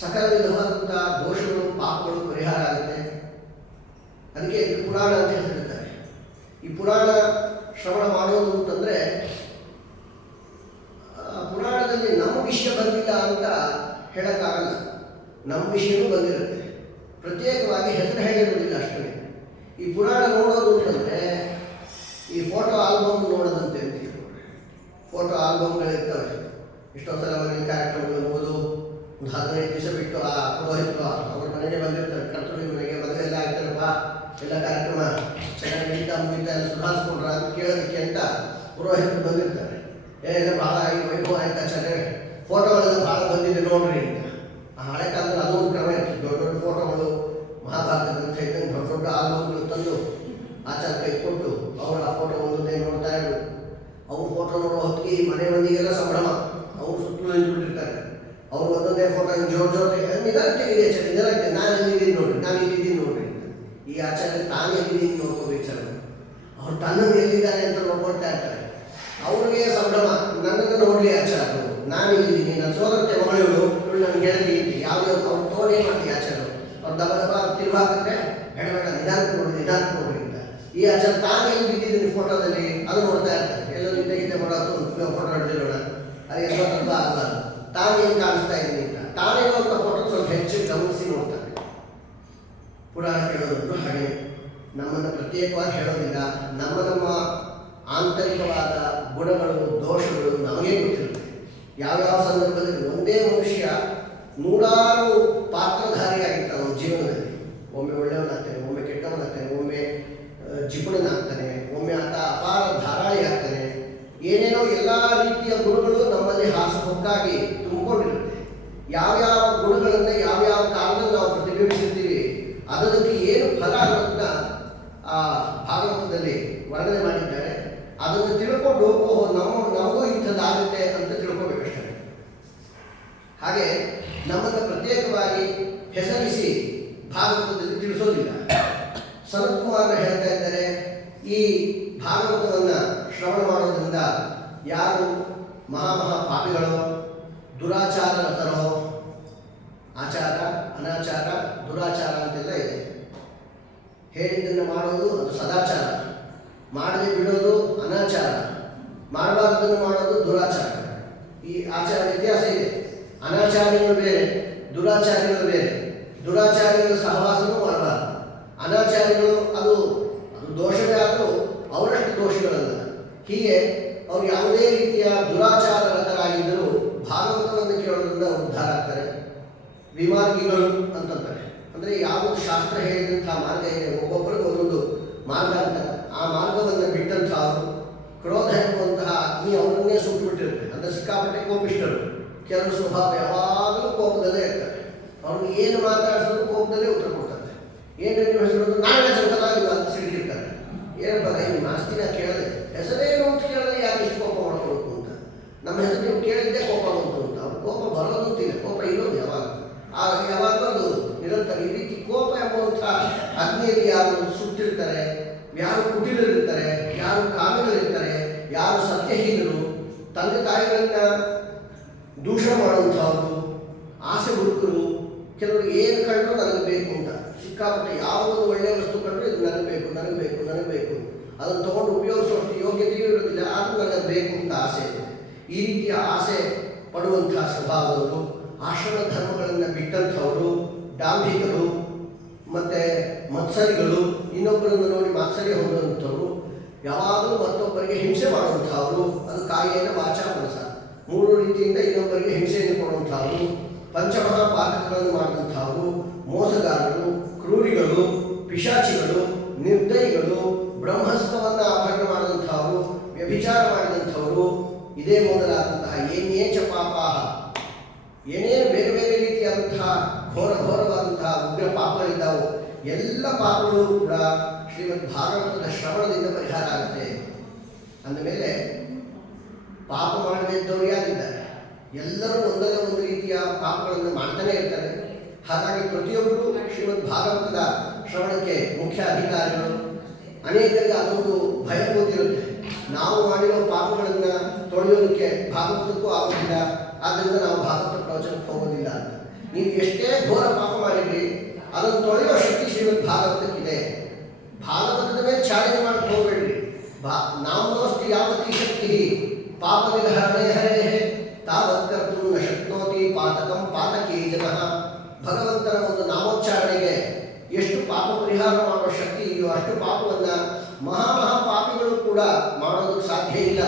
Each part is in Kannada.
ಸಕಲ ವಿಧವಾದಂಥ ದೋಷಗಳು ಪಾಪಗಳು ಪರಿಹಾರ ಆಗುತ್ತೆ. ಅದಕ್ಕೆ ಇದು ಪುರಾಣ ಅಂತ ಹೇಳ್ತಿರ್ತಾರೆ. ಈ ಪುರಾಣ ಶ್ರವಣ ಮಾಡೋದು ಅಂತಂದರೆ ಪುರಾಣದಲ್ಲಿ ನಮ್ಮ ವಿಷಯ ಬಂದಿಲ್ಲ ಅಂತ ಹೇಳೋಕ್ಕಾಗಲ್ಲ. ನಮ್ಮ ವಿಷಯವೂ ಬಂದಿರುತ್ತೆ, ಪ್ರತ್ಯೇಕವಾಗಿ ಹೆಸರು ಹೇಳಿರೋದಿಲ್ಲ ಅಷ್ಟೇ. ಈ ಪುರಾಣ ನೋಡೋದು ಅಂತಂದರೆ ಈ ಫೋಟೋ ಆಲ್ಬಮ್ ನೋಡೋದಂತೆ ಅಂತ ಹೇಳ್ತಾರೆ. ಫೋಟೋ ಆಲ್ಬಮ್ಗಳಿರ್ತವೆ. ಎಷ್ಟೊಂದು ಸಲ ಮನೆಯಲ್ಲಿ ಕಾರ್ಯಕ್ರಮಗಳು ಓದು ಒಂದು 15 ದಿವಸ ಬಿಟ್ಟು ಆ ಪುರೋಹಿತರು ಅವ್ರ ಮನೆಗೆ ಬಂದಿರ್ತಾರೆ. ಕರ್ತೃ ಮನೆಗೆ ಮದುವೆ ಎಲ್ಲ ಆಗ್ತಾರಪ್ಪ, ಎಲ್ಲ ಕಾರ್ಯಕ್ರಮ ಚೆನ್ನಾಗಿ ಮುಗಿತಾ ಎಲ್ಲ ಸುಧಾರಿಸ್ಕೊಂಡ್ರ ಅಂತ ಕೇಳೋದಕ್ಕೆ ಅಂತ ಪುರೋಹಿತರು ಬಂದಿರ್ತಾರೆ. ಎಲ್ಲ ಭಾಳ ಆಗಿ ವೈಭವ ಆಯ್ತಾ ಚೆನ್ನಾಗಿ ಫೋಟೋಗಳೆಲ್ಲ ಭಾಳ ಬಂದಿದೆ ನೋಡ್ರಿ ಅಂತ. ಆ ಹಳೆ ಕಾಲದಲ್ಲಿ ಅದು ಒಂದು ಕ್ರಮ ಇರ್ತದೆ. ದೊಡ್ಡ ದೊಡ್ಡ ಫೋಟೋಗಳು ಮಹಾಭಾರತ ಗ್ರಂಥ ಇದ್ದಂಗೆ ದೊಡ್ಡ ದೊಡ್ಡ ಆಲ್ಬಮ್ಗಳು ತಂದು ಆಚಾರ ಕೈ ಕೊಟ್ಟು ಅವರು ಆ ಫೋಟೋ ಒಂದೊಂದೇ ನೋಡ್ತಾ ಇರೋದು. ಅವ್ರ ಫೋಟೋ ನೋಡೋ ಹೊತ್ತಿಗೆ ಈ ಮನೆ ಮಂದಿಗೆಲ್ಲ ಸಂಭ್ರಮ. ಅವ್ರು ಸುತ್ತಲೂ ನಿಂತ್ಬಿಟ್ಟಿರ್ತಾರೆ. ಅವ್ರು ಒಂದೊಂದೇ ಫೋಟೋ ಜೋರ್ ನಿಧಾನಕ್ಕೆ ನಿಧಾನಕ್ಕೆ ನಾನು ಎಲ್ಲಿದ್ದೀನಿ ನೋಡ್ರಿ, ನಾನು ಇಲ್ಲಿದ್ದೀನಿ ನೋಡ್ರಿ ಅಂತ. ಈ ಆಚಾರ್ಯ ತಾನು ಎಲ್ಲಿದ್ದೀನಿ ನೋಡ್ಕೋಬೇಕು ಸರ್. ಅವ್ರು ತನ್ನನ್ನು ಎಲ್ಲಿದ್ದಾನೆ ಅಂತ ನೋಡ್ಕೊಳ್ತಾ ಇರ್ತಾರೆ. ಅವ್ರಿಗೆ ಸಂಭ್ರಮ, ನನ್ನನ್ನು ನೋಡಲಿ ಆಚಾರ್ಯರು, ನಾನು ಇಲ್ಲಿದ್ದೀನಿ, ನನ್ನ ಸೋದರತೆ ಮಗಳು ನನ್ನ ಗೆಳತಿ ಯಾವ್ಯಾವ ಅವ್ರು ತೋಡಿ ಮಾಡ್ತೀವಿ ಆಚಾರ್ಯರು. ಅವ್ರು ದಬ ದಬ ತಿರುವಾಕಂದ್ರೆ ಬೇಡ ನಿಧಾನಕ್ಕೆ ನೋಡ್ರಿ ಅಂತ. ಈ ಆಚಾರ ತಾನು ಎಲ್ಲಿ ಬಿಟ್ಟಿದ್ದೀನಿ ಫೋಟೋದಲ್ಲಿ ಅದು ನೋಡ್ತಾ ಇರ್ತಾರೆ. ಎಲ್ಲೋ ನಿದ್ದೆ ಮಾಡೋದು ಫೋಟೋ ಹಿಡಿದಿರೋಣ, ಅದು ಎಲ್ಲೋ ಸ್ವಲ್ಪ ಆಗಲ್ಲ, ತಾನು ಏನು ಕಾಣಿಸ್ತಾ ಇದ್ದೀನಿ ಅಂತ ತಾನೇನೋ ಫೋಟೋ ಸ್ವಲ್ಪ ಹೆಚ್ಚು ಗಮನಿಸಿ ನೋಡ್ತಾರೆ. ಪುರಾಣ ಹೇಳೋದು ಹಾಗೆ ನಮ್ಮನ್ನು ಪ್ರತ್ಯೇಕವಾಗಿ ಹೇಳೋದಿಲ್ಲ. ನಮ್ಮ ಆಂತರಿಕವಾದ ಗುಣಗಳು ದೋಷಗಳು ನಮಗೆ ಗೊತ್ತಿರುತ್ತೆ. ಯಾವ್ಯಾವ ಸಂದರ್ಭದಲ್ಲಿ ಒಂದೇ ಮನುಷ್ಯ ನೂರಾರು ಪಾತ್ರಧಾರಿಯಾಗಿರ್ತಾನೆ ಅವನ ಜೀವನದಲ್ಲಿ. ಒಮ್ಮೆ ಒಳ್ಳೆಯವನಾಗ್ತಾನೆ, ಒಮ್ಮೆ ಕೆಟ್ಟವನಾಗ್ತಾನೆ, ಒಮ್ಮೆ ಜಿಪುಣನಾಗ್ತಾನೆ, ಒಮ್ಮೆ ಆತ ಅಪಾರ ಧಾರಾಳಿ ಆಗ್ತಾನೆ. ಏನೇನೋ ಎಲ್ಲ ರೀತಿಯ ಗುಣಗಳು ನಮ್ಮಲ್ಲಿ ಹಾಸುಹೊಕ್ಕಾಗಿ ತುಂಬಿಕೊಂಡಿರುತ್ತೆ. ಯಾವ್ಯಾವ ಗುಣಗಳನ್ನು ಯಾವ್ಯಾವ ಕಾಲದಲ್ಲಿ ನಾವು ಪ್ರತಿಬಿಂಬಿಸಿರ್ತೀವಿ ಅದಕ್ಕೆ ಏನು ಫಲ ಅನ್ನೋದನ್ನ ಆ ಭಾಗವತದಲ್ಲಿ ವರ್ಣನೆ ಮಾಡಿದ್ದಾರೆ. ಅದನ್ನು ತಿಳ್ಕೊಂಡು ಓಹೋ ನಮಗೂ ಇಂಥದ್ದಾಗುತ್ತೆ ಅಂತ ತಿಳ್ಕೊಬೇಕಷ್ಟೇ. ಹಾಗೆ ನಮ್ಮನ್ನು ಪ್ರತ್ಯೇಕವಾಗಿ ಹೆಸರಿಸಿ ಭಾಗವತದಲ್ಲಿ ತಿಳಿಸೋದಿಲ್ಲ. ಸನತ್ ಕುಮಾರ್ ಹೇಳ್ತಾ ಇದ್ದಾರೆ, ಈ ಭಾಗವತವನ್ನು ಶ್ರವಣ ಮಾಡೋದ್ರಿಂದ ಯಾರು ಪಾಪಿಗಳೋ ದುರಾಚಾರತರೋ, ಆಚಾರ ಅನಾಚಾರ ದುರಾಚಾರ ಅಂತೆಲ್ಲ ಇದೆ. ಹೇಳಿದ್ದನ್ನು ಮಾಡೋದು ಅದು ಸದಾಚಾರ, ಮಾಡದೆ ಬಿಡೋದು ಅನಾಚಾರ, ಮಾಡಬಾರ್ದನ್ನು ಮಾಡೋದು ದುರಾಚಾರ. ಈ ಆಚಾರ ವ್ಯತ್ಯಾಸ ಇದೆ. ಅನಾಚಾರಿಗಳು ಬೇರೆ, ದುರಾಚಾರಿಗಳು ಬೇರೆ. ದುರಾಚಾರಿಗಳ ಸಹವಾಸನೂ ಮಾಡಬಾರ್ದು. ಅನಾಚಾರಿಗಳು ಅದು ದೋಷವೇ ಆದರೂ ಅವರಷ್ಟು ದೋಷಗಳಲ್ಲ. ಹೀಗೆ ಅವರು ಯಾವುದೇ ರೀತಿಯ ದುರಾಚಾರರತರಾಗಿದ್ದರೂ ಭಾಗವತವನ್ನು ಕೇಳೋದ್ರಿಂದ ಉದ್ಧಾರ ಆಗ್ತಾರೆ. ವಿಮಾರ್ಗಿಗಳು ಅಂತಂತಾರೆ. ಅಂದರೆ ಯಾವುದು ಶಾಸ್ತ್ರ ಹೇಳಿದಂಥ ಮಾರ್ಗ ಇದೆ, ಒಬ್ಬೊಬ್ಬರಿಗೂ ಒಂದೊಂದು ಮಾರ್ಗ ಅಂತ. ಆ ಮಾರ್ಗವನ್ನು ಬಿಟ್ಟಂಥ ಅವರು ಕ್ರೋಧ ಎಂಬುವಂತಹ ಅಗ್ನಿ ಅವರನ್ನೇ ಸುಟ್ಟುಬಿಟ್ಟಿರುತ್ತೆ. ಅಂದರೆ ಸಿಕ್ಕಾಪಟ್ಟೆ ಕೋಪಿಷ್ಟರು. ಕೆಲವು ಸ್ವಭಾವ ಯಾವಾಗಲೂ ಕೋಪದಲ್ಲೇ ಇರ್ತಾರೆ. ಅವ್ರಿಗೆ ಏನು ಮಾತಾಡಿಸೋದು ಕೋಪದಲ್ಲೇ ಉತ್ತರ ಕೊಡ್ತಾರೆ. ಏನು ನೀವು ಹೆಸರು ನಾಳೆ ಜಗದ ಇಲ್ಲ ಅಂತ ಸಿಡಿಗಿರ್ತಾರೆ. ಏನಪ್ಪ ನಿಮ್ಮ ಆಸ್ತಿನ ಕೇಳಿದೆ, ಹೆಸರೇನು ಅಂತ ಕೇಳಿದ್ರೆ ಯಾಕೆ ಇಷ್ಟು ಕೋಪ ಮಾಡ್ಕೊಳ್ತು ಅಂತ. ನಮ್ಮ ಹೆಸರು ನೀವು ಕೇಳಿದ್ದೇ ಕೋಪ ಬಂತು ಅಂತ. ಅವ್ರು ಕೋಪ ಬರೋದು ಅಂತಿಲ್ಲ, ಕೋಪ ಇರೋದು ಯಾವಾಗಲೂ ಅದು ನಿರಂತರ. ಈ ರೀತಿ ಕೋಪ ಎಂಬುವಂಥ ಅಗ್ನಿಯಲ್ಲಿ ಯಾರು ಸುಟ್ಟಿರ್ತಾರೆ, ಯಾರು ಕುಟಿಲರಿರ್ತಾರೆ, ಯಾರು ಕಾಮಿಗಳಿರ್ತಾರೆ, ಯಾರು ಸತ್ಯಹೀನರು, ತಂದೆ ತಾಯಿಗಳನ್ನ ದೂಷಣೆ ಮಾಡುವಂಥವ್ರು, ಆಸೆ ಹುಡುಕರು, ಕೆಲವರು ಏನು ಕಂಡ್ರು ನನಗೆ ಬೇಕು ಅಂತ ಸಿಕ್ಕಾಪಟ್ಟೆ ಯಾವುದೊಂದು ಒಳ್ಳೆಯ ವಸ್ತು ಕಂಡ್ರು ಇದು ನನಗೆ ಬೇಕು ಅದನ್ನು ತೊಗೊಂಡು ಉಪಯೋಗಿಸುವಷ್ಟು ಯೋಗ್ಯತೆಯೂ ಇರೋದಿಲ್ಲ, ಅದು ನನಗೆ ಬೇಕು ಅಂತ ಆಸೆ ಇದೆ. ಈ ರೀತಿಯ ಆಸೆ ಪಡುವಂಥ ಸ್ವಭಾವದವರು, ಆಶ್ರಮ ಧರ್ಮಗಳನ್ನು ಬಿಟ್ಟಂಥವರು, ಡಾಂಭಿಕರು ಮತ್ತು ಮತ್ಸರಿಗಳು, ಇನ್ನೊಬ್ಬರನ್ನು ನೋಡಿ ಮಾತ್ಸರ್ಯ ಹೊಂದುವಂಥವ್ರು, ಯಾವಾಗಲೂ ಮತ್ತೊಬ್ಬರಿಗೆ ಹಿಂಸೆ ಮಾಡುವಂಥವ್ರು, ಅದು ಕಾಯಿಯನ್ನು ವಾಚ ಮನಸ 3 ರೀತಿಯಿಂದ ಇನ್ನೊಬ್ಬರಿಗೆ ಹಿಂಸೆಯನ್ನು ಕೊಡುವಂಥವ್ರು, ಪಂಚಮಹಾಪಾತಕಗಳನ್ನು ಮಾಡಿದಂಥವ್ರು, ಮೋಸಗಾರರು, ಕ್ರೂರಿಗಳು, ಪಿಶಾಚಿಗಳು, ನಿರ್ದಯಿಗಳು, ಬ್ರಹ್ಮಸ್ತ್ರವನ್ನು ಅಪಹರಣ ಮಾಡಿದಂಥವರು, ವ್ಯಭಿಚಾರ ಮಾಡಿದಂಥವರು, ಇದೇ ಮೊದಲಾದಂತಹ ಏನೇಚ ಪಾಪಾಹ, ಏನೇನು ಬೇರೆ ಬೇರೆ ರೀತಿಯಾದಂತಹ ಘೋರವಾದಂತಹ ಉಗ್ರ ಪಾಪಗಳಿದ್ದಾವೋ ಎಲ್ಲ ಪಾಪಗಳು ಕೂಡ ಶ್ರೀಮದ್ ಭಾಗವತದ ಶ್ರವಣದಿಂದ ಪರಿಹಾರ ಆಗುತ್ತೆ. ಅಂದಮೇಲೆ ಪಾಪ ಮಾಡದಿದ್ದವರು ಯಾರಿದ್ದಾರೆ? ಎಲ್ಲರೂ ಒಂದಲ್ಲ ಒಂದು ರೀತಿಯ ಪಾಪಗಳನ್ನು ಮಾಡ್ತಾನೆ ಇರ್ತಾರೆ. ಹಾಗಾಗಿ ಪ್ರತಿಯೊಬ್ಬರು ಶ್ರೀಮದ್ ಭಾಗವತದ ಶ್ರವಣಕ್ಕೆ ಮುಖ್ಯ ಅಧಿಕಾರಿಗಳು. ಅನೇಕರಿಗೆ ಅದೊಂದು ಭಯ ಗೊತ್ತಿರುತ್ತೆ, ನಾವು ಮಾಡಿರೋ ಪಾಪಗಳನ್ನು ತೊಳೆಯೋದಕ್ಕೆ ಭಾಗವತಕ್ಕೂ ಆಗೋದಿಲ್ಲ, ಆದ್ದರಿಂದ ನಾವು ಭಾಗವತ ಪ್ರವಚನಕ್ಕೆ ಹೋಗೋದಿಲ್ಲ ಅಂತ. ನೀವು ಎಷ್ಟೇ ಘೋರ ಪಾಪ ಮಾಡಿರಲಿ ಅದನ್ನು ತೊಳೆಯುವ ಶಕ್ತಿ ಶ್ರೀಮದ್ ಭಾಗವತಕ್ಕಿದೆ. ಭಾಗವತದ ಮೇಲೆ ಚಾಲೆಂಜ್ ಮಾಡಕ್ಕೆ ಹೋಗಬೇಡ್ರಿ. ನಾಮೋಸ್ತಿ ಯಾವತಿ ಶಕ್ತಿ ಪಾಪ ನಿರ್ಹರಣೆ ಹರೇ ತಾವತ್ಕರ್ತು ನ ಶಕ್ನೋತಿ ಪಾತಕಂ ಪಾತಕೀ ಜನಃ. ಭಗವಂತನ ಒಂದು ನಾಮೋಚ್ಚಾರಣೆಗೆ ಎಷ್ಟು ಪಾಪ ಪರಿಹಾರ ಮಾಡುವ ಶಕ್ತಿ ಇದೆಯೋ ಅಷ್ಟು ಪಾಪವನ್ನು ಮಹಾಪಾಪಿಗಳು ಕೂಡ ಮಾಡೋದಕ್ಕೆ ಸಾಧ್ಯ ಇಲ್ಲ.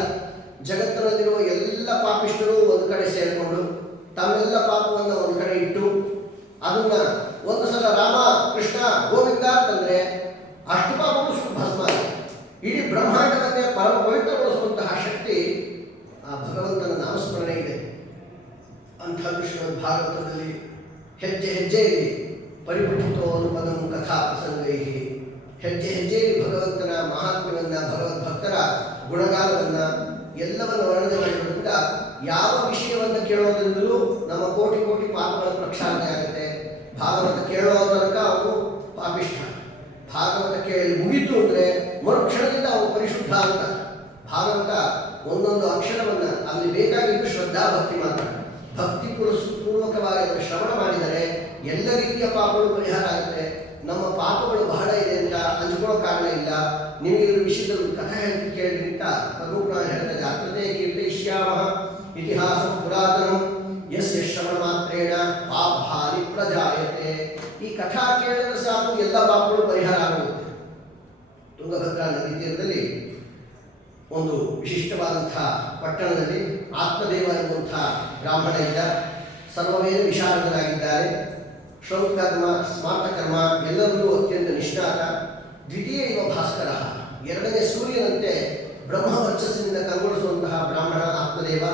ಜಗತ್ತಿನಲ್ಲಿರುವ ಎಲ್ಲ ಪಾಪಿಷ್ಟರು ಒಂದು ಕಡೆ ಸೇರಿಕೊಂಡು ತಮ್ಮೆಲ್ಲ ಪಾಪವನ್ನು ಒಂದು ಕಡೆ ಇಟ್ಟು ಅದನ್ನ ಒಂದು ಸಲ ರಾಮ ಕೃಷ್ಣ ಗೋವಿಂದ ಅಂತಂದ್ರೆ ಅಷ್ಟು ಪಾಪಗಳು ಭಸ್ಮ. ಇಡೀ ಬ್ರಹ್ಮಾಂಡವನ್ನೇ ಪರಮ ಪವಿತ್ರಗೊಳಿಸುವಂತಹ ಶಕ್ತಿ ಆ ಭಗವಂತನ ನಾಮಸ್ಮರಣೆ ಇದೆ. ಅಂಥ ಶ್ರೀಮದ್ ಭಾಗವತದಲ್ಲಿ ಹೆಜ್ಜೆ ಹೆಜ್ಜೆಯಲ್ಲಿ ಪರಿಪುಟಿತೋ ಅನುಪದಂ ಕಥಾ ಪ್ರಸಂಗೈ, ಹೆಜ್ಜೆ ಹೆಜ್ಜೆಯಲ್ಲಿ ಭಗವಂತನ ಮಹಾತ್ಮ್ಯವನ್ನ, ಭಗವದ್ ಭಕ್ತರ ಗುಣಗಾನವನ್ನ ಎಲ್ಲವನ್ನು ವರ್ಣನೆ ಮಾಡಿರೋದ್ರಿಂದ ಯಾವ ವಿಷಯವನ್ನು ಕೇಳೋದ್ರಿಂದಲೂ ನಮ್ಮ ಕೋಟಿ ಕೋಟಿ ಪಾಪಗಳ ಪ್ರಕ್ಷಾಳನೆ ಆಗುತ್ತೆ. ಭಾಗವತ ಕೇಳೋ ತನಕ ಅವನು ಪಾಪಿಷ್ಠ. ಭಾಗವತ ಕೇಳಿ ಮುಗಿತು ಅಂದರೆ ಮರುಕ್ಷಣದಿಂದ ಅವನು ಪರಿಶುದ್ಧ ಅಂತ. ಭಾಗವತ ಒಂದೊಂದು ಅಕ್ಷರವನ್ನ ಅಲ್ಲಿ ಬೇಕಾಗಿದ್ದು ಶ್ರದ್ಧಾ ಭಕ್ತಿ ಮಾತ್ರ. ಭಕ್ತಿ ಪೂರ್ವಕವಾಗಿ ಅದನ್ನು ಶ್ರವಣ ಮಾಡಿದರೆ ಎಲ್ಲ ರೀತಿಯ ಪಾಪಗಳು ಪರಿಹಾರ ಆಗುತ್ತೆ. ನಮ್ಮ ಪಾಪಗಳು ಬಹಳ ಇದೆ ಅಂತ ಅಂಜ್ಕೊಳ್ಳೋ ಕಾರಣ ಇಲ್ಲ. ನಿಮಗೆ ಇದ್ರ ವಿಷಯದಲ್ಲಿ ಕಥೆ ಹೇಳ್ತಿ ಕೇಳಿದ್ರಿ ಅಂತ ಪದ್ಮಪುರಾಣ ಹೇಳ್ತದೆ. ಅತ್ರತೆ ಕೀರ್ತಯಿಷ್ಯಾಮಃ ಇತಿಹಾಸ ಪುರಾತನಂ ಯಸ್ಯ ಶ್ರವಣ ಮಾತ್ರೇಣ ಪಾಪಹಾನಿ ಪ್ರಜಾಯತೆ. ಈ ಕಥಾ ಕೇಳಿದ್ರೆ ಸಾಕು ಎಲ್ಲ ಪಾಪಗಳು ಪರಿಹಾರ ಆಗುತ್ತೆ. ತುಂಗಭದ್ರಾ ನದಿ ತೀರದಲ್ಲಿ ಒಂದು ವಿಶಿಷ್ಟವಾದಂತಹ ಪಟ್ಟಣದಲ್ಲಿ ಆತ್ಮದೇವ ಎನ್ನುವಂಥ ಬ್ರಾಹ್ಮಣ ಇದ್ದ. ಸರ್ವವೇದ ವಿಶಾರದರಾಗಿದ್ದಾರೆ. ಶ್ರೌತಕರ್ಮ ಸ್ಮಾರ್ತಕರ್ಮ ಎಲ್ಲರಲ್ಲೂ ಅತ್ಯಂತ ನಿಷ್ಣಾತ. ದ್ವಿತೀಯ ಇವ ಭಾಸ್ಕರ, ಎರಡನೇ ಸೂರ್ಯನಂತೆ ಬ್ರಹ್ಮವರ್ಚಸ್ಸಿನಿಂದ ಕಂಗೊಳಿಸುವಂತಹ ಬ್ರಾಹ್ಮಣ ಆತ್ಮದೇವ.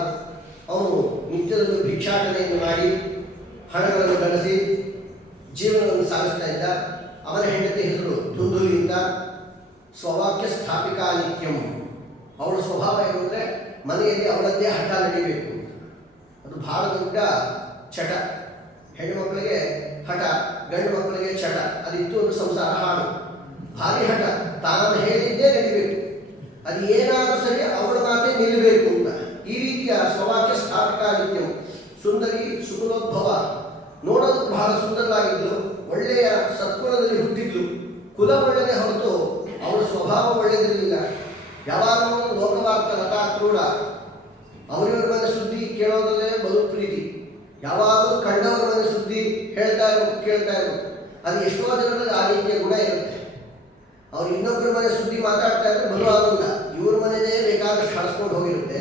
ಅವನು ನಿತ್ಯದಲ್ಲೂ ಭಿಕ್ಷಾಟನೆಯನ್ನು ಮಾಡಿ ಹಣಗಳನ್ನು ಗಳಿಸಿ ಜೀವನವನ್ನು ಸಾಗಿಸ್ತಾ ಇದ್ದ. ಅವನ ಹೆಂಡತಿ ಹೆಸರು ಧುಂಧುಲಿ ಅಂತ. ಸ್ವವಾಕ್ಯ ಸ್ಥಾಪಿಕಾ ನಿತ್ಯಂ. ಅವಳ ಸ್ವಭಾವ ಏನು ಅಂದರೆ ಮನೆಯಲ್ಲಿ ಅವಳದ್ದೇ ಹಠ ನಡಿಬೇಕು. ಅದು ಬಹಳ ದೊಡ್ಡ ಚಟ. ಹೆಣ್ಣು ಮಕ್ಕಳಿಗೆ ಹಠ, ಗಂಡು ಮಕ್ಕಳಿಗೆ ಚಟ. ಅದಿತ್ತು ಒಂದು ಸಂಸಾರ ಹಾಳು. ಭಾರಿ ಹಠ. ತಾನು ಹೇಳಿದ್ದೇ ನಡಿಬೇಕು. ಅದು ಏನಾದರೂ ಸರಿ ಅವಳ ಮಾತೇ ನಿಲ್ಲಬೇಕು ಅಂತ. ಈ ರೀತಿಯ ಸ್ವವಾಕ್ಯ ಸ್ಥಾಪಿಕಾ ನಿತ್ಯಂ. ಸುಂದರಿ ಸುಗುಣೋದ್ಭವ. ನೋಡೋದಕ್ಕೆ ಬಹಳ ಸುಂದರವಾಗಿದ್ದು ಒಳ್ಳೆಯ ಸತ್ಕುಲದಲ್ಲಿ ಹುಟ್ಟಿದ್ಲು. ಕುಲ ಒಳ್ಳೆಯದೇ ಹೊರತು ಅವಳ ಸ್ವಭಾವ ಒಳ್ಳೆಯದಿರಲಿಲ್ಲ. ಯಾವಾಗಲೂ ಲೋಕವಾರ್ತ ರಥ ಕ್ರೂರ. ಅವರಿವ್ರ ಮನೆ ಸುದ್ದಿ ಕೇಳೋದಲ್ಲೇ ಬಲು ಪ್ರೀತಿ. ಯಾವಾಗಲೂ ಕಂಡವರ ಮನೆ ಸುದ್ದಿ ಹೇಳ್ತಾ ಇರಬೇಕು, ಕೇಳ್ತಾ ಇರಬೇಕು. ಅದು ಎಷ್ಟೋ ಜನರಲ್ಲಿ ಆ ರೀತಿಯ ಗುಣ ಇರುತ್ತೆ. ಅವ್ರು ಇನ್ನೊಬ್ಬರ ಮನೆ ಸುದ್ದಿ ಮಾತಾಡ್ತಾ ಇದ್ರೆ ಬಲು ಆನಂದ. ಇವ್ರ ಮನೆಯೇ ಬೇಕಾದಷ್ಟು ಹಳಸ್ಕೊಂಡು ಹೋಗಿರುತ್ತೆ.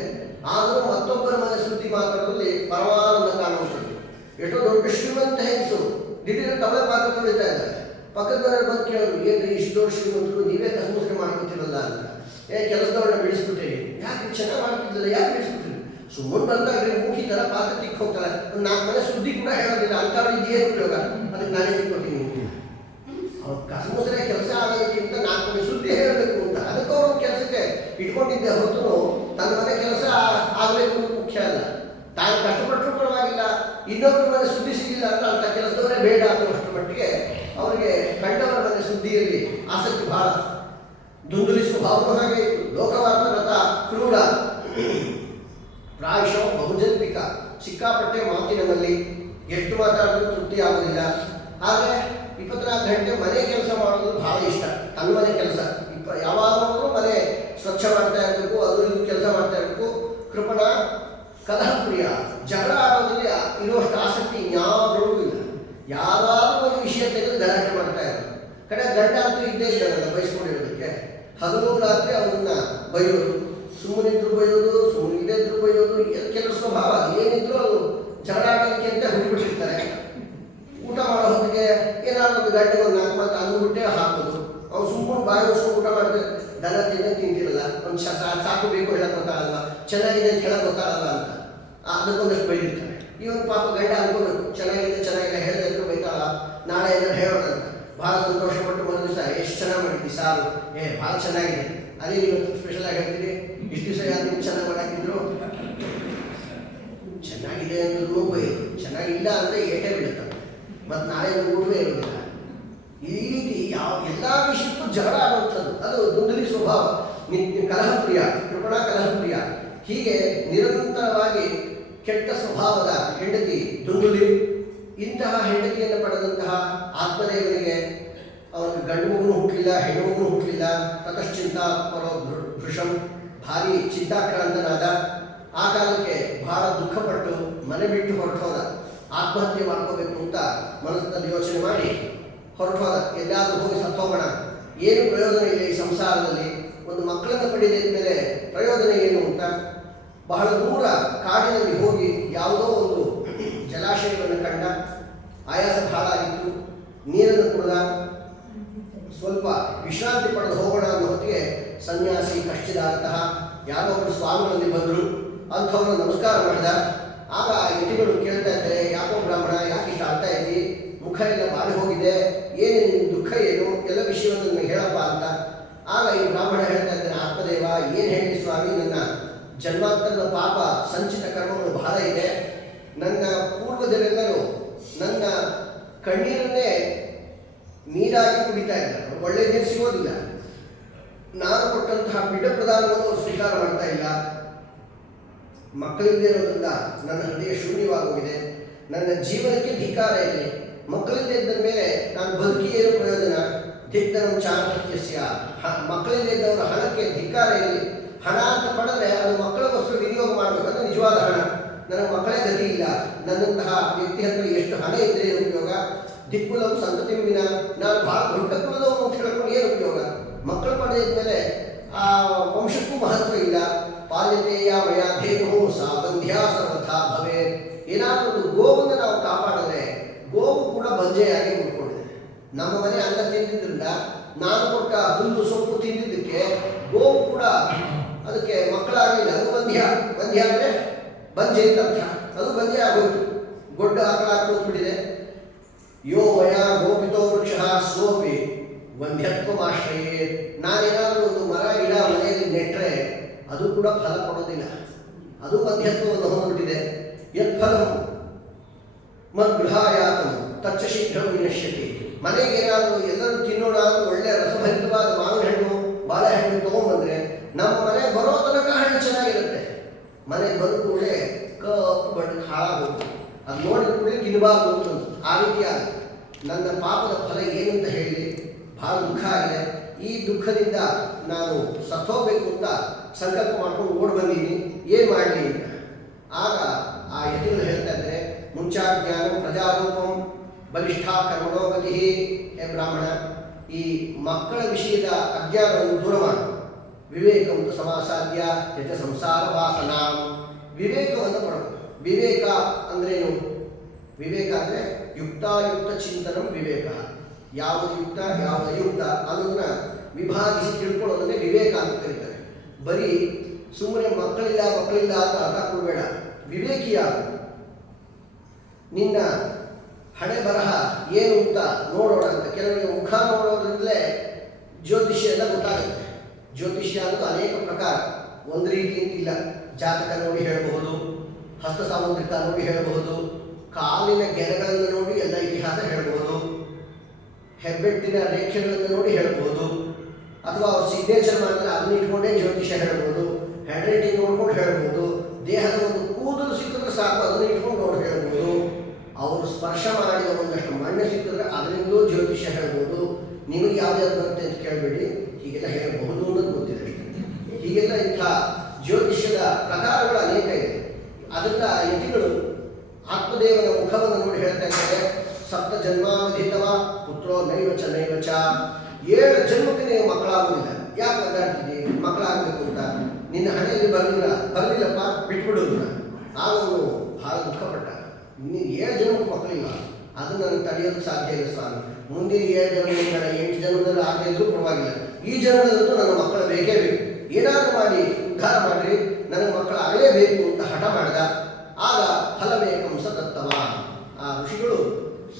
ಆದರೂ ಮತ್ತೊಬ್ಬರ ಮನೆ ಸುದ್ದಿ ಮಾತಾಡೋದ್ರಲ್ಲಿ ಪರಮಾನಂದ ಕಾಣುವಂಥದ್ದು. ಎಷ್ಟೋ ದೊಡ್ಡ ಶ್ರೀಮಂತ ಹೆಂಗಸು ದಿಢೀರ್ ತವಳೆ ಪಾತ್ರ ತೊಳಿತಾ ಇದ್ದಾರೆ. ಪಕ್ಕದ ಮನೆಯವ್ರು ಬಂದು ಕೇಳಿದ್ರು, ಏನ್ರಿ ಇಷ್ಟು ದೊಡ್ಡ ಶ್ರೀಮಂತರು, ನೀವೇ ಕಸಮುಸ್ರೆ ಮಾಡ್ಕೊತಿರಲ್ಲ ಅಂತ. ಕೆಲಸದವ್ರನ್ನ ಬಿಡಿಸ್ಬಿಟ್ಟೇವಿ. ಯಾಕೆ ಚೆನ್ನಾಗಿ ಮಾಡ್ತಿದ್ದಿಲ್ಲ, ಯಾಕೆ ಬಿಡಿಸ್ಬಿಟ್ರಿ? ಸುಮ್ಮನೆ ಬಂದಾಗ್ರಿ ಮೂಕಿ ಥರ ಪಾತ್ರ ತಿಕ್ಕ ಹೋಗ್ತಾರೆ. ಒಂದು 4 ಮನೆ ಸುದ್ದಿ ಕೂಡ ಹೇಳೋದಿಲ್ಲ. ಅಂಥವ್ರಿಗೆ ಏನು ಉಪಯೋಗ? ಅದಕ್ಕೆ ನಾನೇ ತಿಳ್ಕೊತೀನಿ. ಅವ್ರು ಕಸಮುಸ್ರೆ ಕೆಲಸ ಆಗೋದಕ್ಕಿಂತ 4 ಮನೆ ಸುದ್ದಿ ಹೇಳಬೇಕು ಅಂತ. ಅದಕ್ಕೆ ಅವರು ಕೆಲಸಕ್ಕೆ ಇಟ್ಕೊಂಡಿದ್ದೆ ಹೊರತು ತನ್ನ ಮನೆ ಕೆಲಸ ಆಗಬೇಕು ಅನ್ನೋದು ಮುಖ್ಯ ಅಲ್ಲ. ತಾನು ಕಷ್ಟಪಟ್ಟರು ಪರವಾಗಿಲ್ಲ, ಇನ್ನೊಬ್ಬರ ಮನೆ ಸುದ್ದಿ ಸಿಗಲಿಲ್ಲ ಅಂತ ಅಂಥ ಕೆಲಸದವರೇ ಬೇಡ ಅನ್ನುವಷ್ಟರ ಮಟ್ಟಿಗೆ ಅವರಿಗೆ ಕಂಡವರ ಮನೆ ಸುದ್ದಿಯಲ್ಲಿ ಆಸಕ್ತಿ ಬಹಳ. ದುಂದುಲಿ ಸ್ವಭಾವನೂ ಹಾಗೆ ಇತ್ತು. ಲೋಕವಾರ್ತ ಕ್ರೂರ. ಪ್ರಾಯಶಃ ಬಹುಜನ್ಪಿಕ. ಸಿಕ್ಕಾಪಟ್ಟೆ ಮಾತಿನಲ್ಲಿ ಎಷ್ಟು ಮಾತಾಡಿದ್ರೂ ತೃಪ್ತಿ ಆಗೋದಿಲ್ಲ. ಆದರೆ 24 ಗಂಟೆ ಮನೆ ಕೆಲಸ ಮಾಡೋದು ಬಹಳ ಇಷ್ಟ. ತನ್ನ ಮನೆ ಕೆಲಸ ಯಾವಾಗಲೂ ಮನೆ ಸ್ವಚ್ಛ ಮಾಡ್ತಾ ಇರಬೇಕು, ಅದು ಇದು ಕೆಲಸ ಮಾಡ್ತಾ ಇರಬೇಕು. ಕೃಪಣ ಕಲಹಪ್ರಿಯ. ಜಗಳ ಆಡೋದ್ರಲ್ಲಿ ಇರುವಷ್ಟು ಆಸಕ್ತಿ ಇನ್ಯಾವುದರಲ್ಲೂ ಇಲ್ಲ. ಯಾವಾಗಲೂ ಒಂದು ವಿಷಯ ತೆಗೆದು ಗಲಾಟೆ ಮಾಡ್ತಾ ಇರೋದು. ಕಡೆ ಗಂಡ ಅಂತೂ ಇದ್ದೇ ಇದ್ದಾರಲ್ಲ ಬಯಸ್ಕೊಂಡಿರೋದಕ್ಕೆ. ಹಗಲು ರಾತ್ರಿ ಅವನ್ನ ಬೈಯೋದು, ಸುಮ್ಮನಿದ್ರು ಬೈಯೋದು, ಸುಮ್ಮನಿದ್ರು ಬೈಯೋದು. ಕೆಲವು ಸ್ವಭಾವ ಏನಿದ್ರು ಅದು ಜಗಳ ಆಡೋದಕ್ಕೆ ಅಂತ ಹುಟ್ಟಿಬಿಟ್ಟಿರ್ತಾರೆ. ಊಟ ಮಾಡೋ ಹೊತ್ತಿಗೆ ಏನಾದ್ರು ಒಂದು ಗಂಟೆಗೆ ಒಂದು 4 ಮಾತು ಅಂದ್ಬಿಟ್ಟೆ ಹಾಕೋದು. ಅವ್ನು ಸುಮ್ಮನೆ ಬಾಯಿ ಹೊಸ್ಕೊಂಡು ಊಟ ಮಾಡ್ತಾರೆ. ದನ ತಿಂತಿರಲ್ಲ, ಒಂದು ಸಾಕು ಬೇಕು ಹೇಳಕ್ ಗೊತ್ತಾಗಲ್ಲ, ಚೆನ್ನಾಗಿದೆ ಅಂತ ಹೇಳಕ್ ಗೊತ್ತಾಗಲ್ಲ ಅಂತ ಅದಕ್ಕೊಂದಷ್ಟು ಬೈದಿರ್ತಾರೆ. ಇವನು ಪಾಪ ಗಂಡ ಅನ್ಕೋಬೇಕು, ಚೆನ್ನಾಗಿದೆ ಚೆನ್ನಾಗಿಲ್ಲ ಹೇಳಿದ್ರು ಬೈತಾಳ, ನಾಳೆ ಏನಾದ್ರು ಹೇಳೋಣ ಅಂತ. ಭಾಳ ಸಂತೋಷಪಟ್ಟು ಒಂದು ದಿವಸ ಎಷ್ಟು ಚೆನ್ನಾಗಿ ಮಾಡಿದ್ವಿ ಸಾರು, ಭಾಳ ಚೆನ್ನಾಗಿದೆ, ಅದೇ ಇವತ್ತು ಸ್ಪೆಷಲ್ ಆಗಿ ಹೇಳ್ತೀರಿ, ಇಷ್ಟು ದಿವಸ ಯಾರು ನೀವು ಚೆನ್ನಾಗಿ ಮಾಡಾಕಿದ್ರು. ಚೆನ್ನಾಗಿದೆ ಅಂದ್ರೂ ಬೈದು, ಚೆನ್ನಾಗಿಲ್ಲ ಅಂದರೆ ಏಟೇ ಬೀಳುತ್ತೆ, ಮತ್ತು ನಾಳೆ ಊಟವೇ ಇರೋದಿಲ್ಲ. ಈ ರೀತಿ ಎಲ್ಲ ವಿಷಯಕ್ಕೂ ಜಗಳ ಆಗುವಂಥದ್ದು. ಅದು ದುಂದುಲಿ ಸ್ವಭಾವ. ಕಲಹಪ್ರಿಯ, ಕೃಪಣ ಕಲಹಪ್ರಿಯ. ಹೀಗೆ ನಿರಂತರವಾಗಿ ಕೆಟ್ಟ ಸ್ವಭಾವದ ಹೆಂಡತಿ ದುಂದುಲಿ. ಇಂತಹ ಹೆಂಡತಿಯನ್ನು ಪಡೆದಂತಹ ಆತ್ಮದೇವನಿಗೆ ಅವನಿಗೆ ಗಂಡು ಮಗನು ಹುಟ್ಟಲಿಲ್ಲ, ಹೆಣ್ಣು ಮಗನು ಹುಟ್ಟಲಿಲ್ಲ. ತತಶ್ಚಿಂತ ಪರೋ ಭೃಷಂ, ಭಾರಿ ಚಿಂತಾಕ್ರಾಂತನಾದ. ಆ ಕಾಲಕ್ಕೆ ಬಹಳ ದುಃಖಪಟ್ಟು ಮನೆ ಬಿಟ್ಟು ಹೊರಟೋದ. ಆತ್ಮಹತ್ಯೆ ಮಾಡ್ಕೋಬೇಕು ಅಂತ ಮನಸ್ಸಿನಲ್ಲಿ ಯೋಚನೆ ಮಾಡಿ ಹೊರಟೋದ. ಎಲ್ಲಾದರೂ ಹೋಗಿ ಸತ್ತೋಗೋಣ, ಏನು ಪ್ರಯೋಜನ ಇಲ್ಲ ಈ ಸಂಸಾರದಲ್ಲಿ, ಒಂದು ಮಕ್ಕಳನ್ನು ಪಡೆದ ಮೇಲೆ ಪ್ರಯೋಜನ ಏನು ಅಂತ ಬಹಳ ದೂರ ಕಾಡಿನಲ್ಲಿ ಹೋಗಿ ಯಾವುದೋ ಒಂದು ಜಲಾಶಯವನ್ನು ಕಂಡ. ಆಯಾಸ ಬಹಳ ಆಗಿತ್ತು, ನೀರನ್ನು ಕುಡಿದ. ಸ್ವಲ್ಪ ವಿಶ್ರಾಂತಿ ಪಡೆದು ಹೋಗೋಣ ಅನ್ನೋ ಹೊತ್ತಿಗೆ ಸನ್ಯಾಸಿ ಕಷ್ಟಿದಾದಂತಹ ಯಾರೋ ಒಬ್ಬರು ಸ್ವಾಮಿಗಳಲ್ಲಿ ಬಂದರು. ಅಂಥವ್ರು ನಮಸ್ಕಾರ ಮಾಡಿದ. ಆಗ ಯತಿಗಳು ಕೇಳ್ತಾ ಇದ್ದಾರೆ, ಯಾಕೋ ಬ್ರಾಹ್ಮಣ, ಯಾಕೆ ಇಷ್ಟ ಆಗ್ತಾ ಇದ್ದಿ, ಮುಖ ಎಲ್ಲ ಬಾಡಿ ಹೋಗಿದೆ, ಏನು ನಿನ್ನ ದುಃಖ ಏನು, ಎಲ್ಲ ವಿಷಯವನ್ನು ನನಗೆ ಹೇಳಪ್ಪ ಅಂತ. ಆಗ ಈ ಬ್ರಾಹ್ಮಣ ಹೇಳ್ತಾ ಇದ್ದಾನೆ, ಆತ್ಮದೇವ ಏನು ಹೇಳಿ ಸ್ವಾಮಿ, ನನ್ನ ಜನ್ಮಾಂತರದ ಪಾಪ ಸಂಚಿತ ಕರ್ಮಗಳು ಬಹಳ ಇದೆ. ನನ್ನ ಪೂರ್ವಜರೆಲ್ಲರೂ ನನ್ನ ಕಣ್ಣೀರನ್ನೇ ನೀರಾಗಿ ಕುಡಿತಾ ಇದ್ದಾರೆ, ಒಳ್ಳೆ ನೀರು ಸಿಗೋದಿಲ್ಲ. ನಾನು ಕೊಟ್ಟಂತಹ ಪಿಂಡ ಪ್ರದಾನವನ್ನು ಅವರು ಸ್ವೀಕಾರ ಮಾಡ್ತಾ ಇಲ್ಲ. ಮಕ್ಕಳಿಲ್ಲದೆ ಇರೋದ್ರಿಂದ ನನ್ನ ಹೃದಯ ಶೂನ್ಯವಾಗೋಗಿದೆ. ನನ್ನ ಜೀವನಕ್ಕೆ ಧಿಕ್ಕಾರ ಇದೆ. ಮಕ್ಕಳಿಂದ ಇದ್ದ ಮೇಲೆ ನಾನು ಬದುಕಿ ಏನು ಪ್ರಯೋಜನ? ದಿಗ್ಧನಂ ಚಾರತ್ಯಸ್ಯ, ಮಕ್ಕಳಿಂದ ಇದ್ದವರ ಹಣಕ್ಕೆ ಧಿಕ್ಕಾರ ಇರಲಿ. ಹಣ ಅಂತ ಪಡೆದ್ರೆ ಅದು ಮಕ್ಕಳಿಗೋಸ್ಕರ ವಿನಿಯೋಗ ಮಾಡಬೇಕಂದ್ರೆ ನಿಜವಾದ ಹಣ. ನನಗೆ ಮಕ್ಕಳೇ ಗತಿ ಇಲ್ಲ. ನನ್ನಂತಹ ವ್ಯಕ್ತಿ ಹತ್ರ ಎಷ್ಟು ಹಣ ಇದ್ದರೆ ಉಪಯೋಗ? ದಿಕ್ಕುಲವು ಸಂತತಿ ವಿನ, ನಾನು ಬಹಳ ದೊಡ್ಡ ಕುಲದವನು ಅಂತ ಹೇಳ್ಕೊಂಡು ಏನು ಉಪಯೋಗ? ಮಕ್ಕಳು ಪಡೆದ ಮೇಲೆ ಆ ವಂಶಕ್ಕೂ ಮಹತ್ವ ಇಲ್ಲ. ಪಾಲ್ಯತೆಯ ಮಯಾಧೇನು ಸಾ ಬಂಧ್ಯಾ ಸರ್ವಥಾ ಭವೇ. ಏನಾದರೂ ಒಂದು ಗೋವನ್ನು ನಾವು ಕಾಪಾಡಿದ್ರೆ ಗೋವು ಕೂಡ ಬಂಜೆಯಾಗಿ ಉಳ್ಕೊಂಡಿದೆ. ನಮ್ಮ ಮನೆ ಅನ್ನ ತಿಂದಿದ್ದರಿಂದ, ನಾನು ಕೊಟ್ಟ ಹುಲ್ಲು ಸೊಪ್ಪು ತಿಂದಿದ್ದಕ್ಕೆ ಗೋವು ಕೂಡ ಅದಕ್ಕೆ ಮಕ್ಕಳಾಗಲಿಲ್ಲ. ಅದು ಬಂಧ್ಯ. ಬಂಧ್ಯ ಅಂದರೆ ಬಂಜೆ ಅಂತ ಅರ್ಥ. ಅದು ಬಂಜೆ ಆಗೋಯ್ತು, ಗೊಡ್ಡ ಆಕಳಾಗಿ ಕೂತ್ಬಿಟ್ಟಿದೆ. ಯೋ ಮಯ ಗೋಪಿತೋ ವೃಕ್ಷ ಸೋಪಿ ವಂದ್ಯತ್ವಮಾಶ್ರಯೇ. ನಾನೇನಾದರೂ ಒಂದು ಮರ ಗಿಡ ಮನೆಯಲ್ಲಿ ನೆಟ್ಟರೆ ಅದು ಕೂಡ ಫಲ ಕೊಡೋದಿಲ್ಲ, ಅದು ವಂದ್ಯತ್ವವನ್ನು ಹೊಂದಿಬಿಟ್ಟಿದೆ. ಯತ್ಫಲಂ ಮದ್ಗೃಹಾಯಾತಂ ತಚ್ಚ ಶೀಘ್ರಂ ವಿನಶ್ಯತಿ. ಮನೆಗೆ ಏನಾದರೂ ಎಲ್ಲರೂ ತಿನ್ನೋಣ ಅಂತ ಒಳ್ಳೆ ರಸಭರಿತವಾದ ಮಾವಿನ ಹಣ್ಣು ಬಾಳೆಹಣ್ಣು ತೊಗೊಂಡ್ಬಂದ್ರೆ ನಮ್ಮ ಮನೆಗೆ ಬರೋ ತನಕ ಹಣ್ಣು ಚೆನ್ನಾಗಿರುತ್ತೆ. ಮನೆಗೆ ಬಂದ ಕೂಡಲೇ ಕಪ್ಪು ಬಣ್ಣಕ್ಕೆ ಹಾಳಾಗೋದು, ಅದು ನೋಡಿದ ಕೂಡಲೇ ತಿನ್ನಬಾರ್ದು ಅಂತ. ಆ ರೀತಿ ಆಗುತ್ತೆ. ನನ್ನ ಪಾಪದ ಫಲ ಏನಂತ ಹೇಳಿ ಬಹಳ ದುಃಖ ಆಗಿದೆ. ಈ ದುಃಖದಿಂದ ನಾನು ಸತ್ತೋಗ್ಬೇಕು ಅಂತ ಸಂಕಲ್ಪ ಮಾಡ್ಕೊಂಡು ಓಡಿ ಬಂದೀನಿ, ಏನು ಮಾಡಲಿ ಅಂತ. ಆಗ ಆ ಯತಿಗಳು ಹೇಳ್ತಾ ಇದ್ದಾರೆ, ಮುಂಚಾಜ್ಞಾನ ಪ್ರಜಾರೂಪಂ ಬಲಿಷ್ಠ ಕರ್ಮಣೋಗತಿ. ಹೇ ಬ್ರಾಹ್ಮಣ, ಈ ಮಕ್ಕಳ ವಿಷಯದ ಅಜ್ಞಾನವನ್ನು ದೂರ ಮಾಡು. ವಿವೇಕಂತು ಸಮಾಸಾಧ್ಯ ತ್ಯಜ ಸಂಸಾರ ವಾಸನ. ವಿವೇಕವನ್ನು ಕೊಡಬೇಕು. ವಿವೇಕ ಅಂದ್ರೇನು? ವಿವೇಕ ಅಂದರೆ ಯುಕ್ತಾಯುಕ್ತ ಚಿಂತನಂ ವಿವೇಕ. ಯಾವುದು ಯುಕ್ತ ಯಾವುದು ಅಯುಕ್ತ ಅನ್ನೋದನ್ನ ವಿಭಾಗಿಸಿ ತಿಳ್ಕೊಳ್ಳೋದನ್ನೇ ವಿವೇಕ ಅಂತ ಕರೀತಾರೆ. ಬರೀ ಸುಮ್ಮನೆ ಮಕ್ಕಳಿಲ್ಲ ಅಂತ ಅರ್ಥ ಕೊಡಬೇಡ. ವಿವೇಕಿಯಾಗ ನಿನ್ನ ಹಣೆ ಬರಹ ಏನು ಅಂತ ನೋಡೋಣ ಅಂತ. ಕೆಲವರಿಗೆ ಮುಖ ನೋಡೋದ್ರಿಂದಲೇ ಜ್ಯೋತಿಷ್ಯ ಎಲ್ಲ ಗೊತ್ತಾಗುತ್ತೆ. ಜ್ಯೋತಿಷ್ಯ ಅನ್ನೋದು ಅನೇಕ ಪ್ರಕಾರ, ಒಂದು ರೀತಿ ಅಂತಿಲ್ಲ. ಜಾತಕ ನೋಡಿ ಹೇಳಬಹುದು, ಹಸ್ತ ಸಾಮುದ್ರಿಕ ನೋಡಿ ಹೇಳಬಹುದು, ಕಾಲಿನ ಗೆರೆಗಳನ್ನು ನೋಡಿ ಎಲ್ಲ ಇತಿಹಾಸ ಹೇಳಬಹುದು, ಹೆಬ್ಬೆಟ್ಟಿನ ರೇಖೆಗಳನ್ನು ನೋಡಿ ಹೇಳಬಹುದು, ಅಥವಾ ಅವ್ರ ಸಿಗ್ನೇಚರ್ ಮಾಡಿದ್ರೆ ಅದನ್ನ ಇಟ್ಕೊಂಡೇ ಜ್ಯೋತಿಷ್ಯ ಹೇಳ್ಬೋದು, ಹ್ಯಾಂಡ್ ರೈಟಿಂಗ್ ನೋಡ್ಕೊಂಡು ಹೇಳ್ಬೋದು, ದೇಹದ ಒಂದು ಕೂದಲು ಸಿಕ್ಕಿದ್ರೆ ಸಾಕು ಅದನ್ನ ಇಟ್ಕೊಂಡು ನೋಡಿ ಹೇಳ್ಬೋದು, ಅವರು ಸ್ಪರ್ಶ ಮಾಡಿದ ಒಂದಷ್ಟು ಮಣ್ಣು ಸಿಕ್ಕಿದ್ರೆ ಅದರಿಂದಲೂ ಜ್ಯೋತಿಷ್ಯ ಹೇಳ್ಬೋದು. ನಿಮಗೆ ಯಾವ್ದಾದ್ರು ಬರುತ್ತೆ ಅಂತ ಕೇಳಬೇಡಿ, ಹೀಗೆಲ್ಲ ಹೇಳಬಹುದು ಅನ್ನೋದು ಗೊತ್ತಿದೆ. ಹೀಗೆಲ್ಲ ಇಂಥ ಜ್ಯೋತಿಷ್ಯದ ಪ್ರಕಾರಗಳು ಅನೇಕ ಇದೆ. ಅದರಿಂದ ಯತಿಗಳು ಆತ್ಮದೇವನ ಮುಖವನ್ನು ನೋಡಿ ಹೇಳ್ತಾ ಇದ್ದಾರೆ, ಸಪ್ತ ಜನ್ಮಾವಧಿತವ ಪುತ್ರೋ ನೈವಚ ನೈವಚ. 7 ಜನ್ಮಕ್ಕೆ ನೀವು ಮಕ್ಕಳಾಗುವುದಿಲ್ಲ. ಯಾಕೆ ಮಾತಾಡ್ತಿದ್ದಿ ಮಕ್ಕಳಾಗಬೇಕು ಅಂತ? ನಿನ್ನ ಹಣೆಯಲ್ಲಿ ಬರಲಿಲ್ಲಪ್ಪ ಬಿಟ್ಬಿಡೋದಿಲ್ಲ. ಆಗ ಅವನು ಬಹಳ ದುಃಖಪಟ್ಟ. ಇನ್ನು 7 ಜನ್ಮಕ್ಕೆ ಮಕ್ಕಳಿಲ್ಲ, ಅದನ್ನು ನನಗೆ ತಡೆಯೋದಕ್ಕೆ ಸಾಧ್ಯ ಇಲ್ಲ ಸ್ವಾಮಿ. ಮುಂದಿನ 7 ಜನ್ಮ 8 ಜನ್ಮದಲ್ಲಿ ಆಗದೇ ಇದ್ರೂ ಪರವಾಗಿಲ್ಲ, ಈ ಜನ್ಮದಲ್ಲಂತೂ ನನ್ನ ಮಕ್ಕಳು ಬೇಕೇ ಬೇಕು. ಏನಾದರೂ ಮಾಡಿ ಉದ್ಧಾರ ಮಾಡಿ ನನಗೆ ಮಕ್ಕಳು ಆಗಲೇಬೇಕು ಅಂತ ಹಠ ಮಾಡಿದ. ಆಗ ಫಲಬೇಕಂ ಸದತ್ತವ. ಆ ಋಷಿಗಳು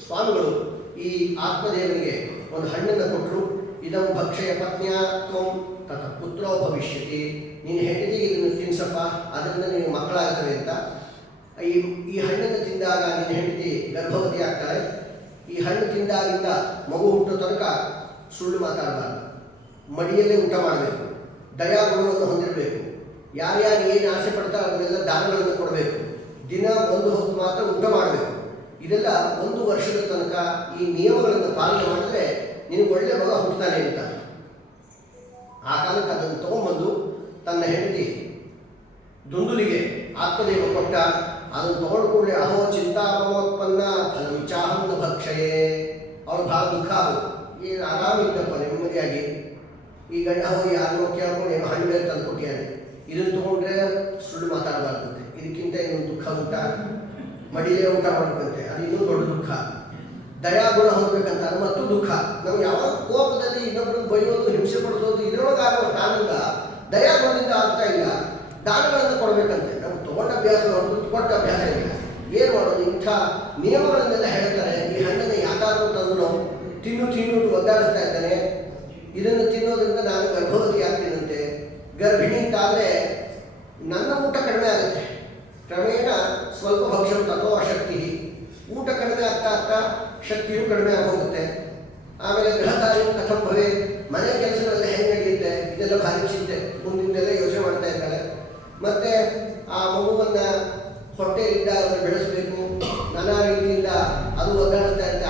ಸ್ವಾಮಿಗಳು ಈ ಆತ್ಮದೇವನಿಗೆ ಒಂದು ಹಣ್ಣನ್ನು ಕೊಟ್ಟರು. ಇದಂ ಭಕ್ಷಯ ಪತ್ನಿಯ ತ್ವಂ ತತ ಪುತ್ರೋ ಭವಿಷ್ಯತಿ. ನೀನು ಹೆಂಡತಿಗೆ ಇದನ್ನು ತಿನ್ಸಪ್ಪ, ಅದರಿಂದ ನೀನು ಮಕ್ಕಳಾಗ್ತವೆ ಅಂತ. ಈ ಹಣ್ಣನ್ನು ತಿಂದಾಗ ನಿನ್ನ ಹೆಂಡತಿ ಗರ್ಭವತಿ ಆಗ್ತಾಳೆ. ಈ ಹಣ್ಣು ತಿಂದಾಗಿಂದ ಮಗು ಹುಟ್ಟೋ ತನಕ ಸುಳ್ಳು ಮಾತಾಡಬಾರ್ದು, ಮಡಿಯಲ್ಲೇ ಊಟ ಮಾಡಬೇಕು, ದಯಾಗುಣವನ್ನು ಹೊಂದಿರಬೇಕು. ಯಾರ್ಯಾರು ಏನು ಆಸೆ ಪಡ್ತಾರೆ ಅದನ್ನೆಲ್ಲ ದಾನಗಳನ್ನು ಕೊಡಬೇಕು. ದಿನ 1 ಹೊತ್ತು ಮಾತ್ರ ಊಟ ಮಾಡಬೇಕು. ಇದೆಲ್ಲ 1 ವರ್ಷದ ತನಕ ಈ ನಿಯಮಗಳನ್ನು ಪಾಲನೆ ಮಾಡಿದ್ರೆ ನಿನಗೆ ಒಳ್ಳೆ ಮಗ ಹುಟ್ಟುತ್ತಾನೆ ಅಂತ. ಆ ಕಾಲಕ್ಕೆ ಅದನ್ನು ತಗೊಂಬಂದು ತನ್ನ ಹೆಂಡತಿ ದುಂದುಲಿಗೆ ಆತ್ಮದೇವ ಕೊಟ್ಟ. ಅದನ್ನು ತಗೊಂಡು ಕೂಡಲೇ ಅಹೋ ಚಿಂತಾಮೋತ್ಪನ್ನ ಫಲಂ ಚಾಹಂನ ಭಕ್ಷಯೇ. ಅವಳು ಭಾಳ ದುಃಖ ಆಗೋದು. ಏನು ಆರಾಮಿದ್ದಪ್ಪ ನೆಮ್ಮದಿಯಾಗಿ ಈ ಗಂಡ ಹೋಗಿ ಯಾರನ್ನೋ ಕೇಳ್ಕೊಂಡು ಏನೋ ಹಣ್ಣು ಮೇಲೆ ತಂದು ಕೊಟ್ಟಿಯಾನೆ, ಇದನ್ನು ತೊಗೊಂಡ್ರೆ ಸುಳ್ಳು ಮಾತಾಡಬಾರ್ದಂತೆ, ಇದಕ್ಕಿಂತ ಇನ್ನೊಂದು ದುಃಖ ಊಟ ಮಡಿಲೇ ಊಟ ಮಾಡ್ಬೇಕಂತೆ, ಅದು ಇನ್ನೂ ದೊಡ್ಡ ದುಃಖ. ದಯಾಗುಣ ಹೋಗ್ಬೇಕಂತ ಅದು ಮತ್ತು ದುಃಖ. ನಾವು ಯಾವಾಗ ಕೋಪದಲ್ಲಿ ಇನ್ನೊಬ್ಬರನ್ನು ಬೈಯೋದು ಹಿಂಸೆ ಪಡಿಸೋದು ಇದರೊಳಗಾಗುವಷ್ಟು ಆನಂದ ದಯಾಗುಣದಿಂದ ಆಗ್ತಾ ಇಲ್ಲ. ದಾನಗಳನ್ನು ಕೊಡಬೇಕಂತೆ. ನಾವು ತೊಗೊಂಡ ಅಭ್ಯಾಸ ಹೊರತು ಕೊಟ್ಟ ಅಭ್ಯಾಸ ಇಲ್ಲ. ಏನು ಮಾಡೋದು? ಇಂಥ ನಿಯಮಗಳನ್ನೆಲ್ಲ ಹೇಳ್ತಾರೆ. ಈ ಹಣ್ಣನ್ನು ಯಾಕಾದರೂ ತಂದು ನಾವು ತಿನ್ನು ಒದ್ದಾಡಿಸ್ತಾ ಇದ್ದಾನೆ, ಇದನ್ನು ತಿನ್ನೋದ್ರಿಂದ ನಾನು ಗರ್ಭವತಿ ಆಗ್ತೀನಂತೆ. ಗರ್ಭಿಣಿ ಅಂತಾದರೆ ನನ್ನ ಊಟ ಕಡಿಮೆ ಆಗುತ್ತೆ. ಕ್ರಮೇಣ ಸ್ವಲ್ಪ ಭಕ್ಷ್ಯ ತಥೋ ಶಕ್ತಿ. ಊಟ ಕಡಿಮೆ ಆಗ್ತಾ ಶಕ್ತಿಯೂ ಕಡಿಮೆ ಆಗೋಗುತ್ತೆ. ಆಮೇಲೆ ಗೃಹ ಕಾರ್ಯ ಕಥಂ ಭವೆ, ಮನೆ ಕೆಲಸಗಳೆಲ್ಲ ಹೆಂಗೆ ನಡೆಯುತ್ತೆ, ಇದೆಲ್ಲ ಭಾರಿ ಚಿಂತೆ. ಮುಂದಿಂದೆಲ್ಲ ಯೋಚನೆ ಮಾಡ್ತಾ ಇದ್ದಾಳೆ. ಮತ್ತು ಆ ಮಗುವನ್ನು ಹೊಟ್ಟೆಯಿಂದ ಅದನ್ನು ಬೆಳೆಸಬೇಕು, ನಾನಾ ರೀತಿಯಿಂದ ಅದು ಒದ್ದಾಡಿಸ್ತಾ ಇರುತ್ತೆ.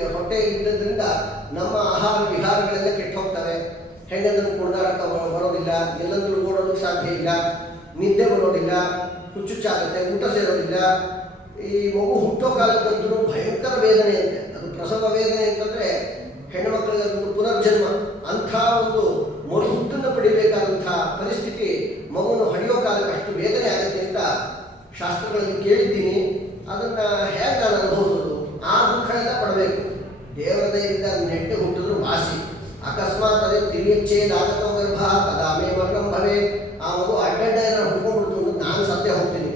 ಅದು ಹೊಟ್ಟೆ ಇದ್ದದ್ರಿಂದ ನಮ್ಮ ಆಹಾರ ವಿಹಾರಗಳೆಲ್ಲ ಕೆಟ್ಟು ಹೋಗ್ತವೆ. ಹೆಣ್ಣದನ್ನು ಕುಡ್ದಾಡಕ್ಕೆ ಬರೋದಿಲ್ಲ, ಎಲ್ಲಂದ್ರೂ ಓಡೋದಕ್ಕೆ ಸಾಧ್ಯ ಇಲ್ಲ, ನಿದ್ದೆ ಬರೋದಿಲ್ಲ, ಹುಚ್ಚುಚ್ಚಾಗುತ್ತೆ, ಊಟ ಸೇರೋದಿಲ್ಲ. ಈ ಮಗು ಹುಟ್ಟೋ ಕಾಲಕ್ಕಂತೂ ಭಯಂಕರ ವೇದನೆ ಅಂತೆ. ಅದು ಪ್ರಸವ ವೇದನೆ ಅಂತಂದರೆ ಹೆಣ್ಣುಮಕ್ಕಳಿಗೆ ಒಂದು ಪುನರ್ಜನ್ಮ. ಅಂಥ ಒಂದು ಮರುಹುಟ್ಟನ್ನು ಪಡಿಬೇಕಾದಂಥ ಪರಿಸ್ಥಿತಿ ಮಗುವನ್ನು ಹಡಿಯೋ ಕಾಲಕ್ಕೆ ಅಷ್ಟು ವೇದನೆ ಆಗುತ್ತೆ ಅಂತ ಶಾಸ್ತ್ರಗಳಲ್ಲಿ ಕೇಳಿದ್ದೀನಿ. ಅದನ್ನು ಹೇಗೆ ನಾನು ಅನುಭವಿಸೋದು? ಆ ದುಃಖ ಎಲ್ಲ ಪಡಬೇಕು. ದೇವರ ದಯದಿಂದ ನೆಟ್ಟೆ ಹುಟ್ಟಿದ್ರು ವಾಸಿ. ಅಕಸ್ಮಾತ್ ಅದೇ ತಿರಿಯಚ್ಚೇದಾಗತೋ ಗರ್ಭ ತದಾಮೇ ಮರಣಂ ಭವೆ. ಆ ಮಗು ಅಡ್ಡಡ್ಡ ಹುಡ್ಕೊಂಡ್ಬಿಡ್ತು ಅಂದ್ರೆ ನಾನು ಸತ್ಯ ಹೋಗ್ತೀನಿ.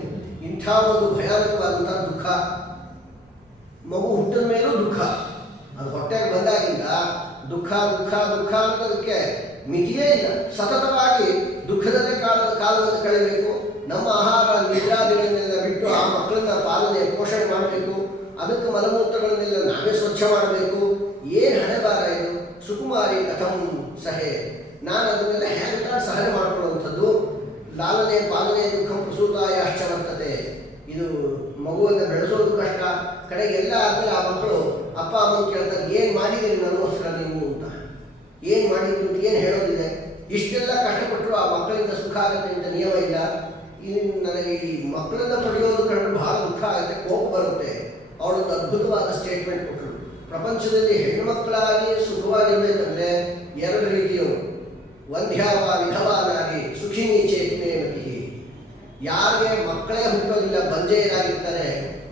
ಇಂಥ ಒಂದು ಭಯಾನಕವಾದಂಥ ದುಃಖ. ಮಗು ಹುಟ್ಟಿದ ಮೇಲೂ ದುಃಖ. ಅದು ಹೊಟ್ಟೆಗೆ ಬಂದಾಗಿಂದ ದುಃಖ ಅನ್ನೋದಕ್ಕೆ ಮಿತಿಯೇ ಇಲ್ಲ. ಸತತವಾಗಿ ದುಃಖದಲ್ಲೇ ಕಾಲವನ್ನು ಕಳೆಯಬೇಕು. ನಮ್ಮ ಆಹಾರ ನಿದ್ರಾದಿಗಳನ್ನೆಲ್ಲ ಬಿಟ್ಟು ಆ ಮಕ್ಕಳನ್ನ ಪಾಲನೆ ಪೋಷಣೆ ಮಾಡಬೇಕು. ಅದಕ್ಕೆ ಮಲಮೂತ್ರಗಳನ್ನೆಲ್ಲ ನಾವೇ ಸ್ವಚ್ಛ ಮಾಡಬೇಕು. ಏನು ಹಣೆ ಬಾರ ಇದು? ಸುಕುಮಾರಿ ಕಥಂ ಸಹೆ. ನಾನು ಅದನ್ನೆಲ್ಲ ಹೇಗೆ ಸಹನೆ ಮಾಡ್ಕೊಳ್ಳುವಂಥದ್ದು. ಲಾಲನೆ ಪಾಲನೆ ದುಃಖಂ ಪ್ರಸೂತಾಯಾಶ್ಚ ವರ್ತತೆ. ಇದು ಮಗುವನ್ನು ಬೆಳೆಸೋದು ಕಷ್ಟ. ಕಡೆಗೆಲ್ಲ ಆದಮೇಲೆ ಆ ಮಕ್ಕಳು ಅಪ್ಪ ಅಮ್ಮನ ಕೇಳ್ತಾರೆ, ಏನು ಮಾಡಿದ್ದೀರಿ ನನಗೋಸ್ಕರ ನೀವು ಅಂತ. ಏನು ಮಾಡಿದ್ದು ಅಂತ ಏನು ಹೇಳೋದಿದೆ? ಇಷ್ಟೆಲ್ಲ ಕಷ್ಟಪಟ್ಟರು ಆ ಮಕ್ಕಳಿಂದ ಸುಖ ಆಗುತ್ತೆ ಅಂತ ನಿಯಮ ಇಲ್ಲ. ನನಗೆ ಈ ಮಕ್ಕಳನ್ನ ಪಡೆಯೋದು ಕಂಡು ಬಹಳ ದುಃಖ ಆಗುತ್ತೆ, ಕೋಪ ಬರುತ್ತೆ. ಅವಳೊಂದು ಅದ್ಭುತವಾದ ಸ್ಟೇಟ್ಮೆಂಟ್ ಕೊಟ್ಟರು. ಪ್ರಪಂಚದಲ್ಲಿ ಹೆಣ್ಣು ಮಕ್ಕಳಾಗಿ ಸುಖವಾಗಿರ್ಬೇಕಂದ್ರೆ 2 ರೀತಿಯವರು. ವಂದ್ಯಾವ ವಿಧವಾನಾಗಿ ಸುಖಿನಿ ಚೇತನೆ ಮತಿ. ಯಾರಿಗೆ ಮಕ್ಕಳೇ ಹುಟ್ಟೋದಿಲ್ಲ, ಬಂಜೆಯರಾಗಿರ್ತಾರೆ,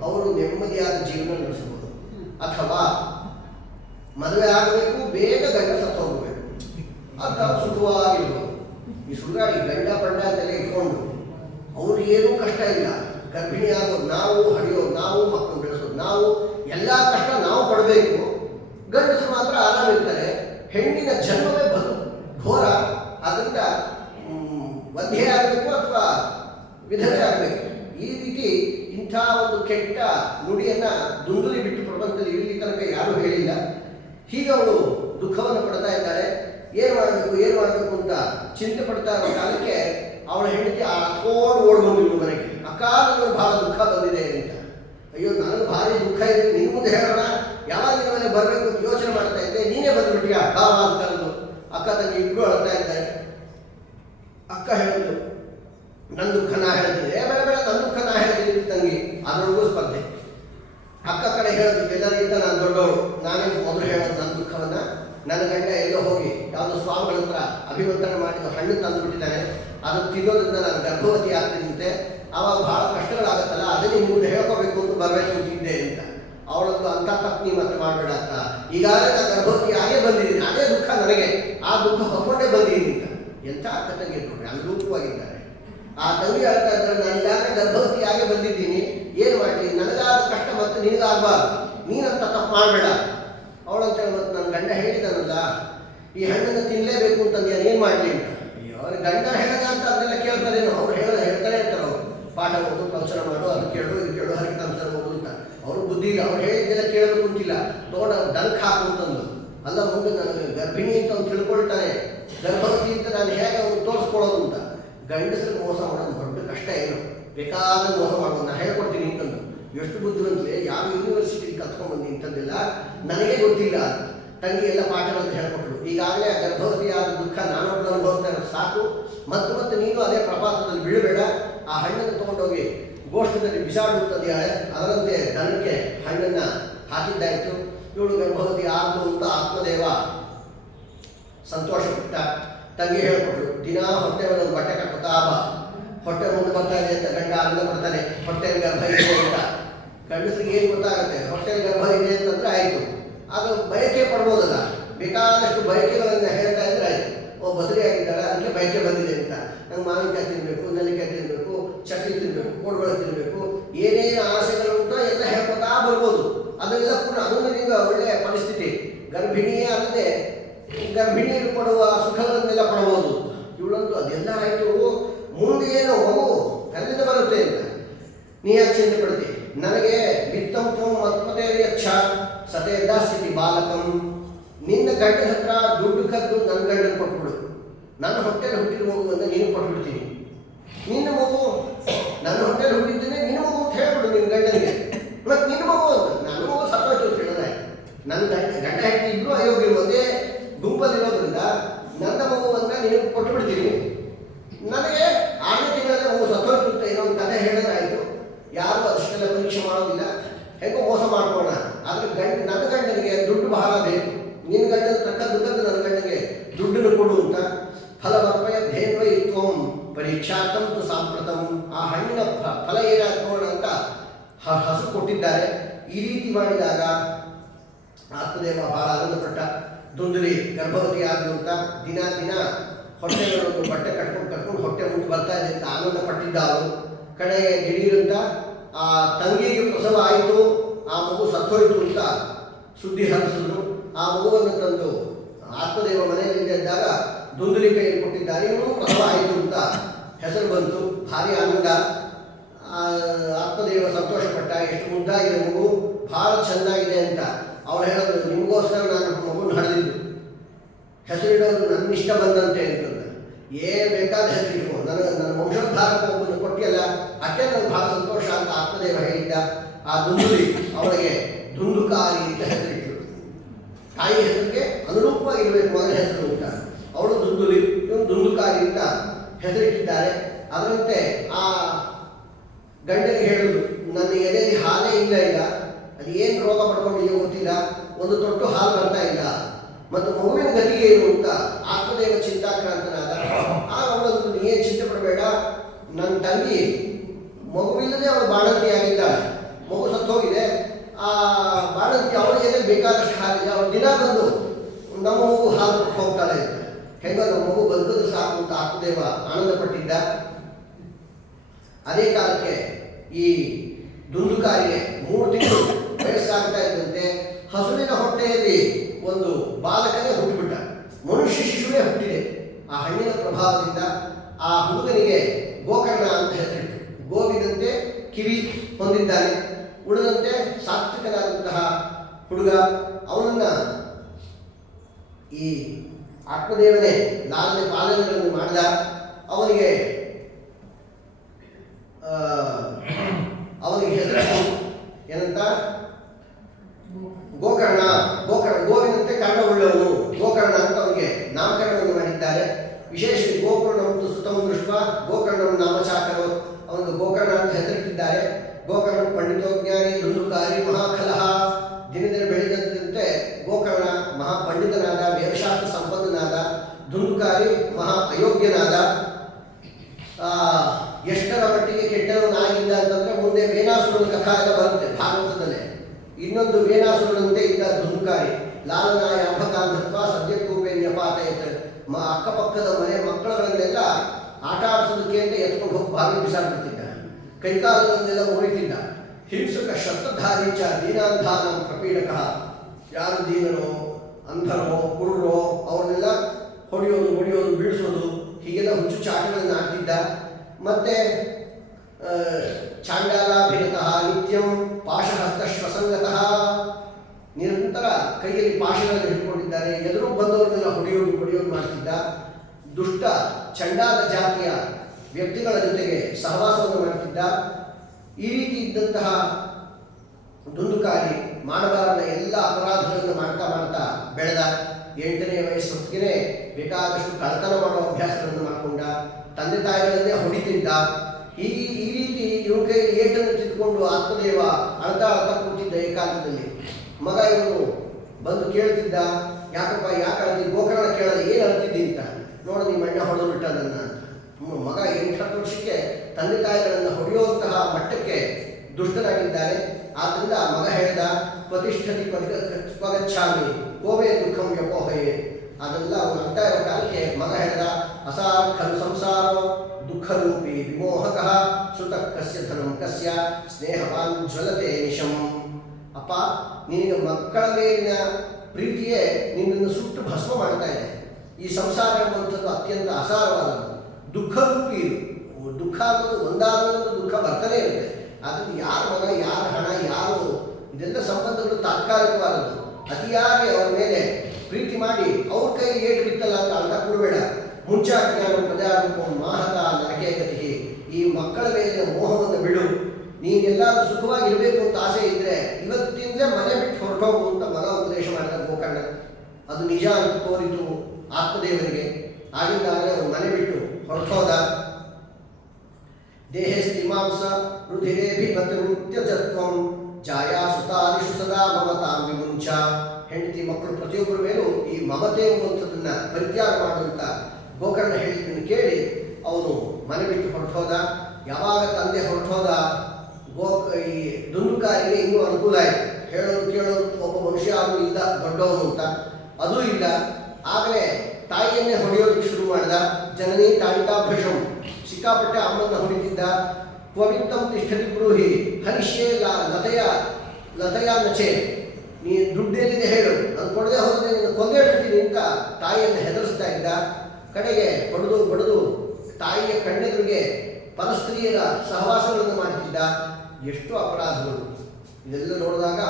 ಅವರು ನೆಮ್ಮದಿಯಾದ ಜೀವನ ನಡೆಸಬಹುದು. ಅಥವಾ ಮದುವೆ ಆಗಬೇಕು, ಬೇಗ ಗಂಡ ಸತ್ತು ಹೋಗಬೇಕು, ಅಥವಾ ಸುಖವಾಗಿರ್ಬೋದು. ಈ ಸುಳ್ಳಾಡಿ ಗಂಡ ಪಂಡ ಅಂತೆಲ್ಲ ಇಟ್ಕೊಂಡು ಅವ್ರಿಗೇನೂ ಕಷ್ಟ ಇಲ್ಲ. ಗರ್ಭಿಣಿ ಆಗೋದು ನಾವು, ಹಡಿಯೋದು ನಾವು, ಮಕ್ಕಳು ಬೆಳೆಸೋದು ನಾವು, ಎಲ್ಲ ಕಷ್ಟ ನಾವು ಪಡಬೇಕು. ಗಂಡಸರು ಮಾತ್ರ ಆರಾಮಿರ್ತಾರೆ. ಹೆಣ್ಣಿನ ಜನ್ಮವೇ ಘೋರ. ಅದರಿಂದ ವಧ್ಯೆ ಆಗಬೇಕು ಅಥವಾ ವಿಧವೆ ಆಗಬೇಕು. ಈ ರೀತಿ ಇಂಥ ಒಂದು ಕೆಟ್ಟ ನುಡಿಯನ್ನು ದುಂದುಲಿ ಬಿಟ್ಟು ಪ್ರಪಂಚದಲ್ಲಿ ಇಲ್ಲಿ ತನಕ ಯಾರೂ ಹೇಳಿಲ್ಲ. ಹೀಗೆ ಅವಳು ದುಃಖವನ್ನು ಪಡ್ತಾ ಇದ್ದಾಳೆ. ಏನು ಮಾಡಬೇಕು ಅಂತ ಚಿಂತೆ ಪಡ್ತಾ ಇರೋ ಕಾಲಕ್ಕೆ ಅವಳ ಹೆಂಡತಿ ಹತ್ಕೊಂಡು ಓಡ್ಬಂದಿದ್ದು ಮನೆಗೆ. ಅಕ್ಕ, ನನಗೆ ಭಾಳ ದುಃಖ ಬಂದಿದೆ ಅಂತ. ಅಯ್ಯೋ, ನನಗೆ ಭಾರಿ ದುಃಖ ಇದೆ, ನಿನ್ನ ಮುಂದೆ ಹೇಳೋಣ, ಯಾವಾಗ ನಿನ್ನ ಮನೆ ಬರಬೇಕು ಅಂತ ಯೋಚನೆ ಮಾಡ್ತಾ ಇದ್ದೆ, ನೀನೇ ಬಂದುಬಿಟ್ಟಿಯಾ ಬಾವ ಅಂತ ಕರೆದು. ಅಕ್ಕ ತಂಗಿ ಇಬ್ಬರು ಅಳ್ತಾ ಇದ್ದಾರೆ. ಅಕ್ಕ ಹೇಳಿದ್ರು, ನನ್ನ ದುಃಖ ನಾ ಹೇಳ್ತೀನಿ. ಬೇಡ ನನ್ನ ದುಃಖ ನಾ ಹೇಳ್ತೀನಿ ತಂಗಿ. ಅದರೊಳಗೂ ಸ್ಪರ್ಧೆ. ಅಕ್ಕ ಕಡೆ ಹೇಳೋದು, ಎಲ್ಲರಿಗಿಂತ ನಾನು ದೊಡ್ಡವಳು, ನಾನೇ ಮೊದಲು ಹೇಳೋದು ನನ್ನ ದುಃಖವನ್ನು. ನನ್ನ ಗಂಡ ಎಲ್ಲೋ ಹೋಗಿ ಯಾವುದೋ ಸ್ವಾಮಿಗಳ ಹತ್ರ ಅಭಿವಂದನೆ ಮಾಡಿದ್ದು ಹಣ್ಣು ತಂದುಬಿಟ್ಟಿದ್ದಾನೆ, ಅದನ್ನು ತಿನ್ನೋದ್ರಿಂದ ನಾನು ಗರ್ಭವತಿ ಆಗ್ತಿದ್ದಂತೆ. ಆವಾಗ ಭಾಳ ಕಷ್ಟಗಳಾಗತ್ತಲ್ಲ, ಅದನ್ನೇ ಮುಂದೆ ಹೇಳ್ಕೋಬೇಕು ಅಂತ ಬರಬೇಕು ಅಂತಿದ್ದೆ ಅಂತ. ಅವಳದ್ದು ಅಂಥ ಪತ್ನಿ ಮತ್ತೆ ಮಾಡಬೇಡ ಅಂತ. ಈಗಾಗಲೇ ನಾನು ಗರ್ಭವತಿ ಆಗೇ ಬಂದಿದ್ದೀನಿ, ಅದೇ ದುಃಖ ನನಗೆ, ಆ ದುಃಖ ಹೊತ್ಕೊಂಡೇ ಬಂದಿದ್ದೀನಿ ಅಂತ. ಎಂಥ ಅಕ್ಕ ತಂಗಿ ನೋಡ್ರಿ, ಅನುರೂಪವಾಗಿದ್ದಾರೆ. ಆ ತಂಗಿ ಹೇಳ್ತಾ ಇದ್ದಾರೆ, ನಾನು ಈಗಾಗಲೇ ಗರ್ಭವತಿ ಆಗೇ ಬಂದಿದ್ದೀನಿ, ಏನು ಮಾಡಲಿ, ನನಗಾದ ಕಷ್ಟ ಮತ್ತೆ ನಿನಗಾಗಬಾರ್ದು, ನೀನಂತ ತಪ್ಪು ಮಾಡಬೇಡ. ಅವಳಂತೇಳಿ ಮತ್ತು ನನ್ನ ಗಂಡ ಹೇಳಿದಾನಲ್ಲ, ಈ ಹಣ್ಣನ್ನು ತಿನ್ನಲೇಬೇಕು ಅಂತಂದು ಏನು ಮಾಡಲಿ ಅಂತ. ಅಯ್ಯೋ, ಅವ್ರ ಗಂಡ ಹೇಳದ ಅಂತ ಅದನ್ನೆಲ್ಲ ಕೇಳ್ತಾರೇನು? ಅವ್ರು ಹೇಳ್ತಾನೆ ಇರ್ತಾರೆ. ಅವರು ಪಾಠ ಓದು, ಪ್ರವಚನ ಮಾಡು, ಅದು ಕೇಳು, ಇದು ಕೇಳು, ಹರಿಕಥಾಂಸರ ಓದು ಅಂತ. ಅವರು ಬುದ್ಧಿ ಇಲ್ಲ, ಅವ್ರು ಹೇಳಿದ್ದೆಲ್ಲ ಕೇಳೋದು ಕುಂತಿಲ್ಲ. ತೊಗೊಂಡು ದನಕ್ಕೆ ಹಾಕು ಅಂತಂದು. ಅಲ್ಲ, ಮುಂದೆ ನನಗೆ ಗರ್ಭಿಣಿ ಅಂತ ಅವ್ನು ತಿಳ್ಕೊಳ್ತಾನೆ, ಗರ್ಭವತಿ ಅಂತ ನಾನು ಹೇಗೆ ಅವ್ನು ತೋರಿಸ್ಕೊಳ್ಳೋದು ಅಂತ. ಗಂಡಸರಿಗೆ ಮೋಸ ಮಾಡೋದು ದೊಡ್ಡ ಕಷ್ಟ ಏನು, ಬೇಕಾದ ಮೋಸ ಮಾಡೋದು, ನಾನು ಹೇಳ್ಕೊಡ್ತೀನಿ ಅಂತಂದು. ಎಷ್ಟು ಬುದ್ಧಿವಂತಲೆ, ಯಾವ ಯೂನಿವರ್ಸಿಟಿ ಕಲ್ತ್ಕೊಂಡ್ಬಂದು ಇಂಥದ್ದೆಲ್ಲ ನನಗೆ ಗೊತ್ತಿಲ್ಲ. ತಂಗಿ ಎಲ್ಲ ಪಾಠಗಳನ್ನು ಹೇಳ್ಕೊಟ್ರು. ಈಗಾಗಲೇ ಗರ್ಭವತಿಯಾದ ದುಃಖ ನಾನೊಬ್ಬರು ಅನುಭವಿಸ್ತಾ ಇರೋದು ಸಾಕು, ಮತ್ತೆ ನೀನು ಅದೇ ಪ್ರಪಾತದಲ್ಲಿ ಬೀಳಬೇಡ. ಆ ಹಣ್ಣನ್ನು ತೊಗೊಂಡೋಗಿ ಗೋಷ್ಠದಲ್ಲಿ ಬಿಸಾಡುತ್ತದೆಯಾಳೆ. ಅದರಂತೆ ದನಕ್ಕೆ ಹಣ್ಣನ್ನು ಹಾಕಿದ್ದಾಯಿತು. ಇವಳು ಗರ್ಭವತಿ ಆದ್ಲು ಅಂತ ಆತ್ಮದೇವ ಸಂತೋಷಪಟ್ಟ. ತಂಗಿ ಹೇಳ್ಕೊಟ್ರು, ದಿನ ಹೊಟ್ಟೆ ಒಂದು ಬಟ್ಟೆ ಕಟ್ಕೊತಾ ಬಾ, ಹೊಟ್ಟೆ ಮುಂದೆ ಬರ್ತಾ ಇದೆ ಅಂತ ಗಂಡ ಆನಂದ ಪಡ್ತಾನೆ. ಹೊಟ್ಟೆಯಲ್ಲಿ ಗರ್ಭ ಇದೆ ಅಂತ ಗಂಡಸರಿಗೆ ಏನು ಗೊತ್ತಾಗುತ್ತೆ? ಹೊಟ್ಟೆಯಲ್ಲಿ ಗರ್ಭ ಇದೆ ಅಂತಂದ್ರೆ ಆಯಿತು. ಅದು ಬಯಕೆ ಪಡ್ಬೋದಲ್ಲ, ಬೇಕಾದಷ್ಟು ಬಯಕೆಗಳನ್ನು ಹೇಳ್ತಾ ಇದ್ರೆ ಆಯಿತು. ಬಸರಿ ಆಗಿದ್ದಾಳೆ, ಅದಕ್ಕೆ ಬಯಕೆ ಬಂದಿದೆ ಅಂತ. ನಂಗೆ ಮಾವಿನಕಾಯಿ ತಿನ್ನಬೇಕು, ನೆಲ್ಲಿಕಾಯಿ ತಿನ್ನಬೇಕು, ಚಕ್ಲಿ ತಿನ್ನಬೇಕು, ಕೋಡುಗಳು ತಿನ್ನಬೇಕು, ಏನೇನು ಆಸೆಗಳು ಅಂತ ಎಲ್ಲ ಹೇಳ್ಕೊತಾ ಬರ್ಬೋದು. ಅದನ್ನೆಲ್ಲ ಕೂಡ ಅದೊಂದು ಈಗ ಒಳ್ಳೆಯ ಪರಿಸ್ಥಿತಿ. ಗರ್ಭಿಣಿಯೇ ಅಲ್ಲದೆ ಗರ್ಭಿಣಿಯರು ಕೊಡುವ ಸುಖಗಳನ್ನೆಲ್ಲ ಕೊಡಬಹುದು. ಇವಳಂತೂ ಅದೆಲ್ಲ ಆಯಿತು, ಮುಂದೆ ಏನೋ ಮಗು ಅಲ್ಲಿಂದ ಬರುತ್ತೆ ಅಂತ ನೀ ಯಾಕೆ ಚಿಂತೆ ಪಡ್ತಿ? ನನಗೆ ವಿತ್ತಂ ತ್ವಂ ಮತ್ಮತೆ ಯಚ್ಛ ಸತೆ ದಾಸ್ಯತಿ ಬಾಲಕಂ. ನಿನ್ನ ಗಂಡನ ಹತ್ರ ದುಡ್ಡು ಕದ್ದು ನನ್ನ ಗಂಡನ ಕೊಟ್ಬಿಡು. ನನ್ನ ಹೊಟ್ಟೆಯಲ್ಲಿ ಹುಟ್ಟಿದ ಮಗುವನ್ನು ನೀನು ಕೊಟ್ಬಿಡ್ತೀನಿ. ನಿನ್ನ ಮಗು ನನ್ನ ಹೊಟ್ಟೆಯಲ್ಲಿ ಹುಟ್ಟಿದ್ದೇನೆ, ನಿನ್ನ ಮಗು ಅಂತ ಹೇಳ್ಬಿಡು ನಿನ್ನ ಗಂಡನಿಗೆ. ಮತ್ತು ನಿನ್ನ ಮಗು ಅಂತ ನನ್ನ ಮಗು ಸತ್ತೋಯ್ತು ಅಂತ ಹೇಳಿದಾಯ್ತು. ನನ್ನ ಗಂಡ ಹೆಂಡತಿ ಇಬ್ಬರು ಅಯೋಗ್ಯ ಒಂದೇ ಗುಂಪಲ್ಲಿರೋದ್ರಿಂದ ನನ್ನ ಮಗುವನ್ನು ನಿನಗೆ ಕೊಟ್ಟುಬಿಡ್ತೀನಿ. ನನಗೆ 6ನೇ ತಿಂಗಳಲ್ಲಿ ಮಗು ಸತ್ತೋಯ್ತು ಅಂತ ಏನೋ ಒಂದು ಕಥೆ ಹೇಳಿದ್ರಾಯಿತು. ಯಾರು ಅದಷ್ಟೆಲ್ಲ ಪರೀಕ್ಷೆ ಮಾಡೋದಿಲ್ಲ, ಹೆಂಗೋ ಮೋಸ ಮಾಡ್ಕೋಣ. ಆದರೆ ನನ್ನ ಗಂಡನಿಗೆ ದುಡ್ಡು ಬಹಳ ಬೇಕು. ನಿನ್ನ ಗಂಡನ ತಕ್ಕದ್ದು ನನ್ನ ಗಂಡನಿಗೆ ದುಡ್ಡನ್ನು ಕೊಡು ಅಂತ. ಫಲವರ್ಪಯ ಧೇನ್ವೈ ತ್ವಂ ಪರೀಕ್ಷಾರ್ಥಂತು ಸಾಂಪ್ರತಂ. ಆ ಹಣ್ಣಿನ ಫಲ ಏನಾಗ್ಕೋಣ ಅಂತ ಹಸು ಕೊಟ್ಟಿದ್ದಾರೆ. ಈ ರೀತಿ ಮಾಡಿದಾಗ ಆತ್ಮದೇವ ಬಹಳ ಆನಂದಪಟ್ಟ. ದುಂದುಲಿ ಗರ್ಭವತಿ ಆದಳು ಅಂತ ದಿನ ಹೊಟ್ಟೆಗಳನ್ನು ಬಟ್ಟೆ ಕಟ್ಕೊಂಡು ಹೊಟ್ಟೆ ಮುಂದೆ ಬರ್ತಾ ಇದೆ ಅಂತ ಆನಂದ ಪಟ್ಟಿದ್ದ ಅವನು. ಕಡೆಗೆ ದಿಢೀರಂತ ಆ ತಂಗಿಗೆ ಪ್ರಸವ ಆಯಿತು, ಆ ಮಗು ಸತ್ತೋಯಿತು ಅಂತ ಸುದ್ದಿ ಹರಿಸಿದ್ರು. ಆ ಮಗುವನ್ನು ತಂದು ಆತ್ಮದೇವ ಮನೆಯಲ್ಲಿ ಇದ್ದಾಗ ದುಂದುಲಿ ಕೈಯಲ್ಲಿ ಕೊಟ್ಟಿದ್ದಾರೆ. ಇವನು ಪ್ರಸವ ಆಯಿತು ಅಂತ ಹೆಸರು ಬಂತು. ಭಾರಿ ಆನಂದ. ಆತ್ಮದೇವ ಸಂತೋಷಪಟ್ಟ. ಎಷ್ಟು ಮುದ್ದಾಗಿದೆ ಮಗು, ಭಾಳ ಚೆನ್ನಾಗಿದೆ ಅಂತ. ಅವಳು ಹೇಳೋದು, ನಿಮಗೋಸ್ಕರ ನಾನು ಮಗುನ ಹಡೆದಿದ್ದು, ಹೆಸರಿಡೋದು ನನ್ನ ಇಷ್ಟ ಬಂದಂತೆ ಅಂತಂದ. ಏನು ಬೇಕಾದ ಹೆಸರಿಟ್ಕೋ, ನನ್ನ ವಂಶೋದ್ಧಾರಕ ಒಬ್ಬನ್ನು ಕೊಟ್ಟಿಯಲ್ಲ, ಅಷ್ಟೇ ನನಗೆ ಭಾಳ ಸಂತೋಷ ಅಂತ ಆತ್ಮದೇವ ಹೇಳಿದ್ದ. ಆ ದುಂದುಲಿ ಅವಳಿಗೆ ದುಂದುಕಾರಿ ಅಂತ ಹೆಸರಿಟ್ಟರು. ತಾಯಿ ಹೆಸರಿಗೆ ಅನುರೂಪವಾಗಿರಬೇಕು ಮಗನ ಹೆಸರು ಅಂತ. ಅವಳು ದುಂದುಲಿ, ಇವನು ದುಂದುಕಾರಿ ಅಂತ ಹೆಸರಿಟ್ಟಿದ್ದಾರೆ. ಅದರಂತೆ ಆ ಗಂಡನಿಗೆ ಹೇಳುದು, ನನ್ನ ಎದೆಯಲ್ಲಿ ಹಾಲೇ ಇಲ್ಲ ಈಗ, ಅದು ಏನು ರೋಗ ಪಡ್ಕೊಂಡಿದೆಯೋ ಗೊತ್ತಿಲ್ಲ, ಒಂದು ತೊಟ್ಟು ಹಾಲು ಬರ್ತಾ ಇಲ್ಲ, ಮತ್ತು ಮಗುವಿನ ಗತಿಗೆ ಏನು ಅಂತ ಆತ್ಮದೇವ ಚಿಂತಾಕ್ರಾಂತನಾದ. ಆಗ ಅವಳಂತೂ ನೀನು ಚಿಂತೆ ಪಡಬೇಡ, ನನ್ನ ತಂಗಿ ಮಗುವಿಲ್ಲದೆ ಅವಳು ಬಾಣಂತಿಯಾಗಿದ್ದಾಳೆ, ಮಗು ಸತ್ತೋಗಿದೆ. ಆ ಬಾಣಂತಿ ಅವಳಿಗೆ ಬೇಕಾದಷ್ಟು ಹಾಲಿದೆ, ಅವಳು ದಿನ ಬಂದು ನಮ್ಮ ಮಗು ಹಾಲು ಕೊಟ್ಟು ಹೋಗ್ತಾಳೆ ಅಂತ. ಹೆಂಗ ನಮ್ಮ ಮಗು ಬದುಕದು ಸಾಕು ಅಂತ ಆತ್ಮದೇವ ಆನಂದ ಪಟ್ಟಿದ್ದ. ಅದೇ ಕಾಲಕ್ಕೆ ಈ ದುಂದುಕಾರಿಗೆ 3 ತಿಂಗಳು ವಯಸ್ಸಾಗ್ತಾ ಇದ್ದಂತೆ ಹಸುವಿನ ಹೊಟ್ಟೆಯಲ್ಲಿ ಒಂದು ಬಾಲಕನೇ ಹುಟ್ಟುಬಿಟ್ಟ. ಮನುಷ್ಯ ಶಿಶುವೇ ಹುಟ್ಟಿದೆ. ಆ ಹಣ್ಣಿನ ಪ್ರಭಾವದಿಂದ ಆ ಹುಡುಗನಿಗೆ ಗೋಕರ್ಣ ಅಂತ ಹೆಸರಿಟ್ಟು. ಗೋವಿನಂತೆ ಕಿವಿ ಹೊಂದಿದ್ದಾನೆ, ಉಳಿದಂತೆ ಸಾತ್ವಿಕನಾದಂತಹ ಹುಡುಗ. ಅವನನ್ನು ಈ ಆತ್ಮದೇವನೇ ಲಾಲನೆ ಪಾಲನೆಗಳನ್ನು ಮಾಡಿದ. ಅವನಿಗೆ ಹೆಸರು ಏನಂತ? ಗೋಕರ್ಣ. ಗೋವಿನಂತೆ ಕರ್ಣವುಳ್ಳವನು ಗೋಕರ್ಣ ಅಂತ ಅವನಿಗೆ ನಾಮಕರಣವನ್ನು ಮಾಡಿದ್ದಾರೆ. ವಿಶೇಷ ಗೋಕರ್ಣ ಮತ್ತು ಸುತಮ ದೃಷ್ಟ ಗೋಕರ್ಣವು ನಾಮಚಾಕರು, ಅವನಿಗೆ ಗೋಕರ್ಣ ಅಂತ ಹೆಸರಿಟ್ಟಿದ್ದಾರೆ. ಗೋಕರ್ಣ ಪಂಡಿತೋಜ್ಞಾನಿ ದುಂದುಕಾರಿ ಮಹಾಖಲಹ. ದಿನದಿನ ಬೆಳೆದಂತೆ ಗೋಕರ್ಣ ಮಹಾಪಂಡಿತನಾದ, ವೇದಶಾಸ್ತ್ರ ಸಂಪನ್ನನಾದ. ದುಂದುಕಾರಿ ಮಹಾ ಅಯೋಗ್ಯನಾದ. ಎಷ್ಟರ ಮಟ್ಟಿಗೆ ಕೆಟ್ಟವನಾಗಿದ್ದ ಅಂತಂದ್ರೆ ಮುಂದೆ ವೇನಾಸುರನ ಕಥಾ ಎಲ್ಲ ಬರುತ್ತೆ ಭಾಗವತದಲ್ಲೇ. ಇನ್ನೊಂದು ವೇನಾಸುರನಂತೆ ಇದ್ದ ದುಂದುಕಾರಿ. ಲಾಲನಾಯ ಅಭಕಾಂಧತ್ವ ಸದ್ಯಕ್ಕೂಪೆ ನ್ಯಪಾತಯತ. ಅಕ್ಕಪಕ್ಕದ ಮನೆ ಮಕ್ಕಳನ್ನೆಲ್ಲ ಆಟ ಆಡಿಸೋದಕ್ಕೆ ಅಂತ ಎತ್ಕೊಂಡು ಹೋಗಿ ಬಾವಿ ಬಿಸಾಡ್ಬಿಡ್ತಿದ್ದ. ಕೈಕಾಲಗಳನ್ನೆಲ್ಲ ಮುರಿತಿದ್ದ. ಹಿಂಸಕ ಶಸ್ತ್ರಧಾರಿ ಚ ದೀನಾಂಧಾನ ಪ್ರಪೀಡಕ. ಯಾರು ದೀನನೋ ಅಂಧನೋ ಕುರುಡೋ ಅವನ್ನೆಲ್ಲ ಹೊಡೆಯೋದು ಬೀಳಿಸೋದು, ಹೀಗೆಲ್ಲ ಹುಚ್ಚು ಚಾಟಗಳನ್ನು ಆಡ್ತಿದ್ದ. ಮತ್ತೆ ಚಾಂಡಾಲಾಭಿರತಃ ನಿತ್ಯಂ ಪಾಶಹಸ್ತ ಶ್ವಸಂಗತಃ. ನಿರಂತರ ಕೈಯಲ್ಲಿ ಪಾಶಗಳನ್ನು ಹಿಡ್ಕೊಂಡಿದ್ದಾನೆ. ಎದುರು ಬಂದವರನ್ನೆಲ್ಲ ಹೊಡೆಯೋದು ಮಾಡ್ತಿದ್ದ. ದುಷ್ಟ ಚಂಡಾಲ ಜಾತಿಯ ವ್ಯಕ್ತಿಗಳ ಜೊತೆಗೆ ಸಹವಾಸವನ್ನು ಮಾಡ್ತಿದ್ದ. ಈ ರೀತಿ ಇದ್ದಂತಹ ದುಂದುಕಾರಿ, ಮಾಡಬಾರದ ಎಲ್ಲ ಅಪರಾಧಗಳನ್ನು ಮಾಡ್ತಾ ಮಾಡ್ತಾ ಬೆಳೆದ. 8ನೇ ವಯಸ್ಸೊತ್ತಿಗೆ ಬೇಕಾದಷ್ಟು ಕಳ್ಳತನ ಮಾಡುವ ಅಭ್ಯಾಸಗಳನ್ನು ಮಾಡಿಕೊಂಡ. ತಂದೆ ತಾಯಿಗಳನ್ನೇ ಹೊಡಿತಿದ್ದ. ಈ ರೀತಿ ಇವನ ಕೈಯಲ್ಲಿ ಏಟನ್ನು ತಿದ್ದುಕೊಂಡು ಆತ್ಮದೇವ ಅಳ್ತಾ ಕೂತಿದ್ದ ಏಕಾಂತದಲ್ಲಿ. ಮಗ ಇವನು ಬಂದು ಕೇಳ್ತಿದ್ದ, ಯಾಕಪ್ಪ ಯಾಕೆ ಅಳ್ತಿದ್ದ? ಗೋಕರ್ಣ ಕೇಳೋದು, ಏನು ಅಳ್ತಿದ್ದಿ ಅಂತ. ನೋಡು ನಿಮ್ಮ ಅಣ್ಣ ಹೊಡೆದು ಬಿಟ್ಟ ನನ್ನ ಅಂತ. ಮಗ 8-10 ವರ್ಷಕ್ಕೆ ತಂದೆ ತಾಯಿಗಳನ್ನು ಹೊಡೆಯುವಂತಹ ಮಟ್ಟಕ್ಕೆ ದುಷ್ಟನಾಗಿದ್ದಾನೆ. ಆದ್ದರಿಂದ ಮಗ ಹೇಳ್ದ, ಪ್ರತಿಷ್ಠತಿ ಪಗಚ್ಛಾಮಿ ಕೋವೇ ದುಃಖಂ ವ್ಯಪೋಹಯೇ. ಅದೆಲ್ಲ ಅವನು ಅರ್ಥ ಇರೋ ಕಾಲಕ್ಕೆ ಮಗ ಹೇಳ್ದ, ಅಸಾರ್ಥನು ಸಂಸಾರೋ ದುಃಖರೂಪಿ ವಿಮೋಹಕ ಸುತ ಕಸ್ಯ ಧನಂ ಕಸ್ಯ ಸ್ನೇಹವಾನ್ ಜ್ವಲತೆ ನಿಶಂ. ಅಪ್ಪ, ನಿನಗೆ ಮಕ್ಕಳ ಮೇಲಿನ ಪ್ರೀತಿಯೇ ನಿನ್ನನ್ನು ಸುಟ್ಟು ಭಸ್ಮ ಮಾಡ್ತಾ ಇದೆ. ಈ ಸಂಸಾರ ಎಂಬುವಂಥದ್ದು ಅತ್ಯಂತ ಅಸಾರವಾದದ್ದು, ದುಃಖರೂಪಿ. ದುಃಖ ಅನ್ನೋದು ಒಂದಾದೊಂದು ದುಃಖ ಬರ್ತಾನೆ ಇರುತ್ತೆ. ಅದನ್ನು ಯಾರ ಮಗ, ಯಾರ ಹಣ, ಯಾರು, ಇದೆಲ್ಲ ಸಂಬಂಧಗಳು ತಾತ್ಕಾಲಿಕವಾದದ್ದು. ಅತಿಯಾಗಿ ಅವರ ಮೇಲೆ ಪ್ರೀತಿ ಮಾಡಿ ಅವ್ರ ಕೈಗೆ ಏಟು ಬಿತ್ತಲ್ಲ ಅಂತ ಅರ್ಥ ಕೊಡಬೇಡ. ಮುಂಚಾಜ್ಞಾನ ಪ್ರಜಾರೂಪಂ ಮಾಹತ ನರಕೆ ಗತಿ. ಈ ಮಕ್ಕಳ ಮೇಲಿನ ಮೋಹವನ್ನು ಬಿಡು. ನೀನೆಲ್ಲಾದ್ರೂ ಸುಖವಾಗಿರಬೇಕು ಅಂತ ಆಸೆ ಇದ್ದರೆ ಇವತ್ತಿಂದಲೇ ಮನೆ ಬಿಟ್ಟು ಹೊರಟೋಗು ಅಂತ ಮಗ ಉಪದೇಶ ಮಾಡಿದ ಗೋಕರ್ಣ. ಅದು ನಿಜ ಅಂತ ತೋರಿತು ಆತ್ಮದೇವರಿಗೆ. ಆಗಿಂದಾಗಲೇ ಅವನು ಮನೆ ಬಿಟ್ಟು ಹೊರಟೋದ. ದೇಹಸ್ಥಿಮಾಂಸ ರುಧಿರೇಭಿಬತ್ ನಿತ್ಯಜತ್ವಂ ಜಾಯಾ ಸುತಾದಿಷು ಸದಾ ಮಮತಾಂ ವಿಮುಂಚ. ಹೆಂಡತಿ ಮಕ್ಕಳು ಪ್ರತಿಯೊಬ್ಬರ ಮೇಲೂ ಈ ಮಮತೆ ಎಂಬುವಂಥದ್ದನ್ನು ಪರಿತ್ಯಾಗ ಮಾಡುವಂಥ ಗೋಕರ್ಣ ಹೇಳಿದ್ದನ್ನು ಕೇಳಿ ಅವನು ಮನೆ ಬಿಟ್ಟು ಹೊರಟೋದ. ಯಾವಾಗ ತಂದೆ ಹೊರಟೋದ, ಈ ದುಂದುಕಾರಿಗೆ ಇನ್ನೂ ಅನುಕೂಲ ಆಯಿತು. ಹೇಳೋದು ಕೇಳೋದು ಒಬ್ಬ ಮನುಷ್ಯ ಅದು ಇಲ್ಲ, ದೊಡ್ಡವನು ಅಂತ ಅದೂ ಇಲ್ಲ. ಆಗಲೇ ತಾಯಿಯನ್ನೇ ಹೊಡೆಯೋದಕ್ಕೆ ಶುರು ಮಾಡಿದ. ಜನನಿ ತಾಡಿತಾಭ್ಯಷಂ, ಸಿಕ್ಕಾಪಟ್ಟೆ ಅಮ್ಮನ್ನ ಹೊಡಿತಿದ್ದ. ಪವಿತ್ರಂ ತಿಷ್ಠತಿ ಬ್ರೂಹಿ ಹರಿಷ್ಯೇ ಲತೆಯ ನಚೆ. ನೀ ದುಡ್ಡೇನಿದೆ ಹೇಳು, ನಾನು ಕೊಡದೆ ಹೋದರೆ ನೀನು ಕೊಂದೇ ಬಿಡ್ತೀನಿ ಅಂತ ತಾಯಿಯನ್ನು ಹೆದರಿಸ್ತಾ ಇದ್ದ. ಕಡೆಗೆ ಹೊಡೆದು ಬಡಿದು ತಾಯಿಯ ಕಣ್ಣೆದುರಿಗೆ ಪರಸ್ತ್ರೀಯರ ಸಹವಾಸಗಳನ್ನು ಮಾಡ್ತಿದ್ದ. ಎಷ್ಟು ಅಪರಾಧಗಳು! ಇದೆಲ್ಲ ನೋಡಿದಾಗ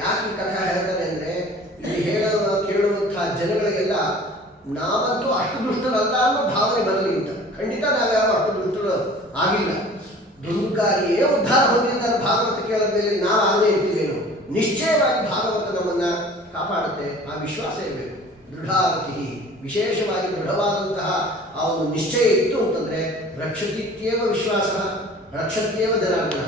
ಯಾಕೆ ಈ ಕಥೆ ಹೇಳ್ತಾರೆ ಅಂದರೆ, ಇಲ್ಲಿ ಕೇಳುವಂಥ ಜನಗಳಿಗೆಲ್ಲ ನಾವಂತೂ ಅಷ್ಟು ದುಷ್ಟರಲ್ಲ ಅನ್ನೋ ಭಾವನೆ ಬರಲಿ ಅಂತ. ಖಂಡಿತ ನಾವ್ಯಾವ ಅಷ್ಟು ದುಷ್ಟರು ಆಗಿಲ್ಲ. ದುಂದುಕಾರಿಯೇ ಉದ್ಧಾರ ಹೊಂದಿದ್ದಾರೆ ಭಾಗವತ ಕೇಳದ ಮೇಲೆ ನಾವು ಆಗಲೇ ಇರ್ತೀವೇನು. ನಿಶ್ಚಯವಾಗಿ ಭಾಗವತ ನಮ್ಮನ್ನು ಕಾಪಾಡುತ್ತೆ. ಆ ವಿಶ್ವಾಸ ಇರಬೇಕು. ದೃಢಾಗತಿ, ವಿಶೇಷವಾಗಿ ದೃಢವಾದಂತಹ ಆ ಒಂದು ನಿಶ್ಚಯ ಇತ್ತು ಅಂತಂದರೆ ರಕ್ಷತಿತ್ಯೇವ ವಿಶ್ವಾಸ, ರಕ್ಷತ್ಯೇವ ಜನಾರ್ದನ.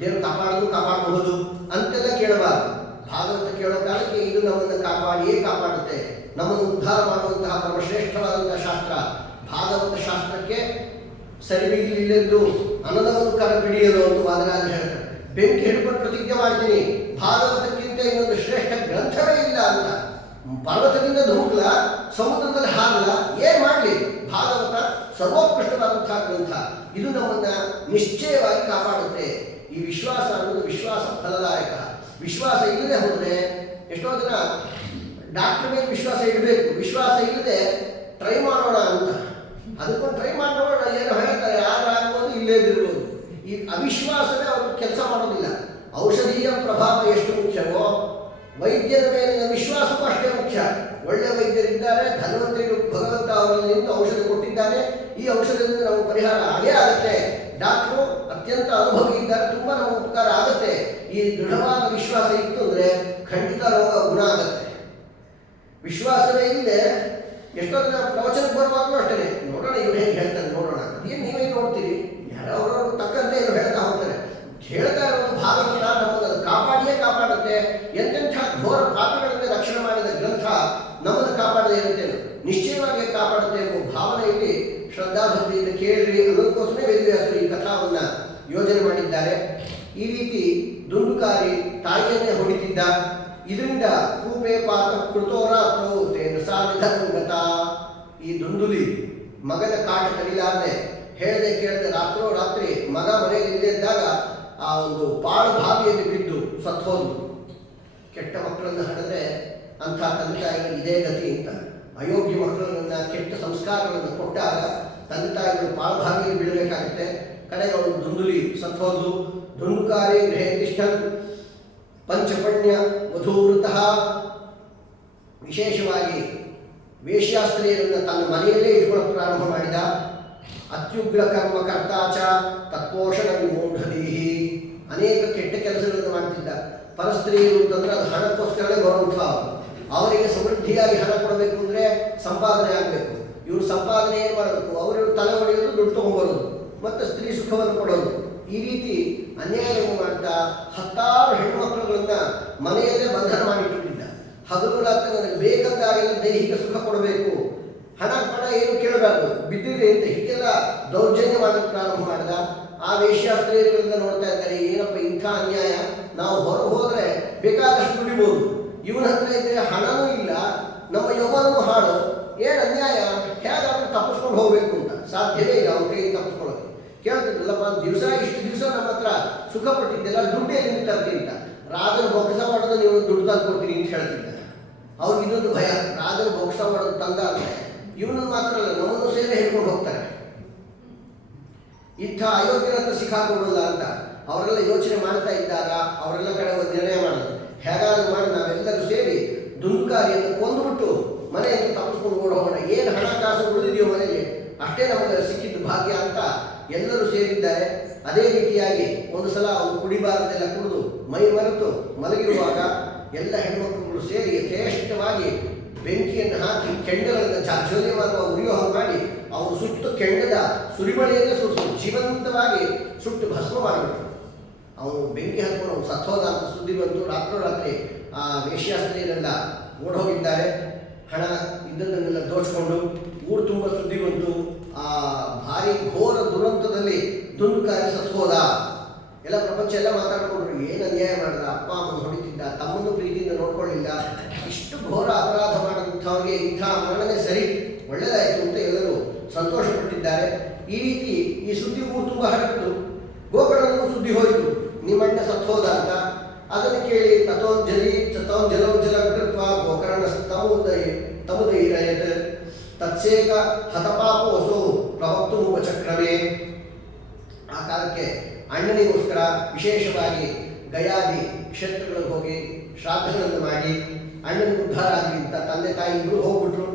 ದೇವರು ಕಾಪಾಡಬಹುದು ಅಂತೆಲ್ಲ ಕೇಳಬಾರದು. ಭಾಗವತ ಕೇಳೋ ಕಾಲಕ್ಕೆ ಇದು ನಮ್ಮನ್ನು ಕಾಪಾಡಿಯೇ ಕಾಪಾಡುತ್ತೆ. ನಮ್ಮನ್ನು ಉದ್ಧಾರ ಮಾಡುವಂತಹ ಪರಮಶ್ರೇಷ್ಠವಾದಂತಹ ಶಾಸ್ತ್ರ ಭಾಗವತ. ಶಾಸ್ತ್ರಕ್ಕೆ ಸರಿಬಿಗಿಲಿಲ್ಲದ್ದು ಅನ್ನದವನ್ನು ಕರ ಬಿಡಿಯಲು ಅಂತ ವಾದರಾಜ ಹೇಳ್ತಾರೆ. ಬೆಂಕಿ ಹಿಡ್ಕೊಂಡು ಪ್ರತಿಜ್ಞೆ ಮಾಡ್ತೀನಿ, ಭಾಗವತಕ್ಕಿಂತ ಇನ್ನೊಂದು ಶ್ರೇಷ್ಠ ಗ್ರಂಥವೇ ಇಲ್ಲ ಅಂತ. ಪರ್ವತದಿಂದ ಧುಮುಕ್ಲ, ಸಮುದ್ರದಲ್ಲಿ ಹಾರಲ, ಏನು ಮಾಡಲಿ, ಭಾಗವತ ಸರ್ವೋತ್ಕೃಷ್ಟವಾದಂತಹ ಗ್ರಂಥ. ಇದು ನಮ್ಮನ್ನು ನಿಶ್ಚಯವಾಗಿ ಕಾಪಾಡುತ್ತೆ. ಈ ವಿಶ್ವಾಸ ಅನ್ನೋದು ವಿಶ್ವಾಸ ಫಲದಾಯಕ. ವಿಶ್ವಾಸ ಇಲ್ಲದೆ ಹೋದರೆ, ಎಷ್ಟೋ ಜನ ಡಾಕ್ಟರ್ ಮೇಲೆ ವಿಶ್ವಾಸ ಇಡಬೇಕು, ವಿಶ್ವಾಸ ಇಲ್ಲದೆ ಟ್ರೈ ಮಾಡೋಣ ಅಂತ ಅದಕ್ಕೊಂದು ಟ್ರೈ ಮಾಡಿ ನೋಡೋಣ, ಏನು ಹೇಳ್ತಾರೆ, ಯಾರು ಆಗ್ಬೋದು, ಇಲ್ಲೇ ಇರ್ಬೋದು. ಈ ಅವಿಶ್ವಾಸವೇ ಅವರು ಕೆಲಸ ಮಾಡೋದಿಲ್ಲ. ಔಷಧೀಯ ಪ್ರಭಾವ ಎಷ್ಟು ಮುಖ್ಯವೋ ವೈದ್ಯರ ಮೇಲಿನ ವಿಶ್ವಾಸವೂ ಅಷ್ಟೇ ಮುಖ್ಯ. ಒಳ್ಳೆ ವೈದ್ಯರಿದ್ದಾರೆ, ಧನ್ವಂತರಿಗೂ ಭಗವಂತ ಅವರಲ್ಲಿ ಔಷಧ ಕೊಟ್ಟಿದ್ದಾನೆ. ಈ ಔಷಧದಿಂದ ನಮಗೆ ಪರಿಹಾರ ಆಗೇ ಆಗುತ್ತೆ. ಡಾಕ್ಟ್ರು ಅತ್ಯಂತ ಅನುಭವಿ ಇದ್ದಾರೆ, ತುಂಬ ನಮಗೆ ಉಪಕಾರ ಆಗುತ್ತೆ. ಈ ದೃಢವಾದ ವಿಶ್ವಾಸ ಇತ್ತು ಅಂದರೆ ಖಂಡಿತ ರೋಗ ಗುಣ ಆಗುತ್ತೆ. ವಿಶ್ವಾಸವೇ ಇಲ್ಲದೆ ಎಷ್ಟೋ ಜನ ಪ್ರವಚನಕ್ಕೆ ಬರುವಾಗಲೂ ಅಷ್ಟೇ, ನೋಡೋಣ ಇವ್ರು ಹೇಗೆ ಹೇಳ್ತಾರೆ ನೋಡೋಣ, ಏನು ನೀವೇ ನೋಡ್ತೀರಿ, ಯಾರವ್ರವ್ರು ತಕ್ಕಂತೆ ಏನು ಹೇಳ್ತಾ ಹೋಗ್ತಾರೆ. ಹೇಳ್ತಾ ಇರೋದು ಭಾಗವತ ನಮ್ಮನ್ನು ಕಾಪಾಡಿಯೇ ಕಾಪಾಡುತ್ತೆ. ಎಂತೆಂಥ ಘೋರ ಪಾಪಗಳಿಂದ ರಕ್ಷಣೆ ಮಾಡಿದ ಗ್ರಂಥ ನಮ್ಮನ್ನು ಕಾಪಾಡದೇ ಇರುತ್ತೆ, ನಿಶ್ಚಯವಾಗಿ ಕಾಪಾಡುತ್ತೆ ಎಂಬ ಭಾವನೆಯಲ್ಲಿ ಶ್ರದ್ಧಾಭಕ್ತಿಯಿಂದ ಕೇಳ್ರಿ ಅನ್ನೋದಕ್ಕೋಸ್ಕರ ವೇದವ್ಯಾಸರು ಈ ಕಥಾವನ್ನು ಯೋಜನೆ ಮಾಡಿದ್ದಾರೆ. ಈ ರೀತಿ ದುಂದುಕಾರಿ ತಾಯಿಯನ್ನೇ ಹೊಡಿತಿದ್ದ. ಇದರಿಂದ ಕೂಪೆ ಪಾತ ಕೃತೋರ ಪ್ರವೃತ್ತೇನು ಸಾಧಿಗತ. ಈ ದುಂದುಲಿ ಮಗನ ಕಾಟ ತಡಿಲಾರದೆ ಹೇಳದೆ ಕೇಳದೆ ರಾತ್ರಿ ಮಗ ಮನೆಯಲ್ಲಿ ಇಲ್ಲದೆ ಇದ್ದಾಗ ಆ ಒಂದು ಪಾಳು ಬಾವಿಯಲ್ಲಿ ಬಿದ್ದು ಸತ್ತೋದು. ಕೆಟ್ಟ ಮಕ್ಕಳನ್ನು ಹಡಿದ್ರೆ ಅಂಥ ತಂದೆ ತಾಯಿಗಳು ಇದೇ ಗತಿ ಅಂತ. ಅಯೋಗ್ಯ ಮಕ್ಕಳನ್ನ ಕೆಟ್ಟ ಸಂಸ್ಕಾರಗಳನ್ನು ಕೊಟ್ಟಾಗ ತಂದೆ ತಾಯಿಗಳು ಪಾಳು ಬಾವಿಯಲ್ಲಿ ಬೀಳಬೇಕಾಗುತ್ತೆ. ಕಡೆಗೆ ಅವನು ದುಂದುಲಿ ಸತ್ತೋದು. ದುಂದುಕಾರಿ ಗೃಹೇ ತಿಷ್ಠನ್ ಪಂಚಪಣ್ಯ ವಧೂವೃತಃ. ವಿಶೇಷವಾಗಿ ವೇಶ್ಯಾಸ್ತ್ರೀಯರನ್ನು ತನ್ನ ಮನೆಯಲ್ಲೇ ಇಟ್ಕೊಳ್ಳೋಕೆ ಪ್ರಾರಂಭ ಮಾಡಿದ. ಅತ್ಯುಗ್ರ ಕರ್ಮ ಕರ್ತಾಚ ತತ್ಪೋಷಣ ವಿಮೂಢದೀಹಿ. ಅನೇಕ ಕೆಟ್ಟ ಕೆಲಸಗಳನ್ನು ಮಾಡ್ತಿದ್ದ. ಪರಸ್ತ್ರೀಯರು ಅಂತಂದ್ರೆ ಅದು ಹಣಕ್ಕೋಸ್ಕರನೇ ಬರುವಂಥ ಅವರಿಗೆ ಸಮೃದ್ಧಿಯಾಗಿ ಹಣ ಕೊಡಬೇಕು ಅಂದರೆ ಸಂಪಾದನೆ ಆಗಬೇಕು. ಇವರು ಸಂಪಾದನೆ ಏನು ಮಾಡಬೇಕು, ಅವರಿವರು ತಲೆ ಹೊಡೆಯೋದು, ದುಡ್ಡು ತೊಗೊಂಡ್ಬರೋದು, ಮತ್ತು ಸ್ತ್ರೀ ಸುಖವನ್ನು ಕೊಡೋದು. ಈ ರೀತಿ ಅನ್ಯಾಯವನ್ನು ಮಾಡ್ತಾ ಹತ್ತಾರು ಹೆಣ್ಣುಮಕ್ಕಳುಗಳನ್ನ ಮನೆಯಲ್ಲೇ ಬಂಧನ ಮಾಡಿಟ್ಟಿದ್ದ. ಹಗಲು ರಾತ್ರಿ ನನಗೆ ಬೇಕಂದಾಗೆಲ್ಲ ದೈಹಿಕ ಸುಖ ಕೊಡಬೇಕು, ಹಣ ಏನು ಕೇಳಬಾರ್ದು, ಬಿದ್ದಿದೆ ಅಂತ ಹೀಗೆಲ್ಲ ದೌರ್ಜನ್ಯ ಮಾಡೋಕ್ಕೆ ಪ್ರಾರಂಭ ಮಾಡಿದ. ಆ ವೇಶ್ಯಾಸ್ತ್ರೀಯರುಗಳಿಂದ ನೋಡ್ತಾ ಇದ್ದಾರೆ, ಏನಪ್ಪ ಇಂಥ ಅನ್ಯಾಯ, ನಾವು ಹೊರಗೆ ಹೋದರೆ ಬೇಕಾದಷ್ಟು ದುಡಿಬೋದು, ಇವನ ಹತ್ರ ಇದ್ದರೆ ಹಣನೂ ಇಲ್ಲ, ನಮ್ಮ ಯೌವನೂ ಹಾಳು, ಏನು ಅನ್ಯಾಯ, ಹೇಗಾದ್ರೂ ತಪ್ಪಿಸ್ಕೊಂಡು ಹೋಗಬೇಕು ಅಂತ. ಸಾಧ್ಯವೇ ಇಲ್ಲ ಅವ್ರ ಕೈಗೆ ತಪ್ಪಿಸ್ಕೊಳ್ಳೋದು. ಕೇಳ್ತಿದ್ರಲ್ಲಪ್ಪ, ಇಷ್ಟು ದಿವಸ ನಮ್ಮ ಹತ್ರ ಸುಖ ಪಟ್ಟಿದ್ದೆಲ್ಲ ದುಡ್ಡು ಎಲ್ಲಿ ತರ್ತೀನಿ ಅಂತ. ರಾಜನ ಬೊಕ್ಕಸ ಮಾಡೋದು ನೀವು ದುಡ್ಡು ತಂದು ಕೊಡ್ತೀನಿ ಅಂತ ಹೇಳ್ತಿದ್ದ. ಅವ್ರಿಗೆ ಇನ್ನೊಂದು ಭಯ, ರಾಜನ ಬೊಕ್ಕಸ ಮಾಡೋದು ತಂದ ಅಂದರೆ ಇವನನ್ನು ಮಾತ್ರ ಅಲ್ಲ ನಮ್ಮನ್ನು ಸೇವೆ ಹೇಳ್ಕೊಂಡು ಹೋಗ್ತಾರೆ, ಇಂಥ ಅಯೋಗ್ಯರ ಹತ್ರ ಸಿಕ್ಕಾಕೊಳ್ಳಲ್ಲ ಅಂತ ಅವರೆಲ್ಲ ಯೋಚನೆ ಮಾಡ್ತಾ ಇದ್ದಾಗ ಅವರೆಲ್ಲ ಕಡೆ ಒಂದು ನಿರ್ಣಯ ಮಾಡೋದು, ಹೇಗಾದ್ರೂ ಮಾಡಿ ನಾವೆಲ್ಲರೂ ಸೇರಿ ದುಂದುಕಾರಿಯನ್ನು ಕೊಂದುಬಿಟ್ಟು ಮನೆಯನ್ನು ತಪ್ಪಿಸ್ಕೊಂಡು ಓಡೋಣ, ಏನು ಹಣಕಾಸು ಉಳಿದಿದೆಯೋ ಮನೆಗೆ ಅಷ್ಟೇ ನಮಗೆ ಸಿಕ್ಕಿದ್ದು ಭಾಗ್ಯ ಅಂತ ಎಲ್ಲರೂ ಸೇರಿದ್ದಾರೆ. ಅದೇ ರೀತಿಯಾಗಿ ಒಂದು ಸಲ ಅವನು ಕುಡಿಬಾರದೆಲ್ಲ ಕುಡಿದು ಮೈ ಮರೆತು ಮಲಗಿರುವಾಗ ಎಲ್ಲ ಹೆಣ್ಮಕ್ಳುಗಳು ಸೇರಿ ಯಥೇಷ್ಟವಾಗಿ ಬೆಂಕಿಯನ್ನು ಹಾಕಿ ಕೆಂಡಗಳನ್ನು ಜಾಜ್ಯೋಲ್ಯಮಾನ ಉರಿಯೋ ಮಾಡಿ ಅವರು ಸುಟ್ಟು ಕೆಂಡದ ಸುರಿಮಳೆಯನ್ನೇ ಸುಟ್ಟು ಜೀವಂತವಾಗಿ ಸುಟ್ಟು ಭಸ್ಮ ಮಾಡಿಬಿಟ್ರು. ಅವನು ಬೆಂಕಿ ಹಾಕೊಂಡು ಅವನು ಸತ್ತೋದ ಅಂತ ಸುದ್ದಿ ಬಂತು. ರಾತ್ರೋರಾತ್ರಿ ಆ ವೇಶ್ಯಾಸ್ತ್ರೀಯರೆಲ್ಲ ಓಡೋಗಿದ್ದಾರೆ, ಹಣ ಇದ್ದದನ್ನೆಲ್ಲ ದೋಚ್ಕೊಂಡು. ಊರು ತುಂಬ ಸುದ್ದಿ ಬಂತು, ಆ ಭಾರಿ ಘೋರ ದುರಂತದಲ್ಲಿ ದುಂದುಕಾರಿ ಸತ್ತೋದ. ಎಲ್ಲ ಪ್ರಪಂಚ ಎಲ್ಲ ಮಾತಾಡ್ಕೊಂಡ್ರು, ಏನು ಅನ್ಯಾಯ ಮಾಡಿದ, ಅಪ್ಪ ಅಮ್ಮನ ಹೊಡಿತಿದ್ದ, ತಮ್ಮನ್ನು ಪ್ರೀತಿಯಿಂದ ನೋಡ್ಕೊಳ್ಳಿಲ್ಲ, ಇಷ್ಟು ಘೋರ ಅಪರಾಧ ಮಾಡಿದಂಥವ್ರಿಗೆ ಇಂಥ ಮರಣನೇ ಸರಿ, ಒಳ್ಳೆಯದಾಯಿತು ಅಂತ ಎಲ್ಲರೂ ಸಂತೋಷಪಟ್ಟಿದ್ದಾರೆ. ಈ ರೀತಿ ಈ ಸುದ್ದಿ ಊರು ತುಂಬ ಹರಡಿತು. ಗೋಕರ್ಣನೂ ಸುದ್ದಿ ಹೋಯಿತು, ನಿಮ್ಮಣ್ಣ ಸತ್ತೋದ ಅಂತ. ಅದನ್ನು ಕೇಳಿ ತಥೋಂಜಲೋಜ್ಜಲ ಕೃತ್ವ ಗೋಕರ್ಣ ತಮುದೈರಯತ್ ತತ್ಸೇಕ ಹತಪಾಪೋಸು ಪ್ರವಕ್ತು ಚಕ್ರವೇ. ಆ ಕಾಲಕ್ಕೆ ಅಣ್ಣನಿಗೋಸ್ಕರ ವಿಶೇಷವಾಗಿ ಗಯಾದಿ ಕ್ಷೇತ್ರಗಳಿಗೆ ಹೋಗಿ ಶ್ರಾದ್ದಗಳನ್ನು ಮಾಡಿ ಅಣ್ಣನಿಗೆ ಉದ್ಧಾರ ಆಗಲಿ ಅಂತ ತಂದೆ ತಾಯಿ ಇಬ್ಬರು ಹೋಗ್ಬಿಟ್ರು.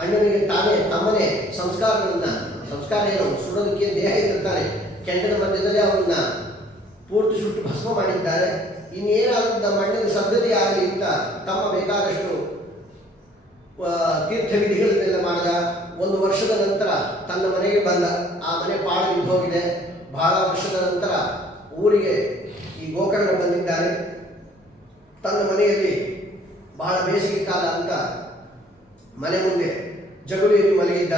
ಅಣ್ಣನಿಗೆ ತಾನೇ ತಮ್ಮನೇ ಸಂಸ್ಕಾರ ಏನು ಸುಡೋದಕ್ಕೆ ದೇಹ ಇರ್ತಾನೆ, ಕೆಂಡದ ಮಧ್ಯದಲ್ಲಿ ಅವನ್ನ ಪೂರ್ತಿ ಸುಟ್ಟು ಭಸ್ಮ ಮಾಡಿದ್ದಾರೆ. ಇನ್ನೇನಾದರೂ ನಮ್ಮ ಅಣ್ಣನಿಗೆ ಸದ್ಧತಿ ಆಗಲಿ ಅಂತ ತಮ್ಮ ಬೇಕಾದಷ್ಟು ತೀರ್ಥ ವಿಧಿಗಳನ್ನೆಲ್ಲ ಮಾಡಿದ. ಒಂದು ವರ್ಷದ ನಂತರ ತನ್ನ ಮನೆಗೆ ಬಂದ. ಆ ಮನೆ ಪಾಳು ಬಿದ್ದು ಹೋಗಿದೆ. ಬಹಳ ವರ್ಷದ ನಂತರ ಊರಿಗೆ ಈ ಗೋಕರ್ಣ ಬಂದಿದ್ದಾನೆ. ತನ್ನ ಮನೆಯಲ್ಲಿ ಬಹಳ ಬೇಸಿಗೆ ಕಾಲ ಅಂತ ಮನೆ ಮುಂದೆ ಜಗುಲಿಯಲ್ಲಿ ಮಲಗಿದ್ದ.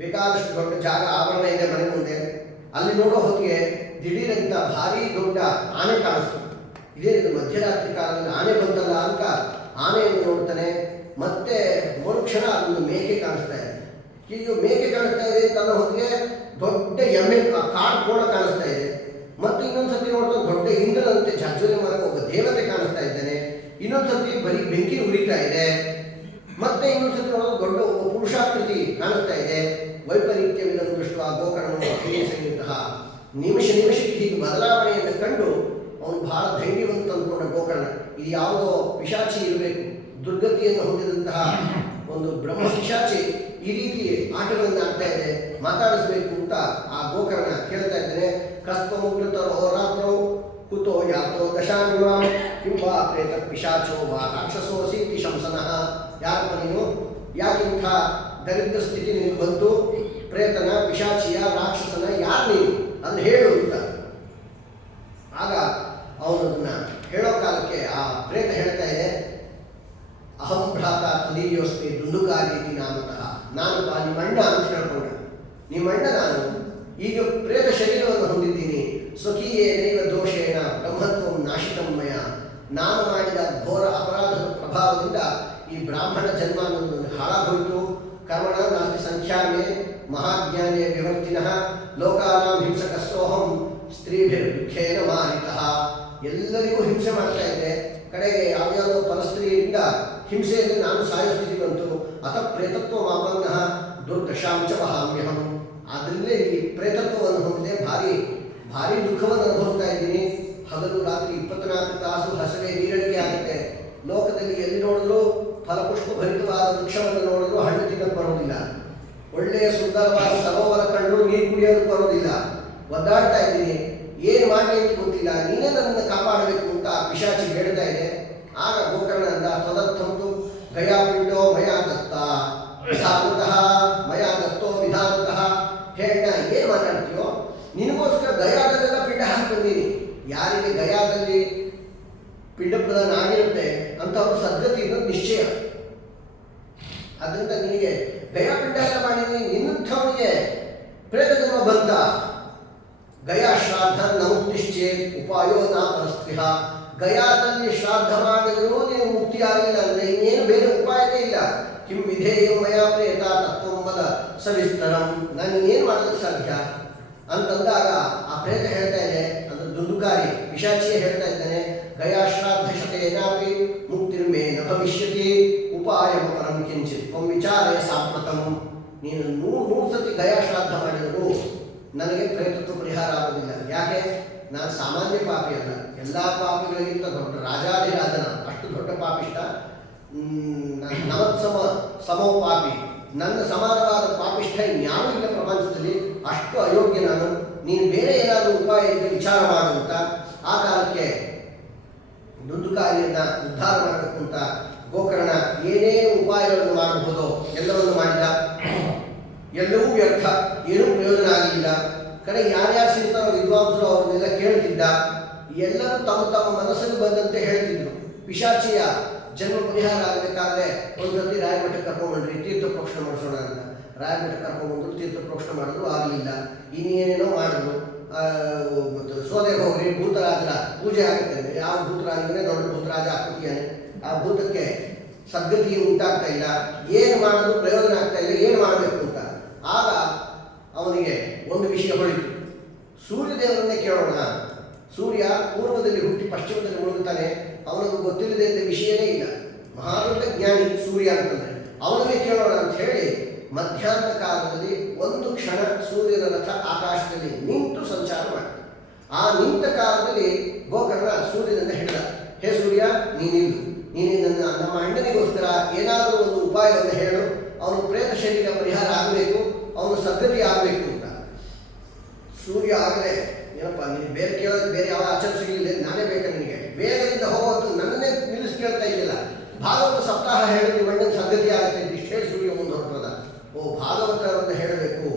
ಬೇಕಾದಷ್ಟು ದೊಡ್ಡ ಜಾಗ ಆವರಣ ಇದೆ ಮನೆ ಮುಂದೆ. ಅಲ್ಲಿ ನೋಡೋ ಹೊತ್ತಿಗೆ ದಿಢೀರಂತ ಭಾರಿ ದೊಡ್ಡ ಆನೆ ಕಾಣಿಸ್ತು. ಇದೇನಿದು ಮಧ್ಯರಾತ್ರಿ ಕಾಲದಲ್ಲಿ ಆನೆ ಬಂತಲ್ಲ ಅಂತ ಆನೆಯನ್ನು ನೋಡ್ತಾನೆ. ಮತ್ತೆ ಮರುಕ್ಷಣ ಅದೊಂದು ಮೇಕೆ ಕಾಣಿಸ್ತಾ ಇದೆ. ಈಗ ಮೇಕೆ ಕಾಣಿಸ್ತಾ ಇದೆ ತನ್ನ ಹೊತ್ತಿಗೆ ದೊಡ್ಡ ಎಮ್ಮೆ ಕಾಡು ಕೋಣ ಕಾಣಿಸ್ತಾ ಇದೆ. ಮತ್ತು ಇನ್ನೊಂದ್ಸತಿ ನೋಡ್ತಾ ದೊಡ್ಡ ಇಂದ್ರನಂತೆ ಜಾಜ್ವಲ್ಯಮಾನ ಒಬ್ಬ ದೇವತೆ ಕಾಣಿಸ್ತಾ ಇದ್ದಾನೆ. ಇನ್ನೊಂದ್ಸತಿ ಬರೀ ಬೆಂಕಿ ಉರಿತಾ ಇದೆ. ಮತ್ತೆ ಇನ್ನೊಂದ್ಸತಿ ನೋಡೋದು ದೊಡ್ಡ ಒಬ್ಬ ಪುರುಷಾಕೃತಿ ಕಾಣಿಸ್ತಾ ಇದೆ. ವೈಪರೀತ್ಯವಿದನ್ನು ದೃಷ್ಟ ಗೋಕರ್ಣನು ಸಂಯುಕ್ತ ನಿಮಿಷಕ್ಕೆ ಹೀಗೆ ಬದಲಾವಣೆಯನ್ನು ಕಂಡು ಅವನು ಬಹಳ ಧೈರ್ಯವಂತ ಅಂದ್ಕೊಂಡ ಗೋಕರ್ಣ. ಇದು ಯಾವುದೋ ಪಿಶಾಚಿ ಇರಬೇಕು, ದುರ್ಗತಿಯನ್ನು ಹೊಂದಿದಂತಹ ಒಂದು ಬ್ರಹ್ಮ ಪಿಶಾಚಿ ಈ ರೀತಿ ಆಟಗಳನ್ನು ಆಡ್ತಾ ಇದೆ, ಮಾತಾಡಿಸ್ಬೇಕು ಅಂತ ಆ ಗೋಕರ್ಣ ಕೇಳ್ತಾ ಇದ್ದೇನೆ. ಕಸ್ತಮುಗ್ರತರೋ ರಾತ್ರೋ ಕುತೋ ಯಾತೋ ದಶಾನಿಮಾಂ ಕಿಂವಾ ಪ್ರೇತ ಪಿಶಾಚೋ ವಾ ರಾಕ್ಷಸೋಸೀತಿ ಶಂಸನಃ. ಯಾರಪ್ಪ ನೀನು, ಯಾಕಿಂಥ ದರಿದ್ರ ಸ್ಥಿತಿ ನಿನಗೆ ಬಂತು, ಪ್ರೇತನ ಪಿಶಾಚಿಯ ರಾಕ್ಷಸನ ಯಾರು ನೀನು ಅದನ್ನು ಹೇಳು ಅಂತ. ಆಗ ಅವನು ಅದನ್ನು ಹೇಳೋ ಕಾಲಕ್ಕೆ ಆ ಪ್ರೇತ ಹೇಳ್ತಾ ಇದೆ, ಅಹಂ ಭ್ರಾತ ತದೀಯೋಸ್ಮಿ ದುಂದುಕಾರೀತಿ ನಾಮತಃ. ನಾನು ನಿಮ್ಮಣ್ಣ ಅಂತ ಹೇಳ್ಕೊಂಡ. ನಿಮ್ಮಣ್ಣ ನಾನು ಈಗ ಪ್ರೇತ ಶರೀರವನ್ನು ಹೊಂದಿದ್ದೀನಿ. ಸ್ವಕೀಯೇನೈವ ದೋಷೇಣ ಬ್ರಹ್ಮತ್ವಂ ನಾಶಿತಮ್ಮಯ. ನಾನು ಮಾಡಿದ ಘೋರ ಅಪರಾಧದ ಪ್ರಭಾವದಿಂದ ಈ ಬ್ರಾಹ್ಮಣ ಜನ್ಮ ಅನ್ನೋದು ಹಾಳಾಗೋಯಿತು. ಕರ್ಮಣ ನಾಸ್ತಿ ಸಂಖ್ಯಾಮೇ ಮಹಾಜ್ಞಾನೇ ವಿವರ್ತಿನಃ ಲೋಕಾನಾಂ ಹಿಂಸಕಸ್ಸೋಹಂ ಸ್ತ್ರೀಭಿರ್ದುಃಖೇನ ಮಾನಿತಃ. ಎಲ್ಲರಿಗೂ ಹಿಂಸೆ ಮಾಡ್ತಾ ಇದ್ದೆ. ಕಡೆಗೆ ಯಾವ್ಯಾವುದೋ ಪರಸ್ತ್ರೀಯಿಂದ ಹಿಂಸೆಯಲ್ಲಿ ನಾನು ಸಾಯೋ ಸ್ಥಿತಿ ಬಂತು. ಅಥ ಪ್ರೇತತ್ವ ಮಾಪನ್ನ ದುರ್ದಶಾಂಚ ವಹಾಮ್ಯಹಂ. ಅದರಲ್ಲೇ ಈ ಪ್ರೇತತ್ವವನ್ನು ಹೊಂದಿದೆ. ಭಾರಿ ದುಃಖವನ್ನು ಅನುಭವಿಸ್ತಾ ಇದ್ದೀನಿ. ಹಗಲು ರಾತ್ರಿ 24 ತಾಸು ಹಸವೆ ನೀರಡಿಕೆ ಆಗುತ್ತೆ. ಲೋಕದಲ್ಲಿ ಎಲ್ಲಿ ನೋಡಿದ್ರು ಫಲಪುಷ್ಪ ಭರಿತವಾದ ವೃಕ್ಷವನ್ನು ನೋಡಿದ್ರು ಹಣ್ಣು ತಿನ್ನಕ್ಕೆ ಬರೋದಿಲ್ಲ. ಒಳ್ಳೆಯ ಸುಂದರವಾದ ಸರೋವರ ಕಂಡು ನೀರು ಕುಡಿಯೋದಕ್ಕೆ ಬರೋದಿಲ್ಲ. ಒದ್ದಾಡ್ತಾ ಇದ್ದೀನಿ. ಏನು ಮಾಡಲಿ ಅಂತ ಗೊತ್ತಿಲ್ಲ, ನೀನೇ ನನ್ನನ್ನು ಕಾಪಾಡಬೇಕು ಅಂತ ಪಿಶಾಚಿ ಹೇಳ್ತಾ ಇದೆ. ಆಗ ಗೋಕರ್ಣ ಅಂದ, ತದರ್ಥಂತು ಗಯಾಪಿಂಡೋ ಮಯಾ ದತ್ತ ವಿಧಾನತಃ ಮಯಾ ದತ್ತೋ ವಿಧಾನತಃ. ಹೇಳ, ಏನು ಮಾತಾಡ್ತೀಯೋ? ನಿನಗೋಸ್ಕರ ಗಯಾದಲ್ಲೆಲ್ಲ ಪಿಂಡ ಹಾಕಿ ಬಂದೀನಿ. ಯಾರಿಗೆ ಗಯಾದಲ್ಲಿ ಪಿಂಡ ಪ್ರದಾನ ಆಗಿರುತ್ತೆ ಅಂತವ್ರು ಸದ್ಗತಿ ಅನ್ನೋದು ನಿಶ್ಚಯ. ಅದರಿಂದ ನಿನಗೆ ಗಯಾ ಪಿಂಡ ಎಲ್ಲ ಮಾಡಿದ್ದೀನಿ, ನಿನ್ನಂಥವನಿಗೆ ಪ್ರೇತ ಜನ್ಮ ಬಂತ. ಗಯಾ ಶ್ರಾದ್ದ ನಮುಕ್ತಿಶ್ಚೇ ಉಪಾಯೋ ನಾ ಪರಸ್ತ್ರಿಹ. ಗಯಾದಲ್ಲಿ ಶ್ರಾದ್ದ ಮಾಡಿದರೂ ನೀನು ಮುಕ್ತಿ ಆಗಲಿಲ್ಲ ಅಂದರೆ ಇನ್ನೇನು ಬೇರೆ ಉಪಾಯವೇ ಇಲ್ಲ. ಕಿಂ ವಿಧೇಯಂ ಮಯಾ ಪ್ರೇತ ತತ್ವಂ ವದ ಸವಿಸ್ತರಂ. ನಾನು ಇನ್ನೇನು ಮಾಡೋದಕ್ಕೆ ಸಾಧ್ಯ ಅಂತಂದಾಗ ಆ ಪ್ರೇತ ಹೇಳ್ತಾ ಇದೆ, ಅದು ದುಂದುಕಾರಿ ಪಿಶಾಚಿಯೇ ಹೇಳ್ತಾ ಇದ್ದಾನೆ, ಗಯಾ ಶ್ರಾದ್ದ ಶತೇನಾಪಿ ಮುಕ್ತಿರ್ಮೇ ನ ಭವಿಷ್ಯತಿ ಉಪಾಯ ಪರಂ ಕಿಂಚಿತ್ ತ್ವಂ ವಿಚಾರಯ ಸಾಂಪ್ರತಂ. ನೀನು ನೂರು ಸತಿ ಗಯಾ ಶ್ರಾದ್ದ ಮಾಡಿದರೂ ನನಗೆ ಪ್ರೇತತ್ವ ಪರಿಹಾರ ಆಗೋದಿಲ್ಲ. ಯಾಕೆ? ನಾನು ಸಾಮಾನ್ಯ ಪಾಪಿ ಅಲ್ಲ, ಎಲ್ಲ ಪಾಪಿಗಳಿಗಿಂತ ದೊಡ್ಡ ರಾಜಾಧಿರಾಜನ, ಅಷ್ಟು ದೊಡ್ಡ ಪಾಪಿಷ್ಟ. ಸಮೋ ಪಾಪಿ, ನನ್ನ ಸಮಾನವಾದ ಪಾಪಿಷ್ಠ ಇನ್ಯಾವುದೂ ಇಲ್ಲ ಪ್ರಪಂಚದಲ್ಲಿ. ಅಷ್ಟು ಅಯೋಗ್ಯ ನಾನು. ನೀನು ಬೇರೆ ಏನಾದರೂ ಉಪಾಯ ಇದ್ದರೆ ವಿಚಾರ ಮಾಡುವಂತ. ಆ ಕಾಲಕ್ಕೆ ದುಂದುಕಾರಿಯನ್ನ ಉದ್ಧಾರ ಮಾಡಬೇಕು ಅಂತ ಗೋಕರ್ಣ ಏನೇನು ಉಪಾಯಗಳನ್ನು ಮಾಡಬಹುದೋ ಎಲ್ಲವನ್ನು ಮಾಡಿದ. ಎಲ್ಲವೂ ವ್ಯರ್ಥ, ಏನೂ ಪ್ರಯೋಜನ ಆಗಲಿಲ್ಲ. ಕಡೆಗೆ ಯಾರ್ಯಾರು ಸಿಗ್ತಾರೋ ವಿದ್ವಾಂಸರು ಅವ್ರನ್ನೆಲ್ಲ ಕೇಳ್ತಿದ್ದ. ಎಲ್ಲರೂ ತಮ್ಮ ತಮ್ಮ ಮನಸ್ಸಿಗೆ ಬಂದಂತೆ ಹೇಳ್ತಿದ್ರು. ಪಿಶಾಚಿಯ ಜನ್ಮ ಪರಿಹಾರ ಆಗಬೇಕಾದ್ರೆ ಒಂದು ಸರ್ತಿ ರಾಯಮಠಕ್ಕೆ ಕರ್ಕೊಂಡ್ಬಂದ್ರಿ, ತೀರ್ಥ ಪ್ರೋಕ್ಷಣೆ ಮಾಡಿಸೋಣ ಅಂತ. ರಾಯಮಠಕ್ಕೆ ಕರ್ಕೊಂಡ್ಬಂದ್ರು, ತೀರ್ಥ ಪ್ರೋಕ್ಷಣೆ ಮಾಡಿದ್ರು, ಆಗಲಿಲ್ಲ. ಇನ್ನೇನೇನೋ ಮಾಡಿದ್ರು. ಸೋದೆಗೆ ಹೋಗ್ರಿ, ಭೂತರಾಜರ ಪೂಜೆ ಆಗುತ್ತೆ. ಯಾವ ಭೂತರಾಜನೇ ದೊಡ್ಡ ಭೂತರಾಜ ಆಗ್ತಿದ್ದಾನೆ. ಆ ಭೂತಕ್ಕೆ ಸದ್ಗತಿ ಉಂಟಾಗ್ತಾ ಇಲ್ಲ, ಏನು ಮಾಡಿದ್ರು ಪ್ರಯೋಜನ ಆಗ್ತಾ ಇಲ್ಲ, ಏನು ಮಾಡಬೇಕು ಅಂತ. ಆಗ ಅವನಿಗೆ ಒಂದು ವಿಷಯ ಹೊಳಿತು. ಸೂರ್ಯದೇವರನ್ನೇ ಕೇಳೋಣ. ಸೂರ್ಯ ಪೂರ್ವದಲ್ಲಿ ಹುಟ್ಟಿ ಪಶ್ಚಿಮದಲ್ಲಿ ಮುಳುಗುತ್ತಾನೆ, ಅವನಿಗೆ ಗೊತ್ತಿಲ್ಲದೆ ಇದ್ದ ವಿಷಯನೇ ಇಲ್ಲ. ಮಹಾದೊಡ್ಡ ಜ್ಞಾನಿ ಸೂರ್ಯ ಅಂತಂದರೆ ಅವನಿಗೆ ಕೇಳೋಣ ಅಂತ ಹೇಳಿ ಮಧ್ಯಾಹ್ನ ಕಾಲದಲ್ಲಿ ಒಂದು ಕ್ಷಣ ಸೂರ್ಯನ ರಥ ಆಕಾಶದಲ್ಲಿ ನಿಂತು ಸಂಚಾರ ಮಾಡಿದ. ಆ ನಿಂತ ಕಾಲದಲ್ಲಿ ಗೋಕರ್ಣ ಸೂರ್ಯನನ್ನು ಹಿಡಿದ. ಹೇ ಸೂರ್ಯ, ನೀನು ನಮ್ಮ ಅಣ್ಣನಿಗೋಸ್ಕರ ಏನಾದರೂ ಒಂದು ಉಪಾಯವನ್ನು ಹೇಳು. ಅವನು ಪ್ರೇತ ಶರೀರ ಪರಿಹಾರ ಆಗಬೇಕು, ಅವನು ಸದ್ಗತಿ ಆಗಬೇಕು ಅಂತ. ಸೂರ್ಯ ಆಗಲೇ, ಏನಪ್ಪ ನೀನು ಬೇರೆ ಕೇಳೋದು ಬೇರೆ ಯಾವ ಆಚಾರ ಸಿಗಲಿಲ್ಲ, ನಾನೇ ಬೇಕಾ ನಿನಗೆ? ವೇಗದಿಂದ ಹೋಗೋದು ನನ್ನನ್ನೇ ನಿಲ್ಲಿಸಿ ಕೇಳ್ತಾ ಇದೆಯಲ್ಲ. ಭಾಗವತ ಸಪ್ತಾಹ ಹೇಳಿದ್ರೆ ಮಣ್ಣನ ಸದ್ಗತಿ ಆಗುತ್ತೆ ಅಂತ ಇಷ್ಟು ಹೇಳಿ ಸೂರ್ಯ ಮುಂದೆ ಹೊರಟದ. ಓ, ಭಾಗವತವನ್ನು ಹೇಳಬೇಕು.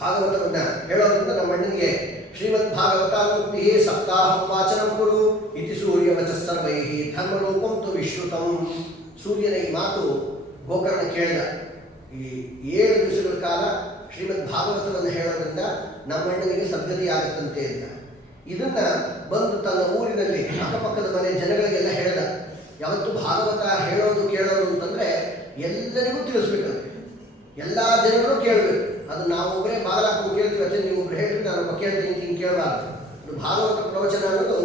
ಭಾಗವತವನ್ನ ಹೇಳೋದ್ರಿಂದ ನಮ್ಮ ಅಣ್ಣನಿಗೆ ಶ್ರೀಮದ್ ಭಾಗವತ ಮುಕ್ತಿ ಸಪ್ತಾಹಂ ವಾಚನಂ ಕುರು ಇತಿ ಸೂರ್ಯವಚ ಸರ್ವೈ ಧರ್ಮಲೋಕಂ ತು ವಿಶ್ರುತಂ. ಸೂರ್ಯನ ಈ ಮಾತು ಗೋಕರ್ಣ ಕೇಳಿದ. ಈ 7 ದಿವಸಗಳ ಕಾಲ ಶ್ರೀಮದ್ ಭಾಗವತವನ್ನು ಹೇಳೋದ್ರಿಂದ ನಮ್ಮಣ್ಣನಿಗೆ ಸದ್ಗತಿ ಆಗುತ್ತಂತೆ ಅಂತ. ಇದನ್ನ ಬಂದು ತನ್ನ ಊರಿನಲ್ಲಿ ಅಕ್ಕಪಕ್ಕದ ಮನೆ ಜನಗಳಿಗೆಲ್ಲ ಹೇಳ್ದ. ಯಾವತ್ತು ಭಾಗವತ ಹೇಳೋದು ಕೇಳೋದು ಅಂತಂದ್ರೆ ಎಲ್ಲರಿಗೂ ತಿಳಿಸ್ಬೇಕಂತೆ, ಎಲ್ಲ ಜನಗಳು ಕೇಳಬೇಕು. ಅದು ನಾವೊಬ್ಬರೇ ಬಾಗಲಾಕೊಂಡು ಕೇಳ್ತೀವಿ ಅಷ್ಟೇ. ನೀವೊಬ್ರು ಹೇಳ್ತೀವಿ, ನಾನೊಬ್ಬ ಕೇಳ್ತೀನಿ, ಹಿಂಗೆ ಕೇಳಬಾರ್ದು. ಅದು ಭಾಗವತ ಪ್ರವಚನ ಅನ್ನೋದು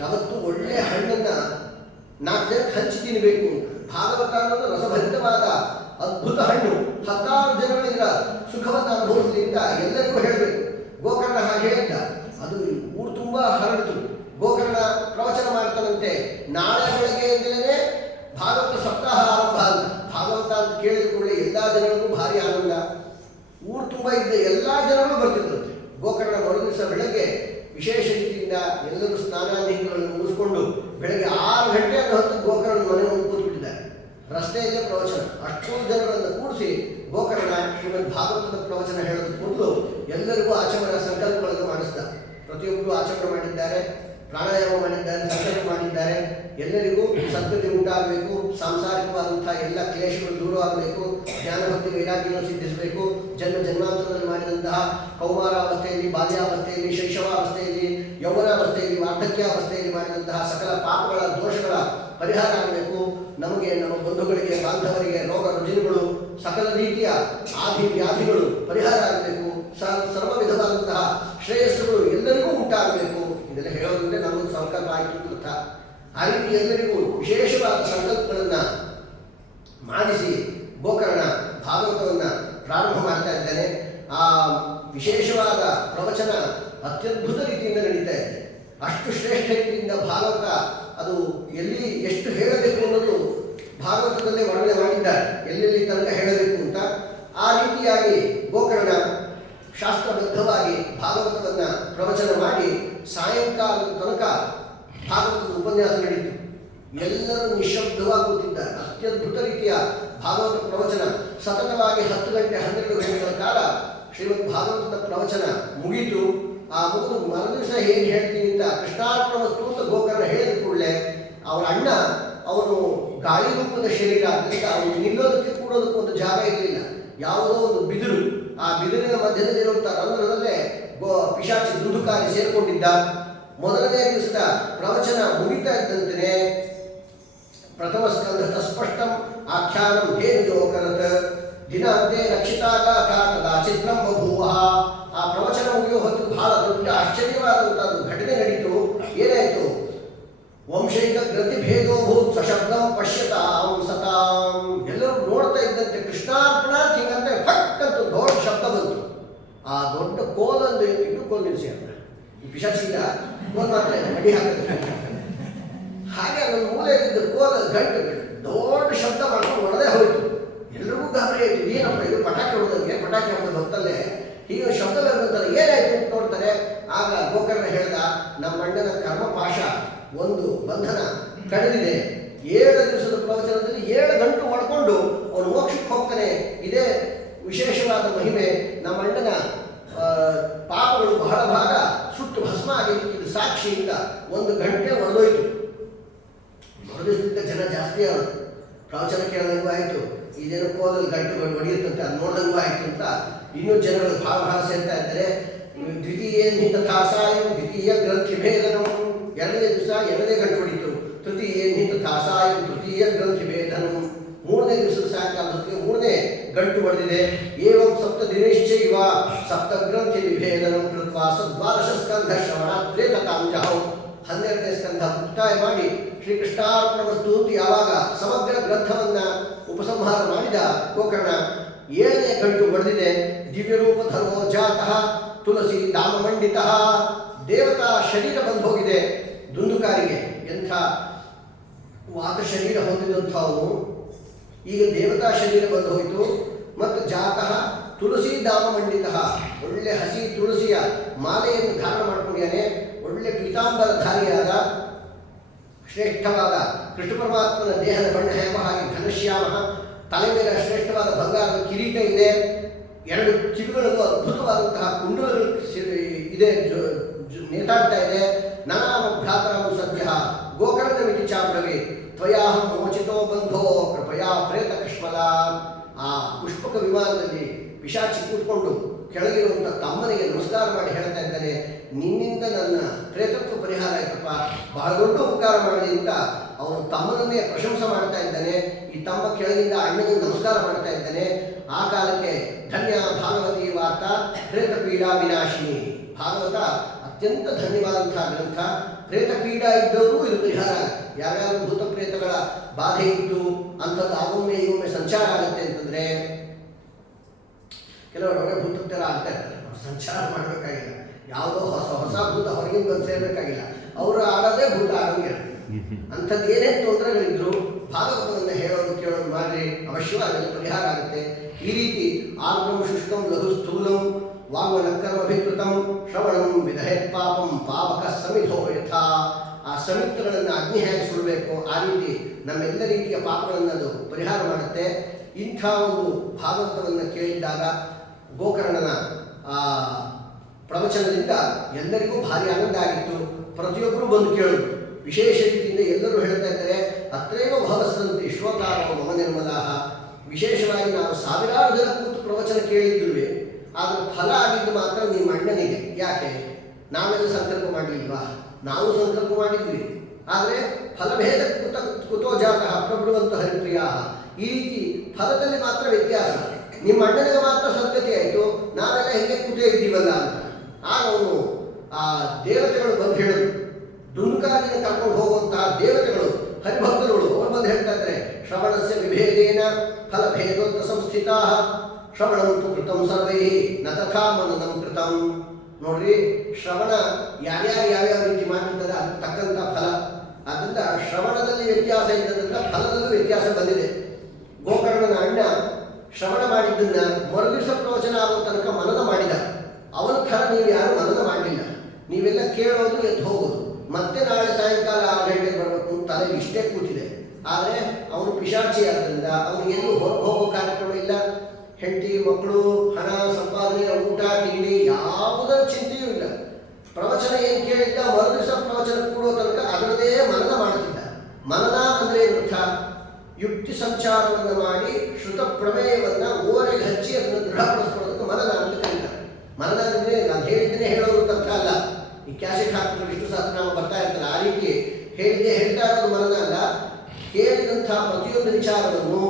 ಯಾವತ್ತು ಒಳ್ಳೆಯ ಹಣ್ಣನ್ನ 4 ಜನಕ್ಕೆ ಹಂಚಿ ತಿನ್ನಬೇಕು ಅಂತ. ಭಾಗವತ ಅನ್ನೋದು ರಸಭರಿತವಾದ ಅದ್ಭುತ ಹಣ್ಣು. 10 ಜನಗಳಿಂದ ಸುಖವನ್ನು ಅನುಭವಿಸಲಿ ಅಂತ ಎಲ್ಲರಿಗೂ ಹೇಳಬೇಕು. ಗೋಕರ್ಣ ಹಾಗೆ ಹೇಳಿದ್ದ. ಅದು ಊರು ತುಂಬ ಹರಡಿತು. ಗೋಕರ್ಣ ಪ್ರವಚನ ಮಾಡ್ತಾನಂತೆ, ನಾಳೆ ಬೆಳಗ್ಗೆಯಿಂದಲೇ ಭಾಗವತ ಸಪ್ತಾಹ ಆರಂಭ ಅಂತ. ಭಾಗವತ ಅಂತ ಕೇಳಿದ ಕೂಡಲೇ ಎಲ್ಲ ಜನರಿಗೂ ಭಾರಿ ಆನಂದ. ಊರು ತುಂಬ ಇದ್ದ ಎಲ್ಲ ಜನಗಳು ಬರ್ತಿದ್ರಂತೆ. ಗೋಕರ್ಣ ಮರುದಿವಸ ಬೆಳಗ್ಗೆ ವಿಶೇಷ ರೀತಿಯಿಂದ ಎಲ್ಲರೂ ಸ್ನಾನಾದಿಗಳನ್ನು ಮುಗಿಸ್ಕೊಂಡು ಬೆಳಗ್ಗೆ 6 ಗಂಟೆ ಹೊತ್ತು ಗೋಕರ್ಣ ಮನೆ ಮುಂದೆ ಕೂತ್ಬಿಟ್ಟಿದ್ದಾರೆ. ರಸ್ತೆಯಲ್ಲೇ ಪ್ರವಚನ. ಅಷ್ಟು ಜನಗಳನ್ನು ಕೂಡಿಸಿ ಗೋಕರ್ಣ ಶ್ರೀಮದ್ ಭಾಗವತದ ಪ್ರವಚನ ಹೇಳೋದಕ್ಕೆ ಮೊದಲು ಎಲ್ಲರಿಗೂ ಆಚರಣೆ ಸಂಕಲ್ಪಗಳನ್ನು ಮಾಡಿಸಿದ. ಪ್ರತಿಯೊಬ್ಬರು ಆಚರಣೆ ಮಾಡಿದ್ದಾರೆ, ಪ್ರಾಣಾಯಾಮ ಮಾಡಿದ್ದಾರೆ, ಸಂಕಲ್ಪ ಮಾಡಿದ್ದಾರೆ. ಎಲ್ಲರಿಗೂ ಸದ್ಗತಿ ಉಂಟಾಗಬೇಕು, ಸಾಂಸಾರಿಕವಾದಂತಹ ಎಲ್ಲ ಕ್ಲೇಶಗಳು ದೂರವಾಗಬೇಕು, ಜ್ಞಾನಭಕ್ತಿ ವೈರಾಗ್ಯವನ್ನು ಸಿದ್ಧಿಸಬೇಕು. ಜನ್ಮಾಂತರದಲ್ಲಿ ಮಾಡಿದಂತಹ ಕೌಮಾರಾವಸ್ಥೆಯಲ್ಲಿ, ಬಾಲ್ಯಾವಸ್ಥೆಯಲ್ಲಿ, ಶೈಶವಾವಸ್ಥೆಯಲ್ಲಿ, ಯೌವನಾವಸ್ಥೆಯಲ್ಲಿ, ವಾರ್ಧಕ್ಯಾವಸ್ಥೆಯಲ್ಲಿ ಮಾಡಿದಂತಹ ಸಕಲ ಪಾಪಗಳ ದೋಷಗಳ ಪರಿಹಾರ ಆಗಬೇಕು. ನಮಗೆ, ನಮ್ಮ ಬಂಧುಗಳಿಗೆ, ಬಾಂಧವರಿಗೆ ರೋಗ ರುಜಿನಗಳು, ಸಕಲ ರೀತಿಯ ಆದಿ ವ್ಯಾಧಿಗಳು ಪರಿಹಾರ ಆಗಬೇಕು. ಸರ್ವ ವಿಧವಾದಂತಹ ಶ್ರೇಯಸ್ಸುಗಳು ಎಲ್ಲರಿಗೂ ಉಂಟಾಗಬೇಕು. ಇದೆಲ್ಲ ಹೇಳೋದಂದ್ರೆ ನಮಗೊಂದು ಸಂಕಲ್ಪ ಆಯಿತು ಅಂತ. ಆ ರೀತಿ ಎಲ್ಲರಿಗೂ ವಿಶೇಷವಾದ ಸಂಕಲ್ಪಗಳನ್ನು ಮಾಡಿಸಿ ಗೋಕರ್ಣ ಭಾಗವತವನ್ನು ಪ್ರಾರಂಭ ಮಾಡ್ತಾ ಇದ್ದಾನೆ. ಆ ವಿಶೇಷವಾದ ಪ್ರವಚನ ಅತ್ಯದ್ಭುತ ರೀತಿಯಿಂದ ನಡೀತಾ ಇದೆ. ಅಷ್ಟು ಶ್ರೇಷ್ಠ ರೀತಿಯಿಂದ ಭಾಗವತ ಅದು ಎಲ್ಲಿ ಎಷ್ಟು ಹೇಳಬೇಕು ಅನ್ನೋದು ಭಾಗವತದಲ್ಲೇ ವರ್ಣನೆ ಮಾಡಿದ್ದಾರೆ, ಎಲ್ಲೆಲ್ಲಿ ತನಕ ಹೇಳಬೇಕು ಅಂತ. ಆ ರೀತಿಯಾಗಿ ಗೋಕರ್ಣ ಶಾಸ್ತ್ರಬದ್ಧವಾಗಿ ಭಾಗವತವನ್ನು ಪ್ರವಚನ ಮಾಡಿ ಸಾಯಂಕಾಲದ ತನಕ ಭಾಗವತದ ಉಪನ್ಯಾಸ ನಡೀತು. ಎಲ್ಲರೂ ನಿಶಬ್ದವಾಗಿ ಕೂತಿದ್ದಾರೆ. ಅತ್ಯದ್ಭುತ ರೀತಿಯ ಭಾಗವತ ಪ್ರವಚನ ಸತತವಾಗಿ 10 ಗಂಟೆ 12 ಗಂಟೆಗಳ ಕಾಲ ಶ್ರೀಮದ್ ಭಾಗವತದ ಪ್ರವಚನ ಮುಗೀತು. ಆ ಮುಗಿದು ಮರುದಿವಸ ಹೇಗೆ ಹೇಳ್ತೀನಿ ಅಂತ ಕೃಷ್ಣಾರ್ಪಣ ವಸ್ತು ಗೋಕರ್ಣ ಹೇಳಿದ ಕೂಡಲೇ ಅವರ ಅಣ್ಣ ಅವನು ಗಾಳಿ ರೂಪದ ಶರೀರ ಆದ್ದರಿಂದ ಅವನು ನಿಲ್ಲೋದಕ್ಕೆ ಕೂಡೋದಕ್ಕೆ ಒಂದು ಜಾಗ ಇರಲಿಲ್ಲ. ಯಾವುದೋ ಒಂದು ಬಿದಿರು, ಆ ಬಿದಿರಿನ ಮಧ್ಯದಲ್ಲಿರುವಂಥ ರಂಧ್ರದಲ್ಲೇ ಪಿಶಾಚಿ ದುಂದುಕಾರಿ ಸೇರಿಕೊಂಡಿದ್ದ. ಮೊದಲನೇ ದಿವಸದ ಪ್ರವಚನ ಮುಗಿತಾ ಇದ್ದಂತೆ ಪ್ರಥಮ ಸ್ಕಂಧ ಸ್ಪಷ್ಟಂ ಆಖ್ಯಾನಂ ಹೇನುಜೋಕರತ್ ದಿನಾಂತೆ ರಕ್ಷಿತಾಗಾಥ ತದಾ ಚಿತ್ರಂ ಬಭೂವ. ಆ ಪ್ರವಚನ ಮುಗಿಯೋ ಹೊತ್ತು ಬಹಳ ದೊಡ್ಡ ಆಶ್ಚರ್ಯವಾದಂತಹ ಘಟನೆ ನಡೀತು. ಏನಾಯಿತು? ವಂಶೈಕ ಗ್ರಂಥಿ ಭೇದೋಭೂತ್ ಸಶಬ್ದಂ ಪಶ್ಯತಾಂ ಸತಾಂ. ಎಲ್ಲರೂ ನೋಡ್ತಾ ಇದ್ದಂತೆ ಕೃಷ್ಣಾರ್ಪಣ ಹಿಂಗಂತೆ ಫಟ್ ಅಂತ ದೊಡ್ಡ ಶಬ್ದ ಬಂತು. ಆ ದೊಡ್ಡ ಕೋಲನ್ನು ಇಟ್ಟುಕೊಂಡು ನಿಲ್ಲಿಸಿ ಅಂತ ಈ ಪಿಶಾಚಿದ ಕೋಲ್ ಮಾತ್ರ ಅಡಿ ಹಾಕಿದ್ರೆ ಹಾಗೆ ನನ್ನ ಮೂಲೆಯಲ್ಲಿದ್ದ ಕೋಲ ಗಂಟು ದೊಡ್ಡ ಶಬ್ದ ಮಾಡ್ಕೊಂಡು ಒಳದೇ ಹೋಯಿತು. ಎಲ್ರಿಗೂ ಗಾಬರಿ ಆಯಿತು. ಏನಪ್ಪ ಇದು ಪಟಾಕಿ ಹೊಡೆದಂಗೆ, ಪಟಾಕಿ ಹೊಡೆದ ಹೊತ್ತಲ್ಲೇ ಹೀಗೆ ಶಬ್ದ ಬರ್ತಲ್ಲ, ಏನಾಯ್ತು ಅಂತ ನೋಡ್ತಾರೆ. ಆಗ ಗೋಕರ್ಣ ಹೇಳ್ದ, ನಮ್ಮ ಅಣ್ಣನ ಕರ್ಮಪಾಶ ಒಂದು ಬಂಧನ ಕಳೆದಿದೆ. 7 ದಿವಸದ ಪ್ರವಚನದಲ್ಲಿ 7 ಗಂಟು ಮಾಡಿಕೊಂಡು ಅವನು ಮೋಕ್ಷಕ್ಕೆ ಹೋಗ್ತಾನೆ. ಇದೇ ವಿಶೇಷವಾದ ಮಹಿಮೆ. ನಮ್ಮ ಅಣ್ಣನ ಪಾಪಗಳು ಬಹಳ ಭಾಗ ಸುಟ್ಟು ಭಸ್ಮ ಆಗಿದ್ದು ಸಾಕ್ಷಿಯಿಂದ 1 ಗಂಟೆ ಒಡೆದೋಯ್ತು. ಮರುದಿವಸದಿಂದ ಜನ ಜಾಸ್ತಿ ಅವರು ಪ್ರವಚನ ಕೇಳದಂಗೂ ಆಯಿತು. ಇದೇನು ಕೋಲಲ್ಲಿ ಗಂಟುಗಳು ಹೊಡೆಯುತ್ತಂತೆ, ಅದು ನೋಡ್ದಂಗೂ ಆಯಿತು ಅಂತ ಇನ್ನೂ ಜನಗಳು ಭಾಳ ಸೇರ್ತಾ ಇದ್ದಾರೆ. ದ್ವಿತೀಯ ನಿತಥಾಸಾಯಂ ದ್ವಿತೀಯ ಗ್ರಂಥಿ ಭೇದನಂ. 2ನೇ ದಿವಸ 2ನೇ ಗಂಟು ಹೊಡಿತು. ತೃತೀಯ ನಿತಥಾಸಾಯಂ ತೃತೀಯ ಗ್ರಂಥಿ ಭೇದನಂ. 3ನೇ ದಿವಸದ ಸಾಯಂಕಾಲ ಹೊತ್ತಿಗೆ 3ನೇ ಗಂಟು ಹೊಡೆದಿದೆ. ಏವಂ ಸಪ್ತ ದಿನಶ್ಚೈವ ಸಪ್ತ ಗ್ರಂಥಿ ವಿಭೇದನಂ ಕೃತ್ವಾ ಸದ್ವಾದಶ ಸ್ಕಂಧ ಶ್ರವಣ ಪ್ರೇತಕಾಂಜಹೌ. 12ನೇ ಸ್ಕಂಧ ಮುಕ್ತಾಯ ಮಾಡಿ ಶ್ರೀಕೃಷ್ಣಾರ್ಪಣ ವಸ್ತು ಯಾವಾಗ ಸಮಗ್ರ ಗ್ರಂಥವನ್ನ ಉಪಸಂಹಾರ ಮಾಡಿದ ಗೋಕರ್ಣ 7ನೇ ಗಂಟು ಹೊಡೆದಿದೆ. ದಿವ್ಯರೂಪ ಧರ್ಮೋ ಜಾತಃ ತುಳಸಿ ಧಾಮಮಂಡಿತಃ. ದೇವತಾ ಶರೀರ ಬಂದು ಹೋಗಿದೆ ದುಂದುಕಾರಿಗೆ. ಎಂಥ ವಾತ ಶರೀರ ಹೊಂದಿದಂಥವನು ಈಗ ದೇವತಾ ಶರೀರ ಬಂದು ಹೋಯಿತು. ಮತ್ತು ಜಾತಃ ತುಳಸಿ ಧಾಮಮಂಡಿತಃ. ಒಳ್ಳೆ ಹಸಿ ತುಳಸಿಯ ಮಾಲೆಯನ್ನು ಧಾರಣ ಮಾಡ್ಕೊಂಡಿದ್ದಾನೆ. ಒಳ್ಳೆ ಪೀತಾಂಬರಧಾರಿಯಾದ ಶ್ರೇಷ್ಠವಾದ ಕೃಷ್ಣ ಪರಮಾತ್ಮನ ದೇಹದ ಬಣ್ಣ ಹೇಗೋ ಹಾಗೆ ಘನಶ್ಯಾಮ. ತಲೆ ಮೇಲೆ ಶ್ರೇಷ್ಠವಾದ ಬಂಗಾರದ ಕಿರೀಟ ಇದೆ. 2 ಕಿವಿಗಳಲ್ಲೂ ಅದ್ಭುತವಾದಂತಹ ಕುಂಡಲಗಳು ಇದೆ, ನೇತಾಡ್ತಾ ಇದೆ. ನಾನಾಮ ಭ್ರಾತರಾಮ ಸದ್ಯ ಗೋಕರ್ಣ ಮಿತಿ ಚಾಬ್ರವಿ ತ್ವಯಾಹಂ ಮೋಚಿತೋ ಬಂಧೋ ಕೃಪಯಾ ಪ್ರೇತ ಕಶ್ಮಲ. ಆ ಪುಷ್ಪಕ ವಿಮಾನದಲ್ಲಿ ಪಿಶಾಚಿ ಕೂತ್ಕೊಂಡು ಕೆಳಗಿರುವಂಥ ತಮ್ಮನಿಗೆ ನಮಸ್ಕಾರ ಮಾಡಿ ಹೇಳ್ತಾ ಇದ್ದಾನೆ, ನಿನ್ನಿಂದ ನನ್ನ ಪ್ರೇತತ್ವ ಪರಿಹಾರ ಆಯ್ತಪ್ಪ, ಬಹಳ ದೊಡ್ಡ ಉಪಕಾರ ಮಾಡಿದೆ ಅಂತ ಅವನು ತಮ್ಮನನ್ನೇ ಪ್ರಶಂಸೆ ಮಾಡ್ತಾ ಇದ್ದಾನೆ. ಈ ತಮ್ಮ ಕೆಳಗಿಂದ ಅಣ್ಣನಿಗೆ ನಮಸ್ಕಾರ ಮಾಡ್ತಾ ಇದ್ದಾನೆ. ಆ ಕಾಲಕ್ಕೆ ಧನ್ಯ ಭಾಗವತಿ ವಾರ್ತಾ ಪ್ರೇತ ಪೀಡಾ ವಿನಾಶಿನಿ. ಭಾಗವತ ಅತ್ಯಂತ ಧನ್ಯವಾದಂತಹ ಗ್ರಂಥ. ಪ್ರೇತ ಪೀಡಾ ಇದ್ದವರು ಇದು ಪರಿಹಾರ ಆಗುತ್ತೆ. ಯಾವ್ಯಾವ ಭೂತ ಪ್ರೇತಗಳ ಬಾಧೆ ಇತ್ತು ಅಂಥದ್ದು ಆಗೊಮ್ಮೆ ಈಗೊಮ್ಮೆ ಸಂಚಾರ ಆಗುತ್ತೆ ಅಂತಂದರೆ, ಕೆಲವರು ಒಳ್ಳೆ ಭೂತತ್ತರ ಆಗ್ತಾ ಇರ್ತಾರೆ. ಸಂಚಾರ ಮಾಡಬೇಕಾಗಿಲ್ಲ, ಯಾವುದೋ ಹೊಸ ಭೂತ ಹೊರಗಿಂದ ಬಂದು ಸೇರಬೇಕಾಗಿಲ್ಲ, ಅವರು ಆಡೋದೇ ಭೂತ ಆಡೋಂಗಿಲ್ಲ. ಅಂಥದ್ದು ಏನೇ ತೊಂದರೆಗಳಿದ್ರು ಭಾಗವತವನ್ನು ಹೇಳೋದು ಕೇಳೋದು ಮಾಡಿ ಅವಶ್ಯವಾಗಿ ಪರಿಹಾರ ಆಗುತ್ತೆ. ಈ ರೀತಿ ಆರ್ದ್ರಂ ಶುಷ್ಕಂ ಲಘು ಸ್ಥೂಲಂ ವಾಂಗ್ಮನಃಕರ್ಮಭಿಕೃತಂ ಶ್ರವಣಂ ವಿದಹೇತ್ ಪಾಪಂ ಪಾವಕ ಸಮಿಧೋ ಯಥಾ. ಆ ಸಮಿತ್ರಗಳನ್ನು ಅಗ್ನಿ ಹೇಗೆ ಸುಡಬೇಕು ಆ ರೀತಿ ನಮ್ಮೆಲ್ಲ ರೀತಿಯ ಪಾಪಗಳನ್ನು ಅದು ಪರಿಹಾರ ಮಾಡುತ್ತೆ. ಇಂಥ ಒಂದು ಭಾಗವತವನ್ನು ಕೇಳಿದಾಗ ಗೋಕರ್ಣನ ಪ್ರವಚನದಿಂದ ಎಲ್ಲರಿಗೂ ಭಾರಿ ಆನಂದ ಆಗಿತ್ತು. ಪ್ರತಿಯೊಬ್ಬರು ಬಂದು ಕೇಳೋದು ವಿಶೇಷ ರೀತಿಯಿಂದ ಎಲ್ಲರೂ ಹೇಳ್ತಾ ಇದ್ದಾರೆ, ಅತ್ರೇವ ಭವಸ್ಸಂತಿ ಶ್ರೋತಾರೋ ಮಮ ನಿರ್ಮಲಾಹ. ವಿಶೇಷವಾಗಿ ನಾವು ಸಾವಿರಾರು ಜನ ಕೂತು ಪ್ರವಚನ ಕೇಳಿದ್ವಿ, ಆದರೆ ಫಲ ಆಗಿದ್ದು ಮಾತ್ರ ನಿಮ್ಮ ಅಣ್ಣನಿಗೆ. ಯಾಕೆ? ನಾವೆಲ್ಲ ಸಂಕಲ್ಪ ಮಾಡಲಿಲ್ವಾ? ನಾವು ಸಂಕಲ್ಪ ಮಾಡಿದ್ವಿ, ಆದರೆ ಫಲಭೇದ ಕುತೋ ಜಾತಃ ಪ್ರಭೃವಂತ ಹರಿಪ್ರಿಯ. ಈ ರೀತಿ ಫಲದಲ್ಲಿ ಮಾತ್ರ ವ್ಯತ್ಯಾಸ. ನಿಮ್ಮ ಅಣ್ಣನಿಗೆ ಮಾತ್ರ ಸದ್ಗತಿ ಆಯಿತು, ನಾವೆಲ್ಲ ಹಿಂಗೆ ಕೂತೇ ಇದ್ದೀವಲ್ಲ ಅಂತ. ಆಗ ಅವನು ಆ ದೇವತೆಗಳು ಬಂದು ಹೇಳೋದು, ದುಂದುಕಾರಿನ ಕರ್ಕೊಂಡು ಹೋಗುವಂತಹ ದೇವತೆಗಳು ಹರಿಭಕ್ತರುಗಳು ಅವರು ಬಂದು ಹೇಳ್ತಾ ಇದ್ದಾರೆ, ಶ್ರವಣಸ್ಯ ವಿಭೇದೇನ ಫಲಭೇದೋತ್ತ ಸಂಸ್ಥಿತಾ ಶ್ರವಣಂತು ಕೃತಂ ಸರ್ವೈ ನ ತಥಾ ಮನನಂ ಕೃತಂ. ನೋಡ್ರಿ, ಶ್ರವಣ ಯಾವ್ಯಾವ ರೀತಿ ಮಾಡಿರ್ತಾರೆ ಅದಕ್ಕೆ ತಕ್ಕಂಥ ಫಲ. ಆದ್ದರಿಂದ ಶ್ರವಣದಲ್ಲಿ ವ್ಯತ್ಯಾಸ ಇದ್ದದ್ರಿಂದ ಫಲದಲ್ಲೂ ವ್ಯತ್ಯಾಸ ಬಂದಿದೆ. ಗೋಕರ್ಣನ ಅಣ್ಣ ಶ್ರವಣ ಮಾಡಿದ್ದನ್ನ ಮರುದಿವಸ ಪ್ರವಚನ ಆಗೋ ತನಕ ಮನನ ಮಾಡಿದ. ಅವನ ಥರ ನೀವು ಯಾರು ಮನನ ಮಾಡಲಿಲ್ಲ. ನೀವೆಲ್ಲ ಕೇಳೋದು ಎದ್ದು ಹೋಗೋದು, ಮತ್ತೆ ನಾಳೆ ಸಾಯಂಕಾಲ 6 ಗಂಟೆಗೆ ಬರಬೇಕು ತಲೆಗೆ ಇಷ್ಟೇ ಕೂತಿದೆ. ಆದರೆ ಅವನು ಪಿಶಾಚಿ ಆದ್ದರಿಂದ ಅವನಿಗೆಲ್ಲೂ ಹೊರಗೆ ಹೋಗೋ ಕಾರ್ಯಕ್ರಮ ಇಲ್ಲ. ಹೆಂಡತಿ ಮಕ್ಕಳು ಹಣ ಸಂಪಾದನೆ ಊಟ ತಿಂಡಿ ಯಾವುದರ ಚಿಂತೆಯೂ ಇಲ್ಲ. ಪ್ರವಚನ ಏನು ಕೇಳಿದ್ದ ಮರುದಿವಸ ಪ್ರವಚನ ಕೂಡೋ ತನಕ ಅದರದೇ ಮನನ ಮಾಡುತ್ತಿದ್ದ. ಮನನ ಅಂದರೆ ಅರ್ಥ ಯುಕ್ತಿ ಸಂಚಾರವನ್ನು ಮಾಡಿ ಶ್ರುತ ಪ್ರಮೇಯವನ್ನು ಓರೆಗೆ ಹಚ್ಚಿ ಅದನ್ನು ದೃಢಪಡಿಸ್ಕೊಳ್ಳೋದಕ್ಕೆ ಮನನ ಅಂತ ಕರೀತಾರೆ. ಮನನ ಅಂದರೆ ನಾನು ಹೇಳಿದ್ದೇನೆ ಹೇಳೋದು ಅರ್ಥ ಅಲ್ಲ. ಈ ಕ್ಯಾಸೆಟ್ ಹಾಕಿದ್ರೆ ವಿಷ್ಣು ಸಹಸ್ರನಾಮ ಬರ್ತಾ ಇರ್ತಾರೆ, ಆ ರೀತಿ ಹೇಳಿದ್ದೆ ಹೇಳ್ತಾ ಇರೋದು ಮನನ ಅಲ್ಲ. ಕೇಳಿದಂಥ ಪ್ರತಿಯೊಂದು ವಿಚಾರವನ್ನು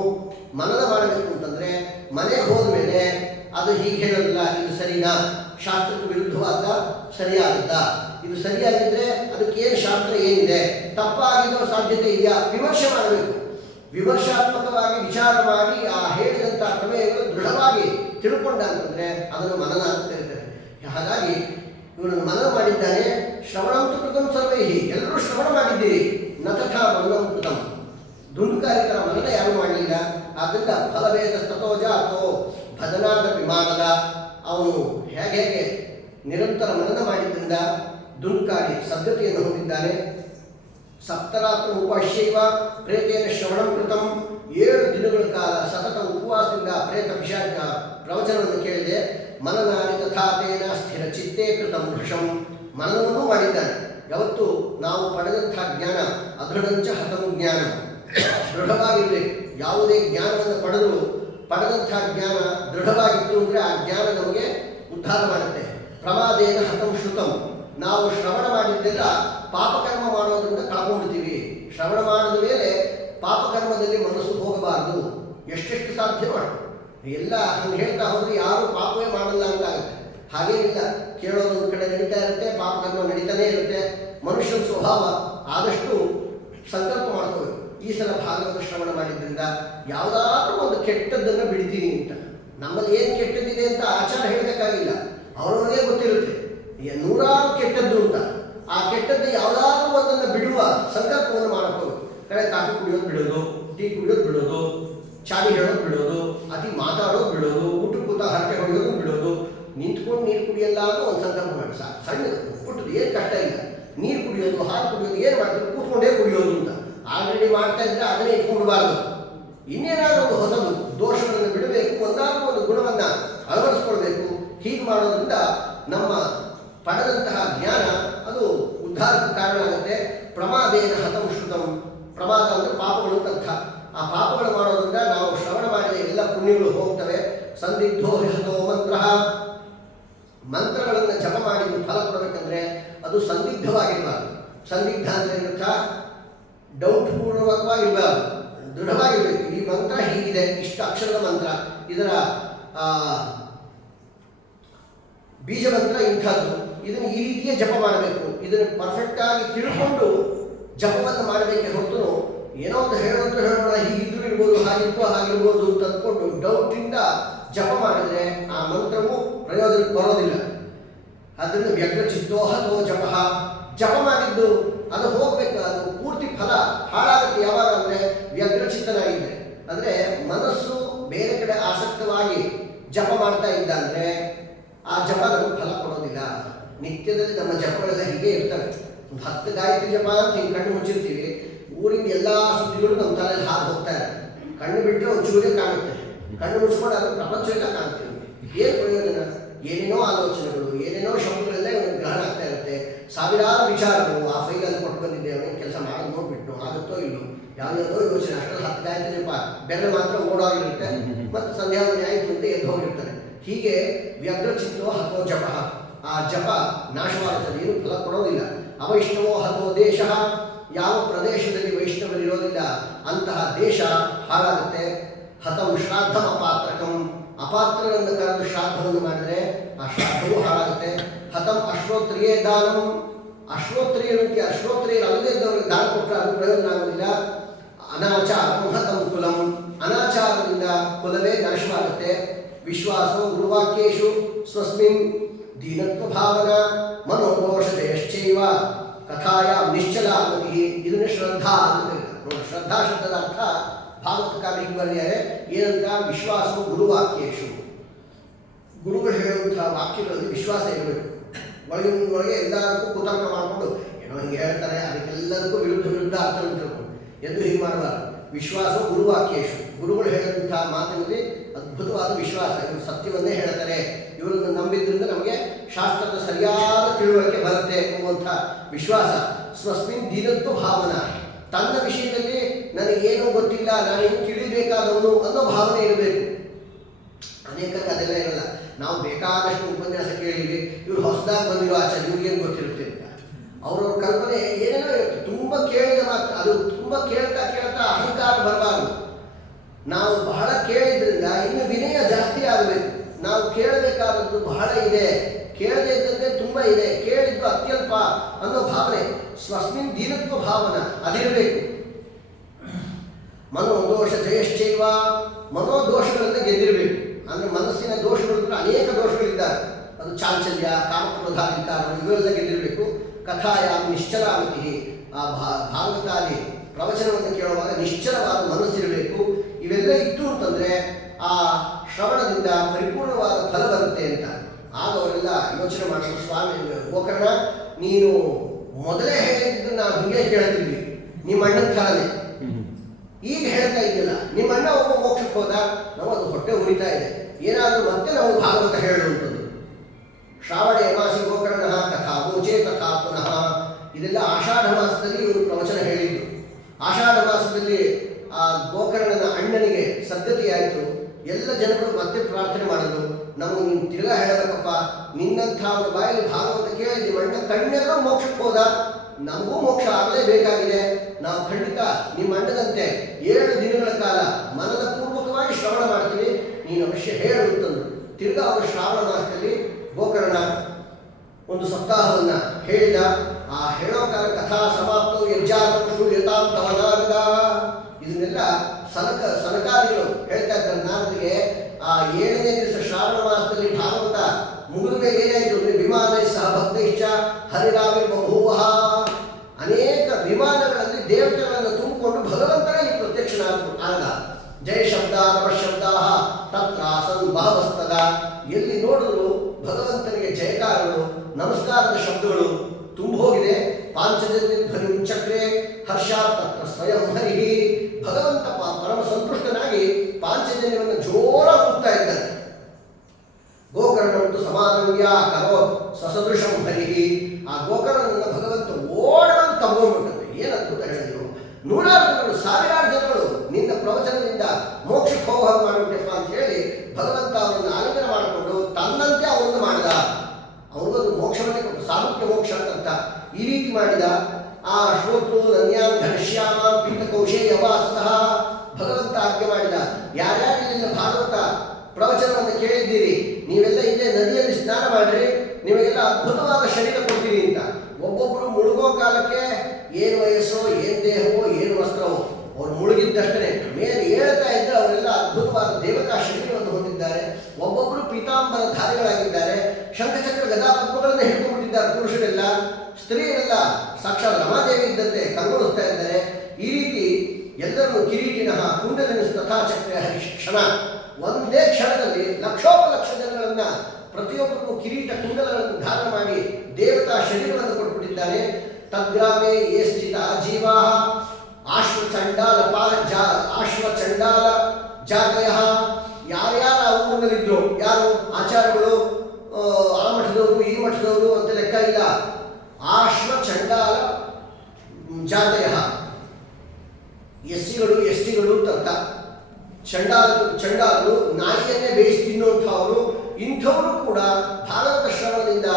ಮನನ ಮಾಡಬೇಕು ಅಂತಂದರೆ ಮನೆಗೆ ಹೋದ್ಮೇಲೆ ಅದು ಹೀಗೆ ಹೇಳೋದಿಲ್ಲ, ಇದು ಸರಿನಾ, ಶಾಸ್ತ್ರಕ್ಕೆ ವಿರುದ್ಧವಾದ ಸರಿಯಾಗಿದ್ದ, ಇದು ಸರಿಯಾಗಿದ್ದರೆ ಅದಕ್ಕೆ ಏನು ಶಾಸ್ತ್ರ ಏನಿದೆ, ತಪ್ಪಾಗಿದ್ದೋ ಸಾಧ್ಯತೆ ಇದೆಯಾ, ವಿಮರ್ಶೆ ಮಾಡಬೇಕು. ವಿಮರ್ಶಾತ್ಮಕವಾಗಿ ವಿಚಾರ ಮಾಡಿ ಆ ಹೇಳಿದಂಥ ಪ್ರಮೇಯಗಳು ದೃಢವಾಗಿ ತಿಳ್ಕೊಂಡ ಅಂತಂದರೆ ಅದನ್ನು ಮನನ ಅಂತ ಕರೀತಾರೆ. ಹಾಗಾಗಿ ಇವನನ್ನು ಮನನ ಮಾಡಿದ್ದಾನೆ. ಶ್ರವಣಂತು ಕೃತಂ ಸರ್ವೈಹಿ, ಎಲ್ಲರೂ ಶ್ರವಣ ಮಾಡಿದ್ದೀರಿ. ನ ತಥಾ ಮನನಂ ಕೃತಂ, ದುಂದುಕಾರಿತರ ಮನನ ಯಾರು ಮಾಡಲಿಲ್ಲ. ಆದ್ದರಿಂದ ಫಲಭೇದ ತಥೋಜ ಅಥೋ ಭಜನಾದ ವಿಮಾನದ, ಅವನು ಹೇಗೆ ನಿರಂತರ ಮನನ ಮಾಡಿದ್ದರಿಂದ ದುಂದುಕಾರಿ ಸದ್ಗತಿಯನ್ನು ಹೊಂದಿದ್ದಾನೆ. ಸಪ್ತರಾತ್ರ ಉಪಾಶ್ಯೈವ ಪ್ರೇತೇನ ಶ್ರವಣಂ ಕೃತಂ, 7 ದಿನಗಳ ಕಾಲ ಸತತ ಉಪವಾಸದಿಂದ ಪ್ರೇತ ಪಿಶಾಚ ಪ್ರವಚನವನ್ನು ಕೇಳಿದೆ. ಮನನಾನಿ ತಥಾತೇನ ಸ್ಥಿರ ಚಿತ್ತೇ ಕೃತಂ ಭೃಶಂ, ಮನನವನ್ನು ಮಾಡಿದ್ದಾನೆ. ಯಾವತ್ತು ನಾವು ಪಡೆದಂಥ ಜ್ಞಾನ ಅದೃಢಂಚ ಹತಂ ಜ್ಞಾನ, ದೃಢವಾಗಿರಬೇಕು. ಯಾವುದೇ ಜ್ಞಾನವನ್ನು ಪಡೆದಂಥ ಜ್ಞಾನ ದೃಢವಾಗಿತ್ತು ಅಂದರೆ ಆ ಜ್ಞಾನ ನಮಗೆ ಉದ್ಧಾರ ಮಾಡುತ್ತೆ. ಪ್ರಮಾದೇನ ಹತಂ ಶ್ರುತಂ, ನಾವು ಶ್ರವಣ ಮಾಡಿದ್ದೆಲ್ಲ ಪಾಪಕರ್ಮ ಮಾಡೋದ್ರಿಂದ ಕಳ್ಕೊಂಡ್ಬಿಡ್ತೀವಿ. ಶ್ರವಣ ಮಾಡಿದ ಮೇಲೆ ಪಾಪಕರ್ಮದಲ್ಲಿ ಮನಸ್ಸು ಹೋಗಬಾರದು. ಎಷ್ಟೆಷ್ಟು ಸಾಧ್ಯ ಮಾಡು, ಎಲ್ಲ ಹಂಗೆ ಹೇಳ್ತಾ ಹೋದರೆ ಯಾರು ಪಾಪವೇ ಮಾಡಲ್ಲ ಅಂತ ಆಗುತ್ತೆ. ಹಾಗೇನಿಲ್ಲ, ಕೇಳೋದೊಂದು ಕಡೆ ನಡೀತಾ ಇರುತ್ತೆ, ಪಾಪಕರ್ಮ ನಡೀತಾನೇ ಇರುತ್ತೆ. ಮನುಷ್ಯನ ಸ್ವಭಾವ ಆದಷ್ಟು ಸಂಕಲ್ಪ ಮಾಡ್ಕೋಬೇಕು. ಈ ಸಲ ಭಾಗವತ ಶ್ರವಣ ಮಾಡಿದ್ರಿಂದ ಯಾವುದಾದ್ರೂ ಒಂದು ಕೆಟ್ಟದ್ದನ್ನು ಬಿಡ್ತೀನಿ ಅಂತ. ನಮ್ಮಲ್ಲಿ ಏನು ಕೆಟ್ಟದ್ದಿದೆ ಅಂತ ಆಚಾರ ಹೇಳಬೇಕಾಗಿಲ್ಲ, ಅವರವರಿಗೆ ಗೊತ್ತಿರುತ್ತೆ. ನೂರಾರು ಕೆಟ್ಟದ್ದು ಅಂತ, ಆ ಕೆಟ್ಟದ್ದು ಯಾವುದಾದ್ರೂ ಒಂದನ್ನು ಬಿಡುವ ಸಂಕಲ್ಪವನ್ನು ಮಾಡ್ಕೋಬೇಕು. ಕಡೆ ಕಾಫಿ ಕುಡಿಯೋದು ಬಿಡೋದು, ಟೀ ಕುಡಿಯೋದು ಬಿಡೋದು, ಚಾಡಿ ಹೇಳೋದು ಬಿಡೋದು, ಅತಿ ಮಾತಾಡೋದು ಬಿಡೋದು, ಊಟ ಕೂತ ಹರಟೆ ಹೊಡೆಯೋದು ಬಿಡೋದು, ನಿಂತ್ಕೊಂಡು ನೀರು ಕುಡಿಯಲ್ಲ ಅನ್ನೋ ಒಂದು ಸಂಕಲ್ಪ ಮಾಡಿ ಸಾಕು. ಸಣ್ಣದು ಪುಟ್ಟದು, ಏನು ಕಷ್ಟ ಇಲ್ಲ. ನೀರು ಕುಡಿಯೋದು ಹಾಲು ಕುಡಿಯೋದು ಏನು ಮಾಡ್ತೀವಿ, ಕೂತ್ಕೊಂಡೇ ಕುಡಿಯೋದು ಅಂತ ಆಲ್ರೆಡಿ ಮಾಡ್ತಾ ಇದ್ರೆ ಅದನ್ನೇ ಇಟ್ಕೊಡ್ಬಾರ್ದು. ಇನ್ನೇನಾದ್ರೂ ಒಂದು ಹೊಸದು ದೋಷಗಳನ್ನು ಬಿಡಬೇಕು, ಒಂದಾದ್ರೂ ಒಂದು ಗುಣವನ್ನು ಅಳವಡಿಸ್ಕೊಳ್ಬೇಕು. ಹೀಗೆ ಮಾಡೋದ್ರಿಂದ ನಮ್ಮ ಪಡೆದಂತಹ ಜ್ಞಾನ ಅದು ಉದ್ಧಾರಕ್ಕೆ ಕಾರಣ ಆಗುತ್ತೆ. ಪ್ರಮಾದೇನ ಹತಂ ಶ್ರುತಂ, ಪ್ರಮಾದ ಅಂದರೆ ಪಾಪಗಳು ಅರ್ಥ. ಆ ಪಾಪಗಳು ಮಾಡೋದ್ರಿಂದ ನಾವು ಶ್ರವಣ ಮಾಡಿದ ಎಲ್ಲ ಪುಣ್ಯಗಳು ಹೋಗ್ತವೆ. ಸಂದಿಗ್ಧೋ ಹೃತೋ ಮಂತ್ರ, ಮಂತ್ರಗಳನ್ನು ಜಪ ಮಾಡಿದ್ದು ಫಲ ಕೊಡಬೇಕಂದ್ರೆ ಅದು ಸಂದಿಗ್ಧವಾಗಿರಬಾರ್ದು. ಸಂದಿಗ್ಧ ಅಂದರೆ ಅರ್ಥ ಡೌಟ್ ಪೂರ್ಣವಾಗಿರಬಾರ್ದು, ದೃಢವಾಗಿರಬೇಕು. ಈ ಮಂತ್ರ ಹೀಗಿದೆ, ಇಷ್ಟು ಅಕ್ಷರದ ಮಂತ್ರ, ಇದರ ಬೀಜ ಮಂತ್ರ ಇಂಥದ್ದು, ಇದನ್ನು ಈ ರೀತಿಯೇ ಜಪ ಮಾಡಬೇಕು. ಇದನ್ನು ಪರ್ಫೆಕ್ಟಾಗಿ ತಿಳ್ಕೊಂಡು ಜಪವನ್ನು ಮಾಡಬೇಕೆ ಹೊರತು ಏನೋ ಒಂದು ಹೇಳೋಣ ಹೀಗಿದ್ರು ಇರ್ಬೋದು, ಹಾಗಿರ್ಬೋದು ಅಂತ ಅಂದ್ಕೊಂಡು ಡೌಟಿಂದ ಜಪ ಮಾಡಿದರೆ ಆ ಮಂತ್ರವು ಪ್ರಯೋಜನಕ್ಕೆ ಬರೋದಿಲ್ಲ. ಅದನ್ನು ವ್ಯಗ್ರಚಿತ್ತೋ ಹತೋ ಜಪ, ಜಪ ಮಾಡಿದ್ದು ಅದು ಹೋಗಬೇಕು, ಅದು ಪೂರ್ತಿ ಫಲ ಹಾಳಾಗುತ್ತೆ. ಯಾವಾಗ ಅಂದರೆ ವ್ಯಗ್ರಚಿತ್ತನಾಗಿದೆ, ಅಂದರೆ ಮನಸ್ಸು ಬೇರೆ ಕಡೆ ಆಸಕ್ತವಾಗಿ ಜಪ ಮಾಡ್ತಾ ಇದ್ದ ಅಂದರೆ ಆ ಜಪ ನಮಗೆ ಫಲ ಕೊಡೋದಿಲ್ಲ. ನಿತ್ಯದಲ್ಲಿ ನಮ್ಮ ಜಪಗಳೆಲ್ಲ ಹೀಗೆ ಇರ್ತವೆ. ಒಂದು 10 ಗಾಯತ್ರಿ ಜಪ ಅಂತ ಹಿಂಗೆ ಕಣ್ಣು ಮುಚ್ಚಿರ್ತೀವಿ, ಊರಿನ ಎಲ್ಲ ಸುದ್ದಿಗಳು ನಮ್ಮ ತಲೆಯಲ್ಲಿ ಹಾದು ಹೋಗ್ತಾ ಇರುತ್ತೆ. ಕಣ್ಣು ಬಿಟ್ಟರೆ ಒಂಚೂರೇ ಕಾಣುತ್ತೆ, ಕಣ್ಣು ಮುಚ್ಕೊಂಡು ಅದು ಪ್ರಪಂಚ ಎಲ್ಲ ಕಾಣ್ತೀವಿ. ಏನು ಪ್ರಯೋಜನ? ಏನೇನೋ ಆಲೋಚನೆಗಳು, ಏನೇನೋ ಶಬ್ದಗಳೆಲ್ಲ ಗ್ರಹಣ ಆಗ್ತಾ ಇರುತ್ತೆ. ಸಾವಿರಾರು ವಿಚಾರಗಳು ಆ ಫೈಲಲ್ಲಿ ಕೊಟ್ಟು ಬಂದಿದ್ದೆ, ಅವನಿಗೆ ಕೆಲಸ ಮಾಡೋದು ನೋಡ್ಬಿಟ್ಟು ಆಗುತ್ತೋ ಇಲ್ಲೋ, ಯಾವುದಾದ್ರೂ ಯೋಚನೆ. ಅಷ್ಟರಲ್ಲಿ 10 ಗಾಯತ್ರಿ ಜಪ ಬೆಲೆ ಮಾತ್ರ ಓಡೋಗಿರುತ್ತೆ, ಮತ್ತು ಸಂಧ್ಯಾವಂದನೆ ಆಯಿತು ಅಂತ ಎದ್ದು ಹೋಗಿರ್ತಾರೆ. ಹೀಗೆ ವ್ಯಗ್ರಚಿತ್ತೋ ಹತೋ ಜಪ, ಆ ಜಪ ನಾಶವಾಗುತ್ತದೆ, ಏನು ಫಲ ಕೊಡೋದಿಲ್ಲ. ಅವೈಷ್ಣವೋ ಹತೋ ದೇಶ, ಯಾವ ಪ್ರದೇಶದಲ್ಲಿ ವೈಷ್ಣವರಿರೋದಿಲ್ಲ ಅಂತಹ ದೇಶ ಹಾಳಾಗುತ್ತೆ. ಹತಂ ಶ್ರಾದ್ದಂ ಅಪಾತ್ರಕಂ, ಅಪಾತ್ರಗಳನ್ನು ಕರೆದು ಶ್ರಾದ್ದವನ್ನು ಮಾಡಿದರೆ ಆ ಶ್ರಾದ್ದವೂ ಹಾಳಾಗುತ್ತೆ. ಹತಂ ಅಶ್ರೋತ್ರಿಯೇ ದಾನಂ, ಅಶ್ರೋತ್ರಿಯರಿಗೆ ಅಲ್ಲದೇ ಇದ್ದವರಿಗೆ ದಾನ ಕೊಟ್ಟರೆ ಅದು ಪ್ರಯೋಜನ ಆಗೋದಿಲ್ಲ. ಅನಾಚಾರಂ ಹತಂ ಕುಲಂ, ಅನಾಚಾರದಿಂದ ಕುಲವೇ ನಾಶವಾಗುತ್ತೆ. ವಿಶ್ವಾಸೋ ಗುರುವಾಕ್ಯೇಷು ಸ್ವಸ್ಮಿನ್ ದೀನತ್ವ ಭಾವನಾ ಮನೋದೋಷ ಜಯಶ್ಚೈವ ಕಥಾಯ ನಿಶ್ಚಲ ಅನ್ನೋದು ಇದನ್ನು ಶ್ರದ್ಧಾ ಅಂತ ನೋಡಿ. ಶ್ರದ್ಧಾ ಶಬ್ದದ ಅರ್ಥ ಭಾಗವತಕಾರರು ಹೀಗೆ ಬರೆದಿದ್ದಾರೆ ಏನಂತ, ವಿಶ್ವಾಸವು ಗುರುವಾಕ್ಯೇಷು, ಗುರುಗಳು ಹೇಳುವಂತಹ ವಾಕ್ಯಗಳಲ್ಲಿ ವಿಶ್ವಾಸ ಇರಬೇಕು. ಒಳಗೆ ಎಲ್ಲದಕ್ಕೂ ಕುತರ್ಕ ಮಾಡಿಕೊಂಡು ಏನೋ ಹಿಂಗೆ ಹೇಳ್ತಾರೆ ಅದಕ್ಕೆಲ್ಲದಕ್ಕೂ ವಿರುದ್ಧ ಅರ್ಥ ತಿಳ್ಕೊಂಡು ಎಂದು ಹೀಗೆ ಮಾಡಬಾರ್ದು. ವಿಶ್ವಾಸ ಗುರುವಾಕ್ಯೇಶು, ಗುರುಗಳು ಹೇಳುವಂತಹ ಮಾತಿನಲ್ಲಿ ಅದ್ಭುತವಾದ ವಿಶ್ವಾಸ, ಇವರು ಸತ್ಯವನ್ನೇ ಹೇಳ್ತಾರೆ, ಇವರನ್ನು ನಂಬಿದ್ರಿಂದ ನಮಗೆ ಶಾಸ್ತ್ರದ ಸರಿಯಾದ ತಿಳುವಳಿಕೆ ಬರುತ್ತೆ ಎಂಬುವಂಥ ವಿಶ್ವಾಸ. ಸ್ವಸ್ಮಿನ್ ದೀನತ್ವ ಭಾವನಾ, ತನ್ನ ವಿಷಯದಲ್ಲಿ ನನಗೇನೂ ಗೊತ್ತಿಲ್ಲ, ನಾನೇನು ತಿಳಿಬೇಕಾದವನು ಅನ್ನೋ ಭಾವನೆ ಇರಬೇಕು. ಅನೇಕರಿಗೆ ಅದೆಲ್ಲ ಇರಲ್ಲ. ನಾವು ಬೇಕಾದಷ್ಟು ಉಪನ್ಯಾಸ ಕೇಳಿದ್ವಿ, ಇವ್ರು ಹೊಸದಾಗಿ ಬಂದಿರೋ ಆಚಾರ್ಯ ಇವ್ರಿಗೇನು ಗೊತ್ತಿರುತ್ತೆ ಅಂತ ಅವ್ರವ್ರ ಕಲ್ಪನೆ ಏನೇನೋ ಇರುತ್ತೆ. ತುಂಬ ಕೇಳಿದ ಮಾತ್ರ ಅದು ತುಂಬ ಕೇಳ್ತಾ ಅಹಂಕಾರ ಬರಬಾರ್ದು. ನಾವು ಬಹಳ ಕೇಳಿದ್ರಿಂದ ಇನ್ನು ವಿನಯ ಜಾಸ್ತಿ ಆಗಬೇಕು. ನಾವು ಕೇಳಬೇಕಾದದ್ದು ಬಹಳ ಇದೆ, ಕೇಳದೇ ಇದ್ದಂತೆ ತುಂಬ ಇದೆ, ಕೇಳಿದ್ದು ಅತ್ಯಲ್ಪ ಅನ್ನೋ ಭಾವನೆ, ಸ್ವಸ್ಮಿನ್ ದೀನತ್ವ ಭಾವನ ಅದಿರಬೇಕು. ಮನೋದೋಷ ಜಯಶ್ಚೈವ, ಮನೋದೋಷಗಳನ್ನು ಗೆದ್ದಿರಬೇಕು. ಅಂದರೆ ಮನಸ್ಸಿನ ದೋಷಗಳು ಅನೇಕ ದೋಷಗಳಿದ್ದಾರೆ. ಅದು ಚಾಂಚಲ್ಯ, ಕಾಮಕ್ರೋಧಾಧಿಕಾರ ಇವೆಲ್ಲ ಗೆದ್ದಿರಬೇಕು. ಕಥಾಯಾಮ ನಿಶ್ಚಲಾಮತಿ, ಆ ಭಾಗವತಾಲಿ ಪ್ರವಚನವನ್ನು ಕೇಳುವಾಗ ನಿಶ್ಚಲವಾದ ಮನಸ್ಸಿರಬೇಕು. ಇವೆಲ್ಲ ಇತ್ತು ಅಂತಂದರೆ ಆ ಶ್ರವಣದಿಂದ ಪರಿಪೂರ್ಣವಾದ ಫಲ ಬರುತ್ತೆ ಅಂತ. ಆಗ ಅವರೆಲ್ಲ ಯೋಚನೆ ಮಾಡೋದು, ಸ್ವಾಮಿ ಗೋಕರ್ಣ ನೀನು ಮೊದಲೇ ಹೇಳಿದ್ದು ನಾವು ಹಿಂಗೆ ಕೇಳ್ತಿದ್ವಿ, ನಿಮ್ಮ ಅಣ್ಣನ ಥರನೇ ಈಗ ಹೇಳ್ತಾ ಇದ್ದಿಲ್ಲ. ನಿಮ್ಮ ಅಣ್ಣ ಒಬ್ಬ ಮೋಕ್ಷಕ್ಕೆ ಹೋದ, ನಾವು ಅದು ಹೊಟ್ಟೆ ಉರಿತಾ ಇದೆ, ಏನಾದರೂ ಮತ್ತೆ ನಾವು ಭಾಗವತ ಹೇಳುವಂಥದ್ದು. ಶ್ರಾವಣೇ ಮಾಸಿ ಗೋಕರ್ಣ ಕಥಾ ಗೋಚೇ ತಥಾ ಪುನಃ, ಇದೆಲ್ಲ ಆಷಾಢ ಮಾಸದಲ್ಲಿ ಇವರು ಪ್ರವಚನ ಹೇಳಿದ್ದು. ಆಷಾಢ ಮಾಸದಲ್ಲಿ ಆ ಗೋಕರ್ಣನ ಅಣ್ಣನಿಗೆ ಸದ್ಗತಿಯಾಯಿತು. ಎಲ್ಲ ಜನಗಳು ಮತ್ತೆ ಪ್ರಾರ್ಥನೆ ಮಾಡಿದ್ರು, ನಮಗೆ ನೀನು ತಿರ್ಗಾ ಹೇಳಬೇಕಪ್ಪ, ನಿನ್ನಂಥ ಒಂದು ಬಾಯಲ್ಲಿ ಭಾಗವತ ಕೇಳಿ ನಿಮ್ಮ ಅಣ್ಣ ಕಣ್ಣೆಲ್ಲ ಮೋಕ್ಷಕ್ಕೆ ಹೋದ, ನಮಗೂ ಮೋಕ್ಷ ಆಗಲೇಬೇಕಾಗಿದೆ. ನಾವು ಖಂಡಿತ ನಿಮ್ಮ ಅಣ್ಣನಂತೆ 7 ದಿನಗಳ ಕಾಲ ಮನದ ಪೂರ್ವಕವಾಗಿ ಶ್ರವಣ ಮಾಡ್ತೀವಿ, ನೀನು ಅವಶ್ಯ ಹೇಳು ಅಂತಂದ್ರು. ತಿರ್ಗಾ ಅವರು ಶ್ರಾವಣ ಮಾಸದಲ್ಲಿ ಗೋಕರ್ಣ ಒಂದು ಸಪ್ತಾಹವನ್ನು ಹೇಳಿದ. ಆ ಹೇಳೋ ಕಾಲ ಕಥಾ ಸಮಾಪ್ತವು ಯಜ್ಜಾತಂ ಶೂಯತಾಂ ತವನಾರದ, ಇದನ್ನೆಲ್ಲ ಸನಕಾದಿಗಳು ಹೇಳ್ತಾ ಇದ್ದಾರೆ ನಾರದಿಗೆ. ಆ 7ನೇ ದಿವಸ ಶ್ರಾವಣ ಮಾಸದಲ್ಲಿ ಭಾಗವತ ಮುಗಿದ ಮೇಲೆ ಏನಾಯಿತು ಅಂದರೆ ವಿಮಾನ ಸಹ ಭಕ್ತೈಶ್ಚ ಹರಿರಾವಿರ್ ಬಭೂವ, ಅನೇಕ ವಿಮಾನಗಳಲ್ಲಿ ದೇವತೆಗಳನ್ನು ತುಂಬಿಕೊಂಡು ಭಗವಂತನೇ ಈ ಪ್ರತ್ಯಕ್ಷನಾದರು. ಆಗ ಜಯ ಶಬ್ದ ನವಶಬ್ದ ತತ್ರಾಸನ್ ಬಹವಸ್ತದ, ಎಲ್ಲಿ ನೋಡಿದ್ರು ಭಗವಂತನಿಗೆ ಜಯಕಾರಗಳು ನಮಸ್ಕಾರದ ಶಬ್ದಗಳು ತುಂಬಿ ಹೋಗಿದೆ. ಪಾಂಚಜನ್ಯ ಧ್ವನಿ ಚಕ್ರೆ ಹರ್ಷಾತ್ ತತ್ರ ಸ್ವಯಂ ಹರಿ, ಭಗವಂತ ಪರಮ ಸಂತುಷ್ಟನಾಗಿ ಪಾಂಚಜನ್ಯವನ್ನು ಜೋರಾಗಿ ಹೋಗ್ತಾ ಇದ್ದಾನೆ. ಗೋಕರ್ಣಂತು ಸಮಾನವ್ಯ ಕರೋ ಸಸದೃಶಂ ಹರಿ, ಆ ಗೋಕರ್ಣನನ್ನು ಭಗವಂತ ಓಡನ್ನು ತಗೊಂಡ್ಬಿಟ್ಟಂತೆ. ಏನು ಅದ್ಭುತ ಹೇಳಿದ್ರು, ನೂರಾರು ಜನಗಳು, ಸಾವಿರಾರು ಜನಗಳು ನಿನ್ನ ಪ್ರವಚನದಿಂದ ಮೋಕ್ಷಕ್ಕೆ ಹೋಗುವ ಮಾಡಿಬಿಟ್ಟಪ್ಪ ಅಂತ ಹೇಳಿ ಭಗವಂತ ಅವರನ್ನು ಆಲಿಂಗನ ಮಾಡಿಕೊಂಡು ತನ್ನಂತೆ ಅವರನ್ನು ಮಾಡಿದ. ಅವರಿಗೊಂದು ಮೋಕ್ಷವನ್ನೇ ಕೊಟ್ಟು, ಸಾಮರ್ಥ್ಯ ಮೋಕ್ಷ ಅಂತ ಈ ರೀತಿ ಮಾಡಿದ. ಆ ಶ್ರೋತೃ ನನ್ಯಾನ್ ಘನಶ್ಯಾಮ ಪೀಠಕೌಶೇಯವಾಸಃ, ಭಗವಂತ ಆಜ್ಞೆ ಮಾಡಿದ, ಯಾರ್ಯಾರು ಇಲ್ಲಿಂದ ಭಾಗವತ ಪ್ರವಚನವನ್ನು ಕೇಳಿದ್ದೀರಿ ನೀವೆಲ್ಲ ಇಲ್ಲೇ ನದಿಯಲ್ಲಿ ಸ್ನಾನ ಮಾಡಿರಿ, ನಿಮಗೆಲ್ಲ ಅದ್ಭುತವಾದ ಶರೀರ ಕೊಡ್ತೀರಿ ಅಂತ. ಒಬ್ಬೊಬ್ಬರು ಮುಳುಗೋ ಕಾಲಕ್ಕೆ ಏನು ವಯಸ್ಸೋ, ಏನು ದೇಹವೋ, ಏನು ವಸ್ತ್ರವೋ, ಅವ್ರು ಮುಳುಗಿದ್ದಷ್ಟೇ. ಮೇಲೆ ಹೇಳ್ತಾ ಇದ್ದರೆ ಅವರೆಲ್ಲ ಅದ್ಭುತವಾದ ದೇವತಾ ಶರೀರವನ್ನು ಹೊಂದಿದ್ದಾರೆ. ಒಬ್ಬೊಬ್ಬರು ಪೀತಾಂಬರ ಧಾರಿಗಳಾಗಿದ್ದಾರೆ, ಶಂಖಚಕ್ರ ಗದಾ ಪದ್ಮಗಳನ್ನು ಹಿಡ್ಕೊಂಡ್ಬಿಟ್ಟಿದ್ದಾರೆ. ಪುರುಷರೆಲ್ಲ, ಸ್ತ್ರೀಯರೆಲ್ಲ ಸಾಕ್ಷಾತ್ ರಮಾದೇವಿ ಇದ್ದಂತೆ ಕಂಗೊಳಿಸ್ತಾ ಇದ್ದಾರೆ. ಈ ರೀತಿ ಎಲ್ಲರೂ ಕಿರೀಟಿನಃ ಕುಂಡಲಿನ ತಥಾ ಚಕ್ರ ಕ್ಷಣ, ಒಂದೇ ಕ್ಷಣದಲ್ಲಿ ಲಕ್ಷೋಪಲಕ್ಷ ಜನಗಳನ್ನು ಪ್ರತಿಯೊಬ್ಬರಿಗೂ ಕಿರೀಟ ಕುಂಡಲಗಳನ್ನು ಧಾರಣ ಮಾಡಿ ದೇವತಾ ಶರೀರವನ್ನು ಕೊಟ್ಬಿಟ್ಟಿದ್ದಾನೆ. ತದ್ಗ್ರಾಮೇ ಯೇ ಸ್ಥಿತ ಜೀವಾ ಆಶ್ವಚಂಡಾಲ ಆಶ್ವಚಂಡಾಲ ಜಾತಯ, ಯಾರ್ಯಾರು ಆ ಊರಿನಲ್ಲಿದ್ರು, ಯಾರು ಆಚಾರಗಳು, ಆ ಮಠದವರು ಈ ಮಠದವರು ಅಂತ ಲೆಕ್ಕ ಇಲ್ಲ. ಆಶ್ವಚಂಡಾಲ ಜಾತಯ, ಎಸ್ಸಿಗಳು ಎಸ್ಟಿಗಳು ತರ್ಕ, ಚಂಡಾಲರು ನಾಯಿಯನ್ನೇ ಬೇಯಿಸಿ ತಿನ್ನುವಂಥವರು, ಇಂಥವರು ಕೂಡ ಭಾಗವತ ಶ್ರವಣದಿಂದ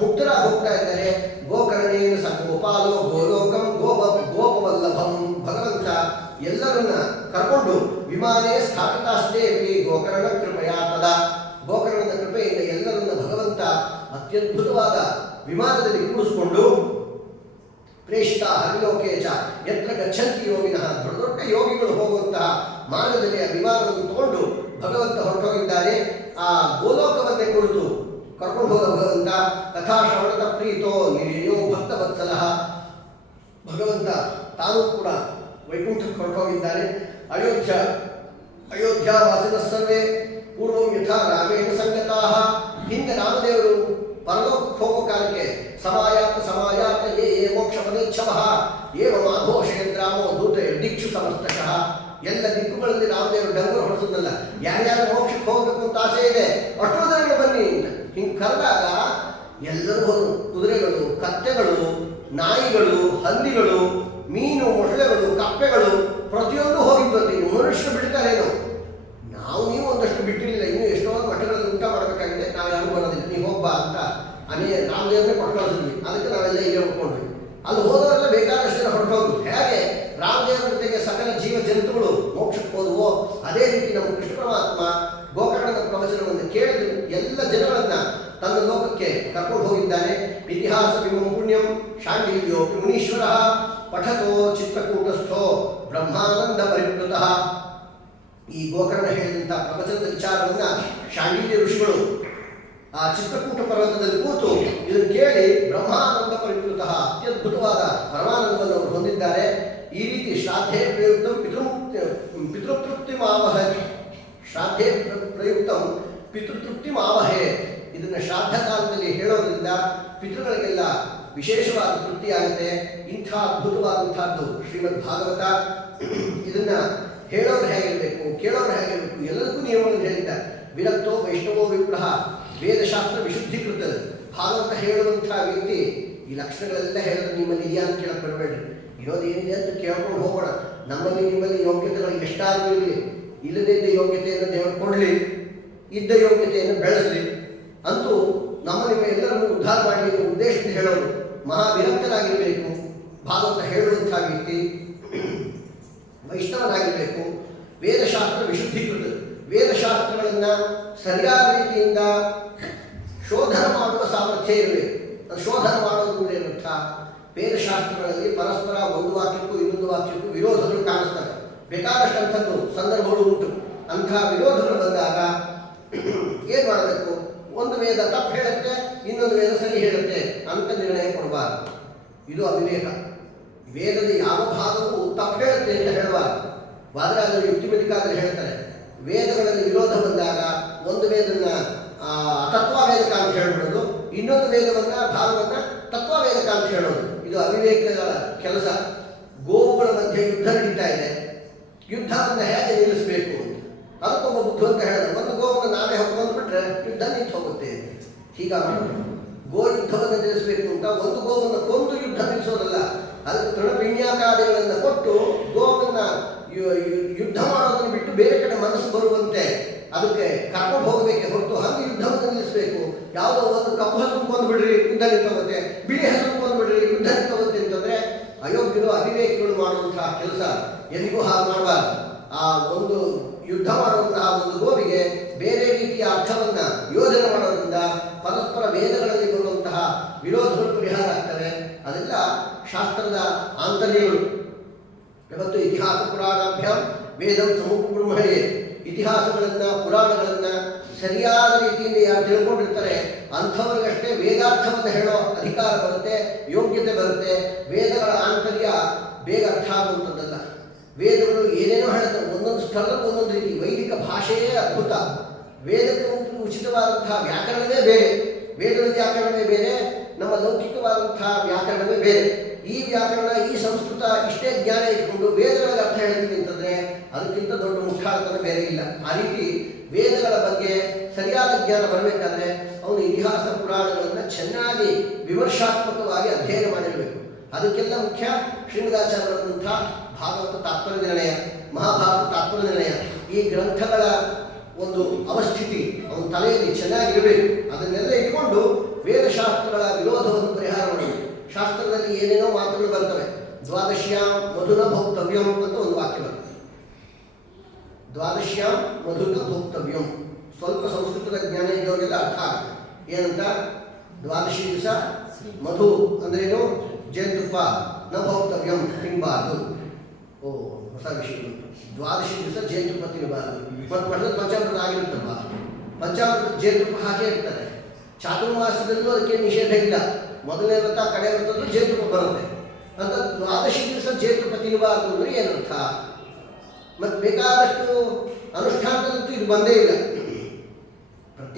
ಮುಕ್ತರಾಗಿ ಹೋಗ್ತಾ ಇದ್ದಾರೆ. ಗೋಕರ್ಣೇನ ಸ ಗೋಪಾಲೋ ಗೋಲೋಕಂ ಗೋಪವಲ್ಲಭಂ, ಭಗವಂತ ಎಲ್ಲರನ್ನ ಕರ್ಕೊಂಡು ವಿಮಾನೇ ಸ್ಥಾಪಿತಾಸ್ತೇಪಿ ಗೋಕರ್ಣ ಕೃಪೆಯ ತದ, ಗೋಕರ್ಣದ ಕೃಪೆಯಿಂದ ಎಲ್ಲರನ್ನ ಭಗವಂತ ಅತ್ಯದ್ಭುತವಾದ ವಿಮಾನದಲ್ಲಿ ಕೂಡಿಸಿಕೊಂಡು ಪ್ರೇಷಿತ ಹರಿಲೋಕೆ ಚ ಯತ್ರ ಗಚ್ಚಂತಿ ಯೋಗಿನಃ, ದೊಡ್ಡ ದೊಡ್ಡ ಯೋಗಿಗಳು ಹೋಗುವಂತಹ ಮಾರ್ಗದಲ್ಲಿ ಆ ವಿಮಾನವನ್ನು ತಗೊಂಡು ಭಗವಂತ ಹೊರಟೋಗಿದ್ದಾರೆ. ಆ ಗೋಲೋಕವನ್ನೇ ಕುರಿತು ಕರ್ಕೊಂಡು ಹೋದ ಭಗವಂತ. ಕಥಾಶ್ರವಣದ ಪ್ರೀತೋ ನಿರೀಯೋ ಭಕ್ತವತ್ಸಲ, ಭಗವಂತ ತಾನೂ ಕೂಡ ವೈಕುಂಠಕ್ಕೆ ಹೊರಟೋಗಿದ್ದಾನೆ. ಅಯೋಧ್ಯಾವಾಸಿನ ಸರ್ವೇ ಪೂರ್ವಂ ಯಥಾ ರಾಮೇಣ ಸಂಗತಾಹ, ಹಿಂದೆ ರಾಮದೇವರು ಪರಲೋಕಕ್ಕೆ ಹೋಗೋ ಕಾಲಕ್ಕೆ ಸಮಾಯಾತ ಯೇ ಮೋಕ್ಷ ಪದೇಚ್ಛವಃ ಏವ ಮಾಘೋಷಯಂದ್ರಾಮೋ ದೂತ ದಿಕ್ಷು ಸಮಸ್ತಶಃ. ಎಲ್ಲ ದಿಕ್ಕುಗಳಲ್ಲಿ ರಾಮದೇವರು ಡಂಗುರ ಹೊಡಿಸೋದಲ್ಲ, ಯಾರ್ಯಾರು ಮೋಕ್ಷಕ್ಕೆ ಹೋಗಬೇಕು ಅಂತ ಆಸೆ ಇದೆ ಅಷ್ಟು ಜನಗಳು ಬನ್ನಿ ಅಂತ ಹಿಂಗೆ ಕರೆದಾಗ ಎಲ್ಲರೂ ಹೋದರು. ಕುದುರೆಗಳು, ಕತ್ತೆಗಳು, ನಾಯಿಗಳು, ಹಂದಿಗಳು, ಮೀನು, ಮೊಸಳೆಗಳು, ಕಪ್ಪೆಗಳು ಪ್ರತಿಯೊಂದು ಹೋಗಿದ್ದಂತೆ. ಇನ್ನು ಮನುಷ್ಯರು ಬಿಡ್ತಾರೇನು? ನಾವು ನೀವು ಒಂದಷ್ಟು ಬಿಟ್ಟಿರಲಿಲ್ಲ, ಇನ್ನೂ ಎಷ್ಟೋ ಮಠಗಳಲ್ಲಿ ಊಟ ಮಾಡಬೇಕಾಗಿದೆ, ನಾವು ಯಾರು ಬರೋದಿಲ್ಲ, ನೀವು ಹೋಗ್ಬಾ ಅಂತ ರಾಮದೇವರನ್ನೇ ಕೊಟ್ಟು ಕಳಿಸಿದ್ವಿ. ಅದಕ್ಕೆ ನಾವೆಲ್ಲ ಇಲ್ಲೇ ಉಟ್ಕೊಂಡ್ವಿ. ಅಲ್ಲಿ ಹೋದವರೆಲ್ಲ ಬೇಕಾದಷ್ಟು ಜನ ಹೊರಟೋದ್ರು. ಹೇಗೆ ರಾಮದೇವರ ಜೊತೆಗೆ ಸಕಲ ಜೀವ ಜಂತುಗಳು ಮೋಕ್ಷಕ್ಕೆ ಹೋದವೋ ಅದೇ ರೀತಿ ನಮ್ಮ ಕೃಷ್ಣ ಪರಮಾತ್ಮ ಗೋಕರ್ಣದ ಪ್ರವಚನವನ್ನು ಕೇಳಿದ್ರು ಎಲ್ಲ ಜನಗಳನ್ನ ತನ್ನ ಲೋಕಕ್ಕೆ ಕರ್ಕೊಂಡು ಹೋಗಿದ್ದಾನೆ. ಇತಿಹಾಸ ವಿಮಂ ಪುಣ್ಯಂ ಶಾಂಡಿಲ್ಯೋ ಮುನೀಶ್ವರ ಪಠತೋ ಚಿತ್ರಕೂಟಸ್ಥೋ ಬ್ರಹ್ಮಾನಂದ ಪರಿಪ್ಲುತಃ. ಈ ಗೋಕರ್ಣ ಹೇಳಿದಂಥ ಪ್ರವಚನದ ವಿಚಾರವನ್ನ ಶಾಂಡಿಲ್ಯ ಋಷಿಗಳು ಆ ಚಿತ್ರಕೂಟ ಪರ್ವತದಲ್ಲಿ ಕೂತು ಇದನ್ನು ಕೇಳಿ ಬ್ರಹ್ಮಾನಂದ ಪರಿಪ್ಲುತಃ ಅತ್ಯದ್ಭುತವಾದ ಪರಮಾನಂದವನ್ನು ಅವರು ಹೊಂದಿದ್ದಾರೆ. ಈ ರೀತಿ ಶ್ರಾದ್ಧೆ ಪ್ರಯುಕ್ತಂ ಪಿತೃತೃಪ್ತಿ ಮಾವಹೆ, ಶ್ರಾದ್ಧೆ ಪ್ರಯುಕ್ತಂ ಪಿತೃತೃಪ್ತಿ ಮಾವಹೆ. ಇದನ್ನು ಶ್ರಾದ್ದ ಕಾಲದಲ್ಲಿ ಹೇಳೋದ್ರಿಂದ ಪಿತೃಗಳಿಗೆಲ್ಲ ವಿಶೇಷವಾದ ತೃಪ್ತಿಯಾಗುತ್ತೆ. ಇಂಥ ಅದ್ಭುತವಾದಂಥದ್ದು ಶ್ರೀಮದ್ ಭಾಗವತ. ಇದನ್ನ ಹೇಳೋರು ಹೇಗಿರಬೇಕು, ಕೇಳೋರು ಹೇಗಿರಬೇಕು, ಎಲ್ಲದಕ್ಕೂ ನಿಯಮಗಳನ್ನು ಹೇಳಿದ್ದ. ವಿರಕ್ತೋ ವೈಷ್ಣವೋ ವಿಪ್ರಹ, ವೇದಶಾಸ್ತ್ರ ವಿಶುದ್ಧೀಕೃತ. ಭಾಗವತ ಹೇಳುವಂಥ ವ್ಯಕ್ತಿ ಈ ಲಕ್ಷಣಗಳೆಲ್ಲ ಹೇಳಿದ್ರೆ ನಿಮ್ಮಲ್ಲಿ ಇದೆಯಾ ಅಂತ ಕೇಳಕ್ಕೆ ಬರಬೇಡ್ರಿ. ಇರೋದೇನಿದೆ ಅಂತ ಕೇಳ್ಕೊಂಡು ಹೋಗೋಣ. ನಮ್ಮಲ್ಲಿ ನಿಮ್ಮಲ್ಲಿ ಯೋಗ್ಯತೆಗಳು ಎಷ್ಟಾದರೂ ಇರಲಿ, ಇಲ್ಲದೇ ಇದ್ದ ಯೋಗ್ಯತೆಯನ್ನು ದೇವರು ಕೊಡಲಿ, ಇದ್ದ ಯೋಗ್ಯತೆಯನ್ನು ಬೆಳೆಸಲಿ. ಅಂತೂ ನಮ್ಮ ನಿಮ್ಮ ಎಲ್ಲರನ್ನು ಉದ್ಧಾರ ಮಾಡಲಿ ಅನ್ನೋ ಉದ್ದೇಶದಿಂದ ಹೇಳೋರು. ಮಹಾವಿರಕ್ತನಾಗಿರಬೇಕು ಭಾಗವತ ಹೇಳುವಂಥ ವ್ಯಕ್ತಿ, ವೈಷ್ಣವನಾಗಿರಬೇಕು, ವೇದಶಾಸ್ತ್ರ ವಿಶುದ್ಧೀಕೃತ. ವೇದಶಾಸ್ತ್ರಗಳನ್ನು ಸರಿಯಾದ ರೀತಿಯಿಂದ ಶೋಧನ ಮಾಡುವ ಸಾಮರ್ಥ್ಯ ಇರಬೇಕು. ಅದು ಶೋಧನ ಮಾಡೋದು ಅಂದರೆ ಏನರ್ಥ? ವೇದಶಾಸ್ತ್ರಗಳಲ್ಲಿ ಪರಸ್ಪರ ಒಂದು ವಾಕ್ಯಕ್ಕೂ ಇನ್ನೊಂದು ವಾಕ್ಯಕ್ಕೂ ವಿರೋಧಗಳು ಕಾಣಿಸ್ತವೆ. ಬೇಕಾದಷ್ಟು ಅಂಥದ್ದು ಸಂದರ್ಭಗಳು ಉಂಟು. ಅಂಥ ವಿರೋಧಗಳು ಬಂದಾಗ ಏನು ಮಾಡಬೇಕು? ಒಂದು ವೇದ ತಪ್ಪು ಹೇಳುತ್ತೆ, ಇನ್ನೊಂದು ವೇದ ಸರಿ ಹೇಳುತ್ತೆ ಅಂತ ನಿರ್ಣಯ ಕೊಡಬಾರದು. ಇದು ಅವಿವೇಕ. ವೇದದ ಯಾವ ಭಾಗವೂ ತಪ್ಪು ಹೇಳುತ್ತೆ ಅಂತ ಹೇಳಬಾರದು. ವಾದರಾಜರು ಯುಕ್ತಿಮಿತಿಕಾದರೆ ಹೇಳ್ತಾರೆ, ವೇದಗಳಲ್ಲಿ ವಿರೋಧ ಬಂದಾಗ ಒಂದು ವೇದನ್ನ ತತ್ವವೇದಕ ಅಂತ ಹೇಳ್ಬಿಡೋದು, ಇನ್ನೊಂದು ವೇದವನ್ನ ಭಾಗವನ್ನ ತತ್ವವೇದಕ ಅಂತ ಹೇಳೋದು. ಇದು ಅವಿವೇಕಗಳ ಕೆಲಸ. ಗೋವುಗಳ ಮಧ್ಯೆ ಯುದ್ಧ ನಡೀತಾ ಇದೆ, ಯುದ್ಧವನ್ನು ಹೇಗೆ ನಿಲ್ಲಿಸಬೇಕು ಅಂತ ಅದಕ್ಕೊಬ್ಬ ಬುದ್ಧಿವಂತ ಹೇಳಿದ್ರು, ಒಂದು ಗೋವನ್ನು ನಾವೇ ಹೊತ್ಕೊಂಡ್ಬಿಟ್ರೆ ಯುದ್ಧ ನಿಂತು ಹೋಗುತ್ತೆ. ಹೀಗಾಗಿ ಗೋ ಯುದ್ಧವನ್ನು ನಿಲ್ಲಿಸಬೇಕು ಅಂತ ಒಂದು ಗೋವನ್ನು ಕೊಂದು ಯುದ್ಧ ನಿಲ್ಲಿಸೋದಲ್ಲ, ಅದಕ್ಕೆ ತೃಣಪಿಣ್ಯಾಕಾದಿಗಳನ್ನು ಕೊಟ್ಟು ಗೋವನ್ನು ಯುದ್ಧ ಮಾಡೋದನ್ನು ಬಿಟ್ಟು ಬೇರೆ ಕಡೆ ಮನಸ್ಸು ಬರುವಂತೆ ಅದಕ್ಕೆ ಕರ್ಕೊಂಡು ಹೋಗಬೇಕೆ ಹೊರತು ಹಾಗೆ ಯುದ್ಧವನ್ನು ನಿಲ್ಲಿಸಬೇಕು. ಯಾವುದೋ ಒಂದು ಕಪ್ಪು ಹಸು ಕೊಂಡ್ಬಿಡ್ರಿ ಯುದ್ಧ ನಿಂತೋಗುತ್ತೆ, ಬಿಳಿ ಹಸು ಕೊಂಡ್ಬಿಡ್ರಿ ಯುದ್ಧ ನಿಂತೋಗುತ್ತೆ ಅಂತಂದ್ರೆ ಅಯೋಗ್ಯರು ಅವಿವೇಕಿಗಳು ಮಾಡುವಂತಹ ಕೆಲಸ. ಎಂದಿಗೂ ಹಾಗೆ ಮಾಡಬಾರ್ದು. ಆ ಒಂದು ಯುದ್ಧ ಮಾಡುವಂತಹ ಒಂದು ಗೋವಿಗೆ ಬೇರೆ ರೀತಿಯ ಅರ್ಥವನ್ನ ಯೋಜನೆ ಮಾಡೋದ್ರಿಂದ ಪರಸ್ಪರ ವೇದಗಳಲ್ಲಿ ಬರುವಂತಹ ವಿರೋಧಗಳು ಪರಿಹಾರ ಆಗ್ತವೆ. ಅದೆಲ್ಲ ಶಾಸ್ತ್ರದ ಆಂತರ್ಯಗಳು. ಇವತ್ತು ಇತಿಹಾಸ ಪುರಾಣಾಭ್ಯಾಂ ವೇದಂ ಸಮುಪಬ್ರಹ್ಮಣೇ. ಇತಿಹಾಸಗಳನ್ನ ಪುರಾಣಗಳನ್ನ ಸರಿಯಾದ ರೀತಿಯಿಂದ ಯಾರು ತಿಳ್ಕೊಂಡಿರ್ತಾರೆ ಅಂಥವ್ರಿಗಷ್ಟೇ ವೇದಾರ್ಥವನ್ನು ಹೇಳೋ ಅಧಿಕಾರ ಬರುತ್ತೆ, ಯೋಗ್ಯತೆ ಬರುತ್ತೆ. ವೇದಗಳ ಆಂತರ್ಯ ಬೇಗ ಅರ್ಥ ಆಗುವಂಥದ್ದಲ್ಲ. ವೇದಗಳು ಏನೇನೋ ಹೇಳ್ತಾರೆ, ಒಂದೊಂದು ಸ್ಥಳದಲ್ಲಿ ಒಂದೊಂದು ರೀತಿ. ವೈದಿಕ ಭಾಷೆಯೇ ಅದ್ಭುತ. ವೇದಕ್ಕೆ ಉಚಿತವಾದಂತಹ ವ್ಯಾಕರಣವೇ ಬೇರೆ, ವೇದದ ವ್ಯಾಕರಣವೇ ಬೇರೆ, ನಮ್ಮ ಲೌಕಿಕವಾದಂತಹ ವ್ಯಾಕರಣವೇ ಬೇರೆ. ಈ ವ್ಯಾಕರಣ, ಈ ಸಂಸ್ಕೃತ ಇಷ್ಟೇ ಜ್ಞಾನ ಇಟ್ಕೊಂಡು ವೇದಗಳಿಗೆ ಅರ್ಥ ಹೇಳ್ತೀವಿ ಅಂತಂದರೆ ಅದಕ್ಕಿಂತ ದೊಡ್ಡ ಮುಖ್ಯಾರ್ಥನ ಬೇರೆ ಇಲ್ಲ. ಆ ರೀತಿ ವೇದಗಳ ಬಗ್ಗೆ ಸರಿಯಾದ ಜ್ಞಾನ ಬರಬೇಕಾದ್ರೆ ಅವನು ಇತಿಹಾಸ ಪುರಾಣಗಳನ್ನು ಚೆನ್ನಾಗಿ ವಿಮರ್ಶಾತ್ಮಕವಾಗಿ ಅಧ್ಯಯನ ಮಾಡಿರಬೇಕು. ಅದಕ್ಕೆಲ್ಲ ಮುಖ್ಯ ಶ್ರೀಮದಾಚಾರ್ಯರಂಥ ಭಾಗವತ ತಾತ್ಪರ್ಯ ನಿರ್ಣಯ, ಮಹಾಭಾರತ ತಾತ್ಪರ್ಯ ನಿರ್ಣಯ. ಈ ಗ್ರಂಥಗಳ ಒಂದು ಅವಸ್ಥಿತಿ ಅವನ ತಲೆಯಲ್ಲಿ ಚೆನ್ನಾಗಿರಬೇಕು. ಅದನ್ನೆಲ್ಲ ಇಟ್ಕೊಂಡು ವೇದಶಾಸ್ತ್ರಗಳ ವಿರೋಧವನ್ನು ಪರಿಹಾರ ಮಾಡಬೇಕು. ಶಾಸ್ತ್ರದಲ್ಲಿ ಏನೇನೋ ಮಾತುಗಳು ಬರ್ತವೆ. ದ್ವಾದಶ್ಯಾಂ ಮಧುನ ಭೋಕ್ತವ್ಯಂ ಅಂತ ಒಂದು ವಾಕ್ಯ ಬರ್ತದೆ. ದ್ವಾದಶ್ಯಾಂ ಮಧುನ ಭೋಕ್ತವ್ಯಂ. ಸ್ವಲ್ಪ ಸಂಸ್ಕೃತದ ಜ್ಞಾನ ಇದ್ದವರಿಗೆಲ್ಲ ಅರ್ಥ ಆಗುತ್ತೆ. ಏನಂತ? ದ್ವಾದಶಿ ದಿವಸ ಮಧು ಅಂದ್ರೇನು? ಜೇನುತುಪ್ಪ. ನ ಭೋಕ್ತವ್ಯಂ, ತಿನ್ನಬಾರ್ದು. ಓ, ಹೊಸ ವಿಷಯ ಬಂತು. ದ್ವಾದಶಿ ದಿವಸ ಜೇನುತುಪ್ಪ ತಿನ್ನಬಾರ್ದು. ಮತ್ತು ಮಠದ ಪಂಚಾಮೃತ ಆಗಿರುತ್ತಲ್ವ, ಪಂಚಾಮೃತ ಜೇನುತುಪ್ಪ ಹಾಕೇ ಇರ್ತಾರೆ. ಚಾತುರ್ಮಾಸದಲ್ಲೂ ಅದಕ್ಕೆ ನಿಷೇಧ ಇಲ್ಲ. ಮೊದಲನೇ ವ್ರತ ಕಡೆ ವ್ರತದಲ್ಲೂ ಜೇನುತುಪ್ಪ ಬರುತ್ತೆ ಅಂತ. ದ್ವಾದಶಿ ದಿವಸ ಜೇನುತುಪ್ಪ ತಿನ್ನಬಾರ್ದು ಅಂದರೆ ಏನರ್ಥ? ಮತ್ತು ಬೇಕಾದಷ್ಟು ಅನುಷ್ಠಾನದಂತೂ ಇದು ಬಂದೇ ಇಲ್ಲ.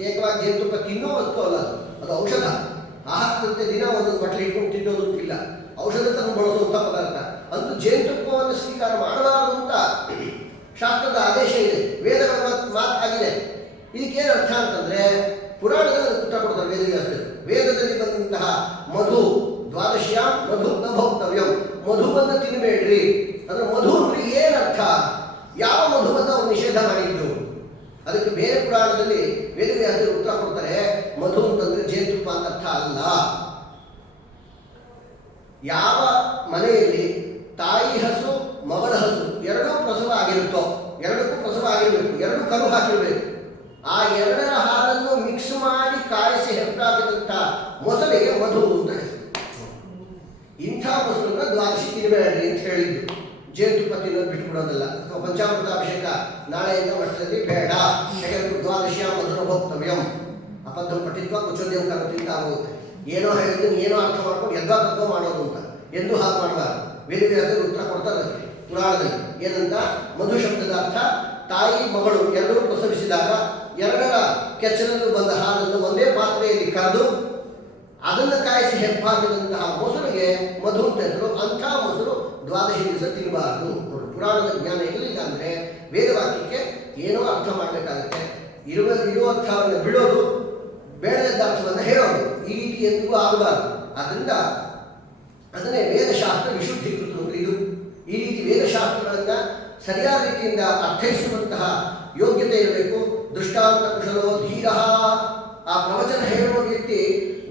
ಪ್ರತ್ಯೇಕವಾಗಿ ಜೇನುತುಪ್ಪ ತಿನ್ನೋ ವಸ್ತು ಅಲ್ಲ ಅದು, ಅದು ಔಷಧ. ಆಹಾರದಂತೆ ದಿನ ಒಂದೊಂದು ಬಟ್ಟಲೆ ಇಟ್ಕೊಂಡು ತಿನ್ನೋದು ಇಲ್ಲ, ಔಷಧವನ್ನು ಬಳಸುವಂಥ ಪದಾರ್ಥ. ಅಂತೂ ಜೇನುತುಪ್ಪವನ್ನು ಸ್ವೀಕಾರ ಮಾಡಬಾರದು ಅಂತ ಶಾಸ್ತ್ರದ ಆದೇಶ ಇದೆ, ವೇದಗಳ ಮಾತಾಗಿದೆ. ಇದಕ್ಕೇನು ಅರ್ಥ ಅಂತಂದ್ರೆ ಪುರಾಣದಲ್ಲಿ ಉತ್ತರ ಕೊಡ್ತಾರೆ ವೇದವ್ಯಾಸರು. ವೇದದಲ್ಲಿ ಬಂದಂತಹ ಮಧು ದ್ವಾದಶಿಯ ಮಧು ನ ಭೋಕ್ತವ್ಯಂ, ಮಧುವನ್ನು ತಿನ್ನಬೇಡ್ರಿ ಅಂದ್ರೆ ಮಧು ಅಂದ್ರೆ ಏನರ್ಥ, ಯಾವ ಮಧುವನ್ನು ಅವರು ನಿಷೇಧ ಮಾಡಿದ್ದು? ಅದಕ್ಕೆ ಬೇರೆ ಪುರಾಣದಲ್ಲಿ ವೇದವ್ಯಾಸರು ಉತ್ತರ ಕೊಡ್ತಾರೆ, ಮಧು ಅಂತಂದ್ರೆ ಜೇನುತುಪ್ಪ ಅಂತ ಅರ್ಥ ಅಲ್ಲ. ಯಾವ ಮನೆಯಲ್ಲಿ ತಾಯಿ ಹಸು ಮಗಳ ಹಸು ಎರಡೂ ಪ್ರಸವ ಆಗಿರುತ್ತೋ, ಎರಡಕ್ಕೂ ಪ್ರಸವ ಆಗಿರಬೇಕು, ಎರಡೂ ಕರು ಹಾಕಿರ್ಬೇಕು, ಆ ಎರಡರ ಹಾಲನ್ನು ಮಿಕ್ಸ್ ಮಾಡಿ ಕಾಯಿಸಿ ಹೆಪ್ಪಾಗಿದಂಥ ಮೊಸಳಿಗೆ ಮಧು ಅಂತ ಹೆಸರು. ಇಂಥ ಮೊಸರನ್ನ ದ್ವಾದಶಿ ತಿನ್ನಬೇಡ್ರಿ ಅಂತ ಹೇಳಿದ್ದು. ಜೇನುತುಪ್ಪ ತಿನ್ನೋದು ಬಿಟ್ಟುಬಿಡೋದಲ್ಲ, ಅಥವಾ ಪಂಚಾಮೃತಾಭಿಷೇಕ ನಾಳೆಯಿಂದ ವರ್ಷದಲ್ಲಿ ಬೇಡ, ಯಾಕಂದ್ರೆ ದ್ವಾದಶಿಯ ಮಧುರ ಭೋಕ್ತವ್ಯಂ ಅಬದ್ಧಂ ಪಠಿತ್ವ ಕುಚೋದ್ಯಂ ಕರೋತಿ ಅಂತ ಆಗುತ್ತೆ. ಏನೋ ಹೇಳಿದ್ದನ್ನು ಏನೋ ಅರ್ಥ ಮಾಡ್ಕೊಂಡು ಎದ್ವಾ ತತ್ವ ಮಾಡೋದು ಅಂತ ಎಂದು ಹಾಗೆ ಮಾಡಬಾರ್ದು. ವೇದವ್ಯಾಸರು ಉತ್ತರ ಕೊಡ್ತಾರೆ ಪುರಾಣದಲ್ಲಿ ಏನಂತ, ಮಧು ಶಬ್ದದ ಅರ್ಥ ತಾಯಿ ಮಗಳು ಎರಡೂ ಪ್ರಸವಿಸಿದಾಗ ಎರಡರ ಕೆಚ್ಚಲನ್ನು ಬಂದ ಹಾಲನ್ನು ಒಂದೇ ಪಾತ್ರೆಯಲ್ಲಿ ಕರೆದು ಅದನ್ನು ಕಾಯಿಸಿ ಹೆಪ್ಪಾಗಿದಂತಹ ಮೊಸರಿಗೆ ಮಧು ಅಂತ ಹೆಸರು. ಅಂಥ ಮೊಸರು ದ್ವಾದಶಿ ದಿವಸ ತಿನ್ನಬಾರದು. ಪುರಾಣದ ಜ್ಞಾನ ಇರಲಿಲ್ಲ ಅಂದರೆ ವೇದವಾಕ್ಯಕ್ಕೆ ಏನೋ ಅರ್ಥ ಮಾಡಬೇಕಾಗುತ್ತೆ. ಇರುವ ಅರ್ಥವನ್ನು ಬಿಡೋದು, ಬೇಡದ ಅರ್ಥವನ್ನು ಹೇಳೋದು, ಈ ರೀತಿ ಎಂದಿಗೂ ಆಗಬಾರದು. ಆದ್ದರಿಂದ ಅದನ್ನೇ ವೇದಶಾಸ್ತ್ರ ವಿಶುದ್ಧೀಕೃತ ಅಂದರೆ ಇದು. ಈ ರೀತಿ ವೇದಶಾಸ್ತ್ರಗಳನ್ನು ಸರಿಯಾದ ರೀತಿಯಿಂದ ಅರ್ಥೈಸುವಂತಹ ಯೋಗ್ಯತೆ ಇರಬೇಕು. ದೃಷ್ಟಾಂತ ಕುಶಲೋ ಧೀರ, ಆ ಪ್ರವಚನ ಹೇಳುವ ವ್ಯಕ್ತಿ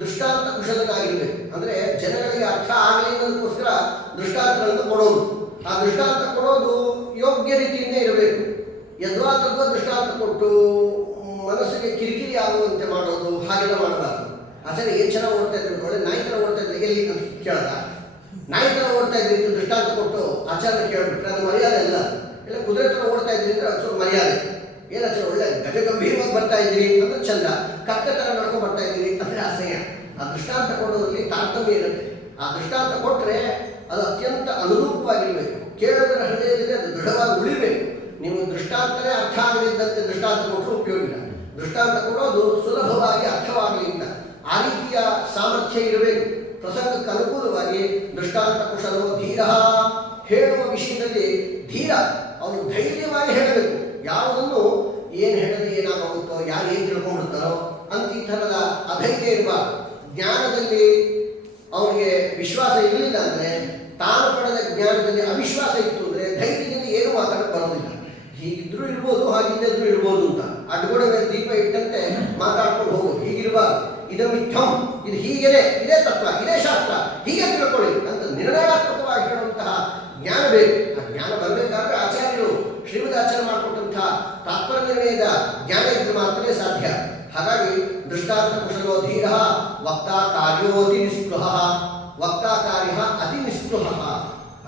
ದೃಷ್ಟಾಂತ ಕುಶಲನಾಗಿರ್ಬೇಕು. ಅಂದರೆ ಜನಗಳಿಗೆ ಅರ್ಥ ಆಗಲಿ ಅನ್ನೋದಕ್ಕೋಸ್ಕರ ದೃಷ್ಟಾಂತಗಳನ್ನು ಕೊಡೋದು. ಆ ದೃಷ್ಟಾಂತ ಕೊಡೋದು ಯೋಗ್ಯ ರೀತಿಯಿಂದ ಇರಬೇಕು. ಯದ್ವಾ ತದ್ವಾ ದೃಷ್ಟಾಂತ ಕೊಟ್ಟು ಮನಸ್ಸಿಗೆ ಕಿರಿಕಿರಿ ಆಗುವಂತೆ ಮಾಡೋದು ಹಾಗೆಲ್ಲ ಮಾಡಬಾರ್ದು. ಆಚಾರ್ಯ ಏನು ಚೆನ್ನಾಗಿ ಓಡ್ತಾ ಇದ್ರು, ಒಳ್ಳೆ ನಾಯಿ ಥರ ಓಡ್ತಾ ಇದ್ರೆ ಎಲ್ಲಿ ಅಂತ ಕೇಳದ, ನಾಯಿ ಥರ ಓಡ್ತಾ ಇದ್ರಿ ಅಂತ ದೃಷ್ಟಾಂತ ಕೊಟ್ಟು ಆಚಾರ್ಯ ಕೇಳ್ಬಿಟ್ರೆ ಅದು ಮರ್ಯಾದೆ ಅಲ್ಲ. ಇಲ್ಲ ಕುದುರೆ ಥರ ಓಡ್ತಾ ಇದ್ರಿ ಅಂದ್ರೆ ಅದು ಸ್ವಲ್ಪ ಮರ್ಯಾದೆ. ಏನಾಚಾರ ಒಳ್ಳೆ ಗಜಗಂಭೀರವಾಗಿ ಬರ್ತಾ ಇದ್ದೀರಿ ಅಂದ್ರೆ ಚಂದ, ಕತ್ತೆ ಥರ ನಡ್ಕೊಂಡು ಬರ್ತಾ ಇದ್ದೀರಿ ಅಂದರೆ ಅಸಹ್ಯ. ಆ ದೃಷ್ಟಾಂತ ಕೊಡೋದ್ರಲ್ಲಿ ತಾರತಮ್ಯ ಇರುತ್ತೆ. ಆ ದೃಷ್ಟಾಂತ ಕೊಟ್ಟರೆ ಅದು ಅತ್ಯಂತ ಅನುರೂಪವಾಗಿರಬೇಕು, ಕೇಳೋದರ ಹೃದಯದಲ್ಲಿ ಅದು ದೃಢವಾಗಿ ಉಳಿಬೇಕು. ನೀವು ದೃಷ್ಟಾಂತನೇ ಅರ್ಥ ಆಗಲಿದ್ದಂತೆ ದೃಷ್ಟಾಂತ ಕೊಟ್ಟರು ಉಪಯೋಗ ಇಲ್ಲ. ದೃಷ್ಟಾಂತ ಕೊಡೋದು ಸುಲಭವಾಗಿ ಅರ್ಥವಾಗಲಿ ಅಂತ ಆ ರೀತಿಯ ಸಾಮರ್ಥ್ಯ ಇರಬೇಕು. ಪ್ರಸಂಗಕ್ಕೆ ಅನುಕೂಲವಾಗಿ ದೃಷ್ಟಾಂತ ಕುಶಲೋ ಧೀರ, ಹೇಳುವ ವಿಷಯದಲ್ಲಿ ಧೀರ, ಅವನು ಧೈರ್ಯವಾಗಿ ಹೇಳಬೇಕು. ಯಾವುದನ್ನು ಏನು ಹೇಳಿದ್ರೆ ಏನಾಗುತ್ತೋ, ಯಾರು ಏನು ತಿಳ್ಕೊಂಡ್ಬಿಡ್ತಾರೋ ಅಂತ ಈ ಥರದ ಅಧೈರ್ಯ ಇರಬಾರ್ದು. ಜ್ಞಾನದಲ್ಲಿ ಅವನಿಗೆ ವಿಶ್ವಾಸ ಇರಲಿಲ್ಲ ಅಂದರೆ, ತಾನು ಪಡೆದ ಜ್ಞಾನದಲ್ಲಿ ಅವಿಶ್ವಾಸ ಇತ್ತು ಅಂದರೆ ಧೈರ್ಯದಿಂದ ಏನು ಮಾತಾಡಕ್ಕೆ ಬರೋದಿಲ್ಲ. ಹೀಗಿದ್ರೂ ಇರ್ಬೋದು, ಹಾಗಿದ್ದರೂ ಇರ್ಬೋದು ಅಂತ ಅಡ್ಗೋಡೆ ಮೇಲೆ ದೀಪ ಇಟ್ಟಂತೆ ಮಾತಾಡ್ಕೊಂಡು ಹೋಗೋದು ಹೀಗಿರಬಾರ್ದು. ಇದು ಮಿಥ್ಯಂ, ಇದು ಹೀಗೇನೆ, ಇದೇ ತತ್ವ, ಇದೇ ಶಾಸ್ತ್ರ, ಹೀಗೆ ತಿಳ್ಕೊಳ್ಳಿ ಅಂತ ನಿರ್ಣಯಾತ್ಮಕವಾಗಿ ಹೇಳುವಂತಹ ಜ್ಞಾನ ಬೇಕು. ಆ ಜ್ಞಾನ ಬರಬೇಕಾದ್ರೆ ಆಚಾರ್ಯರು ಶ್ರೀಮದಾಚಾರ್ಯ ಮಾಡಿಕೊಟ್ಟಂತಹ ತಾತ್ಪರ್ಯ ನಿರ್ಣಯದ ಜ್ಞಾನ ಇದ್ದು ಮಾತ್ರವೇ ಸಾಧ್ಯ. ಹಾಗಾಗಿ ದೃಷ್ಟಾಂತ ಕುಶಲೋ ಧೀರ ವಕ್ತಾ ಕಾರ್ಯೋತಿ ನಿಸ್ಪೃಹ, ವಕ್ತಾ ಕಾರ್ಯ ಅತಿ ನಿಸ್ಪೃಹ,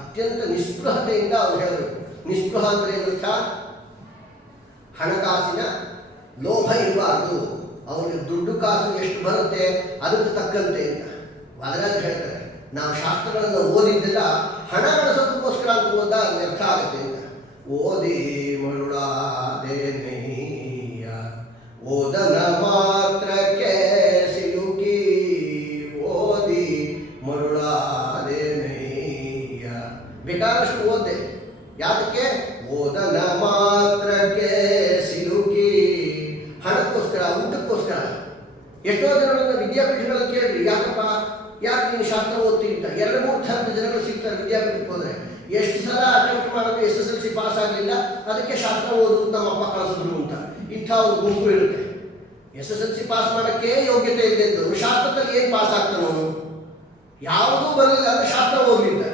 ಅತ್ಯಂತ ನಿಸ್ಪೃಹತೆಯಿಂದ ಅವ್ರು ಹೇಳಬೇಕು. ನಿಸ್ಪೃಹ ಅಂದರೆ ಏನರ್ಥ? ಹಣಕಾಸಿನ ಲೋಭ ಇರಬಾರ್ದು. ಅವನಿಗೆ ದುಡ್ಡು ಕಾಸು ಎಷ್ಟು ಬರುತ್ತೆ ಅದಕ್ಕೆ ತಕ್ಕಂತೆ ಅಂತ ವಾದರಾಜ್ ಹೇಳ್ತಾರೆ. ನಾವು ಶಾಸ್ತ್ರಗಳನ್ನು ಓದಿದ್ದೆಲ್ಲ ಹಣ ಗಳಿಸೋದಕ್ಕೋಸ್ಕರ ಅಂತ ಓದ ವ್ಯರ್ಥ ಆಗುತ್ತೆ ಅಂತ. ಓದಿ ಮರುಳಾದೆ ನೈಯ ಓದನ ಮಾತ್ರಕ್ಕೆ ಸಿಲುಕಿ, ಓದಿ ಮರುಳಾದೆ ನೈಯ. ಬೇಕಾದಷ್ಟು ಓದ್ದೆ, ಯಾತಕ್ಕೆ? ಓದನ ಮಾತ್ರಕ್ಕೆ ಸಿಲುಕಿ, ಹಣಕ್ಕೋಸ್ಕರ, ಊಟಕ್ಕೋಸ್ಕರ. ಎಷ್ಟೋ ಜನರನ್ನ ವಿದ್ಯಾಪೀಠಗಳಲ್ಲಿ ಕೇಳ್ರಿ, ಯಾಕಪ್ಪ ಯಾಕೆ ನೀನು ಶಾಸ್ತ್ರ ಓದ್ತೀನಿ ಅಂತ. 2-3 ಥರದ ಜನಗಳು ಸಿಗ್ತಾರೆ ವಿದ್ಯಾಪೀಠಕ್ಕೆ ಹೋದರೆ. ಎಷ್ಟು ಸಲ ಅಟೆಂಪ್ಟ್ ಮಾಡೋದು SSLC ಪಾಸ್ ಆಗಲಿಲ್ಲ, ಅದಕ್ಕೆ ಶಾಸ್ತ್ರ ಓದು ನಮ್ಮಪ್ಪ ಕಳಿಸಿದ್ರು ಅಂತ ಇಂಥ ಒಂದು ಗುಂಪು ಇರುತ್ತೆ. SSLC ಪಾಸ್ ಮಾಡೋಕ್ಕೆ ಯೋಗ್ಯತೆ ಇದ್ದದ್ದು, ಶಾಸ್ತ್ರದಲ್ಲಿ ಏನು ಪಾಸ್ ಆಗ್ತಾನೋ? ಯಾವುದೂ ಬರಲಿಲ್ಲ ಅಂದರೆ ಶಾಸ್ತ್ರ ಓದಲಿಲ್ಲ.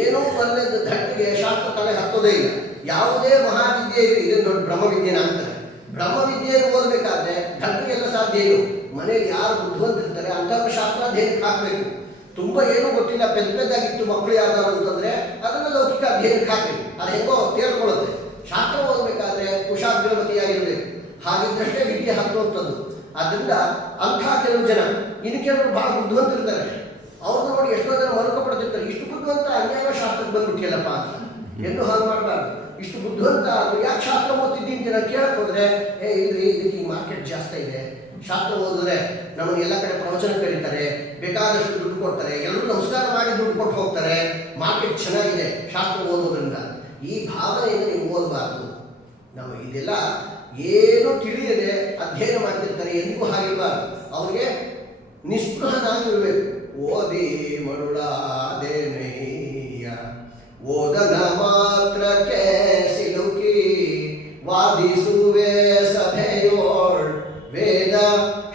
ಏನೂ ಬರಲಿದ್ದ ಧಟ್ಟಿಗೆ ಶಾಸ್ತ್ರ ತಲೆ ಹತ್ತೋದೇ ಇಲ್ಲ. ಯಾವುದೇ ಮಹಾವಿದ್ಯೆ ಇದೆ, ಇದನ್ನು ದೊಡ್ಡ ಬ್ರಹ್ಮವಿದ್ಯೆನ ಅಂತಾರೆ. ಬ್ರಹ್ಮವಿದ್ಯೆಯನ್ನು ಓದಬೇಕಾದ್ರೆ ಧಟ್ಟಿಗೆಲ್ಲ ಸಾಧ್ಯ ಏನು? ಮನೆಯಲ್ಲಿ ಯಾರು ಬುದ್ಧಿವಂತಿರ್ತಾರೆ ಅಂಥವ್ರ ಶಾಸ್ತ್ರಾಧ್ಯಯನಕ್ಕೆ ಹಾಕಬೇಕು. ತುಂಬ ಏನೂ ಗೊತ್ತಿಲ್ಲ, ಪೆದ್ದಾಗಿತ್ತು ಮಕ್ಕಳು ಯಾವ್ದಾದ್ರು ಅಂತಂದರೆ ಅದನ್ನು ಲೌಕಿಕ ಅಧ್ಯಯನಕ್ಕೆ ಹಾಕಿ, ಅದು ಹೆಂಗೋ ತೇಳ್ಕೊಳ್ಳುತ್ತೆ. ಶಾಸ್ತ್ರ ಓದಬೇಕಾದ್ರೆ ಕುಶಾಗ್ರಮತಿಯಾಗಿರಬೇಕು. ಹಾಗಿದ್ದಷ್ಟೇ ವಿದ್ಯೆ ಹತ್ತುವಂಥದ್ದು. ಆದ್ದರಿಂದ ಅಂಥ ಕೆಲವು ಜನ, ಇನ್ನು ಕೆಲವರು ಭಾಳ ಬುದ್ಧಿವಂತರಿರ್ತಾರೆ, ಅವ್ರನ್ನ ನೋಡಿ ಎಷ್ಟೋ ಜನ ಮರುಕ ಪಡ್ತಿರ್ತಾರೆ. ಇಷ್ಟು ಬುದ್ಧಿವಂತ ಅನ್ಯಾಯ ಶಾಸ್ತ್ರಕ್ಕೆ ಬಂದ್ಬಿಟ್ಟಿಲ್ಲಪ್ಪ ಅಂತ ಎಂದು ಹಾಗೆ ಮಾಡಬಾರ್ದು. ಇಷ್ಟು ಬುದ್ಧಿವಂತ ಯಾಕೆ ಶಾಸ್ತ್ರ ಓದ್ತಿದ್ದೀನಿ ಅಂತ ಕೇಳಕ್ಕೆ ಹೋದರೆ, ಇಲ್ರಿ ಇದಕ್ಕೆ ಮಾರ್ಕೆಟ್ ಜಾಸ್ತಿ ಇದೆ, ಶಾಸ್ತ್ರ ಓದಿದ್ರೆ ನಮ್ಮನ್ನು ಎಲ್ಲ ಕಡೆ ಪ್ರವಚನ ಕರೀತಾರೆ, ಬೇಕಾದಷ್ಟು ದುಡ್ಡು ಕೊಡ್ತಾರೆ, ಎಲ್ಲರೂ ನಮಸ್ಕಾರ ಮಾಡಿ ದುಡ್ಡು ಕೊಟ್ಟು ಹೋಗ್ತಾರೆ, ಮಾರ್ಕೆಟ್ ಚೆನ್ನಾಗಿದೆ ಶಾಸ್ತ್ರ ಓದೋದ್ರಿಂದ. ಈ ಭಾವನೆಯನ್ನು ನೀವು ಓದಬಾರ್ದು. ನಾವು ಇದೆಲ್ಲ ಏನು ತಿಳಿಯದೆ ಅಧ್ಯಯನ ಮಾಡ್ತಿರ್ತಾರೆ, ಎಂದಿಗೂ ಹಾಗಿರಬಾರ್ದು. ಅವ್ರಿಗೆ ನಿಸ್ಪೃಹನಾಗಿರ್ಬೇಕು. ಓದಿ ಮರುಳಾದೇನಯ್ಯ ಓದನ ಮಾತ್ರಕ್ಕೆ ಸಿಲುಕಿ ವಾದಿಸುವೆ ಸಭೆಯೋಳ್ ವೇದ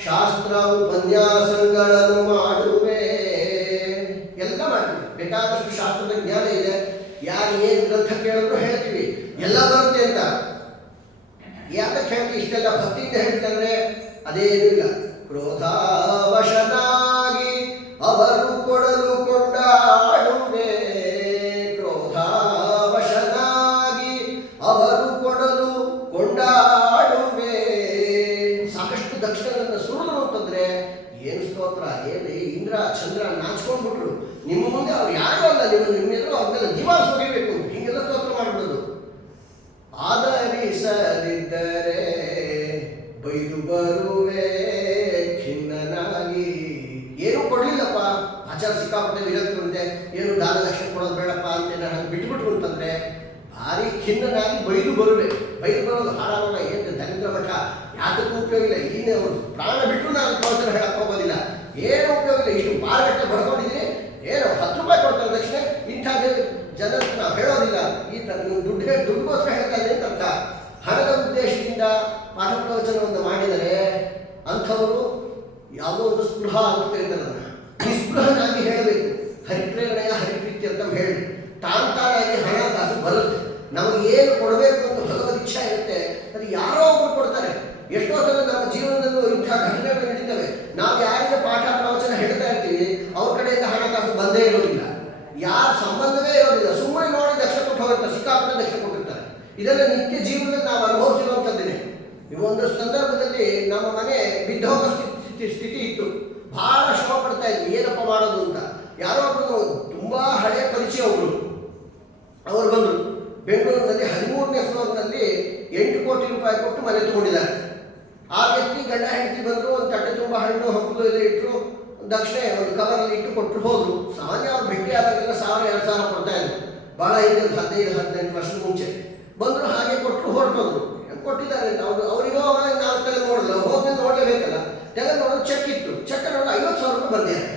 ಶಾಸ್ತ್ರ ಉಪನ್ಯಾಸಗಳನ್ನು ಮಾಡುವೆ. ಎಲ್ಲ ಮಾಡ್ತೀವಿ, ಬೇಕಾದಷ್ಟು ಶಾಸ್ತ್ರದ ಜ್ಞಾನ ಇದೆ. ಯಾರು ಏನು ಗ್ರಂಥ ಕೇಳಿದ್ರು ಹೇಳ್ತೀವಿ, ಎಲ್ಲ ಬರುತ್ತೆ ಅಂತ. ಯಾತಕ್ಕೆ ಹೇಳ್ತೀವಿ? ಇಷ್ಟೆಲ್ಲ ಭಕ್ತಿಯಿಂದ ಹೇಳ್ತಂದ್ರೆ ಅದೇನೂ ಇಲ್ಲ. ಕ್ರೋಧಾವಶನಾಗಿ ಅವರು ಕೊಡಲು ಕೊಂಡಾಡುವೆ, ಕ್ರೋಧಾವಶನಾಗಿ ಅವರು ಕೊಡಲು ಕೊಂಡಾಡುವೆ. ಸಾಕಷ್ಟು ದಕ್ಷಿಣಗಳನ್ನು ಸುರಿದ್ರು ಅಂತಂದ್ರೆ ಏನು ಸ್ತೋತ್ರ, ಏನು ಇಂದ್ರ ಚಂದ್ರ ನಾಚ್ಕೊಂಡ್ಬಿಟ್ರು. ನಿಮ್ಮ ಮುಂದೆ ಅವ್ರು ಯಾರು ಅಲ್ಲ, ನಿಮ್ಮೆಲ್ಲರೂ ಅವ್ರನ್ನೆಲ್ಲ ದಿವಾಸ ಹೋಗಿಬೇಕು ಅಂತ ಹೀಗೆಲ್ಲ ಸ್ತೋತ್ರ ಮಾಡ್ಬಿಡೋದು. ಆದರಿಸದಿದ್ದರೆ ಬೈದು ಬರುವೆ ಖಿನ್ನನಾಗಿ. ಏನು ಕೊಡ್ಲಿಲ್ಲಪ್ಪ, ಆಚಾರ ಸಿಕ್ಕಾಪಟ್ಟೆ ವಿರಕ್ತರಂತೆ, ಏನು ದಾನ ದಕ್ಷಿಣ ಕೊಡೋದು ಬೇಡಪ್ಪ ಅಂತ ಹಾಗೆ ಬಿಟ್ಬಿಟ್ರು ಅಂತಂದ್ರೆ ಭಾರಿ ಖಿನ್ನನಾಗಿ ಬೈದು ಬರುವೆ. ಬೈದು ಬರೋದು ಹಾಳಾಗೋಲ್ಲ, ಏನು ದರಿದ್ರ ಮಠ, ಯಾತಕ್ಕೂ ಉಪಯೋಗ ಇಲ್ಲ. ಇನ್ನು ಅವರು ಪ್ರಾಣ ಬಿಟ್ಟರು ನಾನು ಪ್ರವಚನ ಹೇಳಕ್ಕೆ ಹೋಗೋದಿಲ್ಲ, ಏನು ಉಪಯೋಗ ಇಲ್ಲ. ಇಷ್ಟು ಮಾರುಕಟ್ಟೆ ಬಡ್ಕೊಂಡಿದ್ದೀನಿ, ಏನು 10 ರೂಪಾಯಿ ಕೊಡ್ತಾರೆ ದಕ್ಷಿಣ, ಇಂಥ ಜನ ನಾವು ಹೇಳೋದಿಲ್ಲ. ಈ ಥರ ನೀವು ದುಡ್ಡುಗೋಸ್ಕರ ಹೇಳ್ತಾ ಇದ್ದೀನಿ ಅಂತ ಹಣದ ಉದ್ದೇಶದಿಂದ ಪಾಠ ಪ್ರವಚನವನ್ನು ಮಾಡಿದರೆ ಅಂಥವರು ಯಾವುದೋ ಒಂದು ಸ್ಪೃಹ ಅಂತ ಕರೀತಾರೆ. ಅದನ್ನು ನಿಸ್ಪೃಹನಾಗಿ ಹೇಳಬೇಕು. ಹರಿಪ್ರೇರಣೆಯ ಹರಿಪ್ರೀತಿ ಅಂತ ಹೇಳಿ ತಾಂತಾನಾಗಿ ಹಣ ಕಾಸು ಬರುತ್ತೆ. ನಮಗೆ ಏನು ಕೊಡಬೇಕು ಅಂತ ಭಗವದ್ ಇಚ್ಛೆ ಇರುತ್ತೆ, ಅದು ಯಾರೋ ಒಬ್ರು ಕೊಡ್ತಾರೆ. ಎಷ್ಟೋ ಸಲ ನಮ್ಮ ಜೀವನದಲ್ಲೂ ಇಂಥ ಘಟನೆಗಳು ನಡೀತವೆ. ನಾವು ಯಾರಿಗೆ ಪಾಠ ಪ್ರವಚನ ಹೇಳ್ತಾ ಇರ್ತೀವಿ ಅವ್ರ ಕಡೆಯಿಂದ ಹಣ ಕಾಸು ಬಂದೇ ಇರೋದಿಲ್ಲ, ಯಾರ ಸಂಬಂಧವೇ ಇರೋದಿಲ್ಲ. ಸುಮ್ಮನೆ ನೋಡಿ ದಕ್ಷ ಕೊಟ್ಟು ಹೋಗಿರ್ತಾರೆ, ಸಿಕ್ಕಾಪಟ್ಟೆ ದಕ್ಷ ಕೊಟ್ಟಿರ್ತಾರೆ. ಇದೆಲ್ಲ ನಿತ್ಯ ಜೀವನದಲ್ಲಿ ನಾವು ಅನುಭವಿಸಿರುವಂಥದ್ದೇನೆ. ಒಂದು ಸಂದರ್ಭದಲ್ಲಿ ನಮ್ಮ ಮನೆ ಬಿದ್ದೋಗ ಸ್ಥಿತಿ ಇತ್ತು. ಬಹಳ ಶ್ರಮ ಪಡ್ತಾ ಇದ್ವಿ, ಏನಪ್ಪ ಮಾಡೋದು ಅಂತ. ಯಾರೋ ಒಬ್ಬರು ತುಂಬ ಹಳೆಯ ಪರಿಚಯ ಅವರು ಬಂದರು. ಬೆಂಗಳೂರಿನಲ್ಲಿ 13ನೇ ಫ್ಲೋರ್ನಲ್ಲಿ 8 ಕೋಟಿ ರೂಪಾಯಿ ಕೊಟ್ಟು ಮನೆ ತಗೊಂಡಿದ್ದಾರೆ. ಆ ವ್ಯಕ್ತಿ ಗಂಡ ಹೆಂಡತಿ ಬಂದರು, ಒಂದು ತಟ್ಟೆ ತುಂಬ ಹಣ್ಣು ಹಂಪಲು ಎಲ್ಲ ಇಟ್ಟರು, ದಕ್ಷಿಣೆ ಒಂದು ಕವರಲ್ಲಿ ಇಟ್ಟು ಕೊಟ್ಟರು ಹೋದ್ರು. ಸಾಮಾನ್ಯ ಅವ್ರು ಭೇಟಿ ಆದಾಗೆಲ್ಲ 1000-2000 ಕೊಡ್ತಾ ಇದ್ರು. ಭಾಳ ಹಿಂದೆ 15-18 ವರ್ಷದ ಮುಂಚೆ ಬಂದರು, ಹಾಗೆ ಕೊಟ್ಟರು ಹೊರಟೋದ್ರು. ಕೊಟ್ಟಿದ್ದಾರೆ ಅಂತ ಅವರಿಗೋ ನಾವು ತೆಗೆದು ನೋಡಿಲ್ಲ, ಹೋಗಿ ನೋಡಲೇಬೇಕಲ್ಲ. ತೆಗೆದು ನೋಡೋದು ಚೆಕ್ ಇತ್ತು, ಚೆಕ್ ನೋಡಿದ್ರೆ 50,000 ರೂಪಾಯಿ ಬಂದಿದ್ದಾರೆ.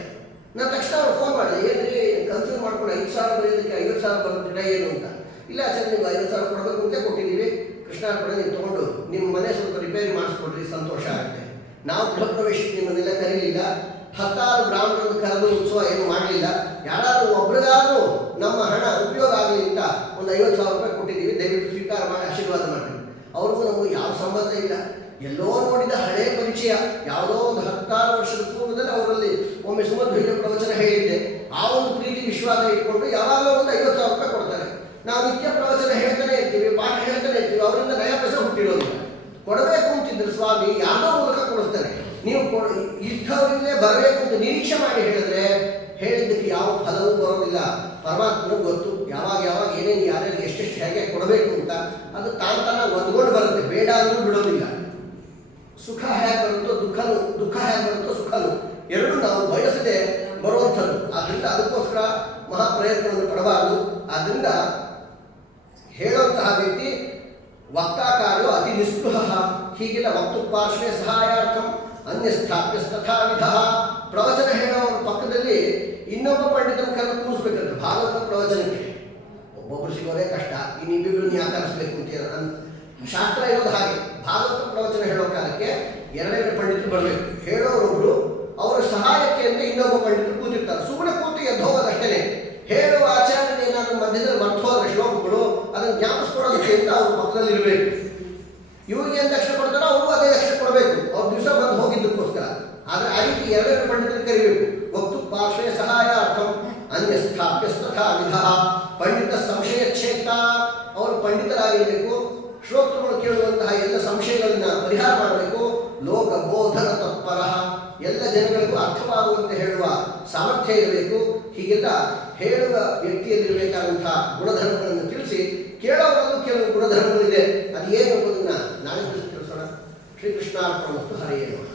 ನಾನು ತಕ್ಷಣ ಅವ್ರು ಫೋನ್ ಮಾಡಿದೆ, ಏನ್ರಿ ಕನ್ಫ್ಯೂಸ್ ಮಾಡ್ಕೊಂಡು 5,000 ಬರೆಯೋದಕ್ಕೆ 50,000 ಬರ್ತೀರಾ ಏನು ಅಂತ. ಇಲ್ಲ ಸರ್, ನೀವು 50,000 ಕೊಡಬೇಕು ಅಂತ ಕೊಟ್ಟಿದ್ದೀವಿ, ಕೃಷ್ಣಾರ್ಪಣೆ ನೀವು ತೊಗೊಂಡು ನಿಮ್ಮ ಮನೆ ಸ್ವಲ್ಪ ರಿಪೇರಿ ಮಾಡಿಸ್ಕೊಡ್ರಿ, ಸಂತೋಷ ಆಗುತ್ತೆ. ನಾವು ಗೃಹ ಪ್ರವೇಶಕ್ಕೆ ನಿಮ್ಮನ್ನೆಲ್ಲ ಕರೀಲಿಲ್ಲ, 10 ಬ್ರಾಹ್ಮಣರನ್ನು ಕರೆದು ಉತ್ಸವ ಏನು ಮಾಡಲಿಲ್ಲ. ಯಾರಾದರೂ ಒಬ್ರಿಗಾದರೂ ನಮ್ಮ ಹಣ ಉಪಯೋಗ ಆಗಲಿ ಅಂತ ಒಂದು 50,000 ರೂಪಾಯಿ ಕೊಟ್ಟಿದ್ದೀವಿ, ದಯವಿಟ್ಟು ಸ್ವೀಕಾರ ಮಾಡಿ ಆಶೀರ್ವಾದ ಮಾಡಿ. ಅವ್ರಿಗೂ ನಮಗೂ ಯಾವ ಸಂಬಂಧ ಇಲ್ಲ, ಎಲ್ಲೋ ನೋಡಿದ ಹಳೆಯ ಪರಿಚಯ. ಯಾವುದೋ ಒಂದು 10 ವರ್ಷದ ಪೂರ್ವದಲ್ಲಿ ಅವರಲ್ಲಿ ಒಮ್ಮೆ ಸುಮಧ್ವೈತ ಪ್ರವಚನ ಹೇಳಿದ್ದೆ. ಆ ಒಂದು ಪ್ರೀತಿ ವಿಶ್ವಾಸ ಇಟ್ಕೊಂಡು ಯಾವಾಗಲೂ ಒಂದು 50,000 ರೂಪಾಯಿ ಕೊಡ್ತಾರೆ. ನಾವು ನಿತ್ಯ ಪ್ರವಚನ ಹೇಳ್ತಾನೆ ಇರ್ತೀವಿ, ಪಾಠ ಹೇಳ್ತಾನೆ ಇರ್ತೀವಿ, ಅವರಿಂದ ನಯ ಪೈಸೆ ಹುಟ್ಟಿರೋದಿಲ್ಲ. ಕೊಡಬೇಕು ಅಂತಿದ್ರು ಸ್ವಾಮಿ, ಯಾವುದೋ ಮೂಲಕ ಕೊಡಿಸ್ತಾರೆ. ನೀವು ಇಂಥವರಿಂದಲೇ ಬರಬೇಕು ಅಂತ ನಿರೀಕ್ಷೆ ಮಾಡಿ ಹೇಳಿದ್ರೆ ಹೇಳಿದ್ದಕ್ಕೆ ಯಾವ ಫಲವೂ ಬರೋದಿಲ್ಲ. ಪರಮಾತ್ಮನಿಗೆ ಗೊತ್ತು ಯಾವಾಗ ಏನೇನು ಯಾರ್ಯಾರಿಗೆ ಎಷ್ಟೆಷ್ಟು ಹೇಗೆ ಕೊಡಬೇಕು ಅಂತ. ಅದು ತಾನ ಒಂದ್ಕೊಂಡು ಬರುತ್ತೆ, ಬೇಡ ಅಂದ್ರೂ ಬಿಡೋದಿಲ್ಲ. ಸುಖ ಹೇಗೆ ಬರುತ್ತೋ ದುಃಖ ಹೇಗೆ ಬರುತ್ತೋ ಸುಖನು ಎರಡೂ ನಾವು ಬಯಸದೆ ಬರುವಂಥದ್ದು. ಆದ್ದರಿಂದ ಅದಕ್ಕೋಸ್ಕರ ಮಹಾಪ್ರಯತ್ನವನ್ನು ಪಡಬಾರದು. ಆದ್ದರಿಂದ ಹೇಳುವಂತಹ ವ್ಯಕ್ತಿ ವಕ್ತಾಕಾರ್ಯೋ ಅತಿ ನಿಸ್ಪೃಹ. ಹೀಗೆಲ್ಲ ವಕ್ತು ಪಾರ್ಶ್ವೇ ಸಹಾಯಾರ್ಥಂ ಅನ್ಯಸ್ಥಾಪ್ಯಸ್ತಥಾ ವಿಧ. ಪ್ರವಚನ ಹೇಳೋರ ಪಕ್ಕದಲ್ಲಿ ಇನ್ನೊಬ್ಬ ಪಂಡಿತನ ಕರೆದು ಕೂರಿಸ್ಬೇಕಂತೆ ಭಾಗವತ ಪ್ರವಚನಕ್ಕೆ. ಒಬ್ಬೊಬ್ಬರು ಸಿಗೋದೇ ಕಷ್ಟ, ಇನ್ನಿಬ್ಬಿಬ್ಬರನ್ನ ಯಾಕೆ ಕರೆಸಬೇಕು ಅಂತ ಶಾಸ್ತ್ರ ಇರೋದು ಹಾಗೆ. ಭಾಗವತ ಪ್ರವಚನ ಹೇಳೋ ಕಾಲಕ್ಕೆ 2 ಪಂಡಿತರು ಬರಬೇಕು. ಹೇಳೋರೊಬ್ರು, ಅವರ ಸಹಾಯಕ್ಕೆ ಅಂತ ಇನ್ನೊಬ್ಬ ಪಂಡಿತರು ಕೂತಿರ್ತಾರೆ. ಸುಮ್ಮನೆ ಕೂತು ಎದ್ದೋಗೋದಷ್ಟೇ. ಹೇಳುವ ಆಚಾರ್ಯನ ಏನಾದರೂ ಮಧ್ಯದಲ್ಲಿ ಮರ್ತೋದ್ರೆ ಶ್ಲೋಕಗಳು ಅದನ್ನು ಜ್ಞಾಪಿಸ್ಕೊಡೋದಕ್ಕೆ ಅಂತ ಅವ್ರ ಪಕ್ಕದಲ್ಲಿ ಇರಬೇಕು. ಇವ್ರಿಗೆ ಏನು ದಕ್ಷಿಣ ಕೊಡ್ತಾರೋ ಅವ್ರಿಗೂ ಅದೇ ದಕ್ಷಿಣ ಕೊಡಬೇಕು, ಅವ್ರ ದಿವಸ ಬಂದು ಹೋಗಿದ್ದಕ್ಕೋಸ್ಕರ. ಆದರೆ ಆ ರೀತಿ 2 ಪಂಡಿತರು ಕರಿಬೇಕು. ವಕ್ತು ಪಾರ್ಶ್ವೇ ಸಹಾಯಾರ್ಥಂ ಅನ್ಯಸ್ಥಾಪ್ಯಸ್ತಥಾ ವಿಧ. ಪಂಡಿತ ಸಂಶಯ ಕ್ಷೇತ್ರ, ಅವರು ಪಂಡಿತರಾಗಿರಬೇಕು. ಶ್ರೋತೃಗಳು ಕೇಳುವಂತಹ ಎಲ್ಲ ಸಂಶಯಗಳನ್ನ ಪರಿಹಾರ ಮಾಡಬೇಕು. ಲೋಕ ಬೋಧನ ತತ್ಪರ, ಎಲ್ಲ ಜನಗಳಿಗೂ ಅರ್ಥವಾಗುವಂತೆ ಹೇಳುವ ಸಾಮರ್ಥ್ಯ ಇರಬೇಕು. ಹೀಗೆಲ್ಲ ಹೇಳುವ ವ್ಯಕ್ತಿಯಲ್ಲಿರಬೇಕಾದಂತಹ ಗುಣಧರ್ಮಗಳನ್ನು ತಿಳಿಸಿ, ಕೇಳೋವರಲ್ಲೂ ಕೆಲವು ಗುಣಧರ್ಮಗಳಿದೆ. ಅದು ಏನು ಎಂಬುದನ್ನು ನಾಳೆ ತಿಳಿಸೋಣ. ಶ್ರೀಕೃಷ್ಣಾರ್ಪಣಮಸ್ತು. ಹರಿಯೇ ನಮಃ.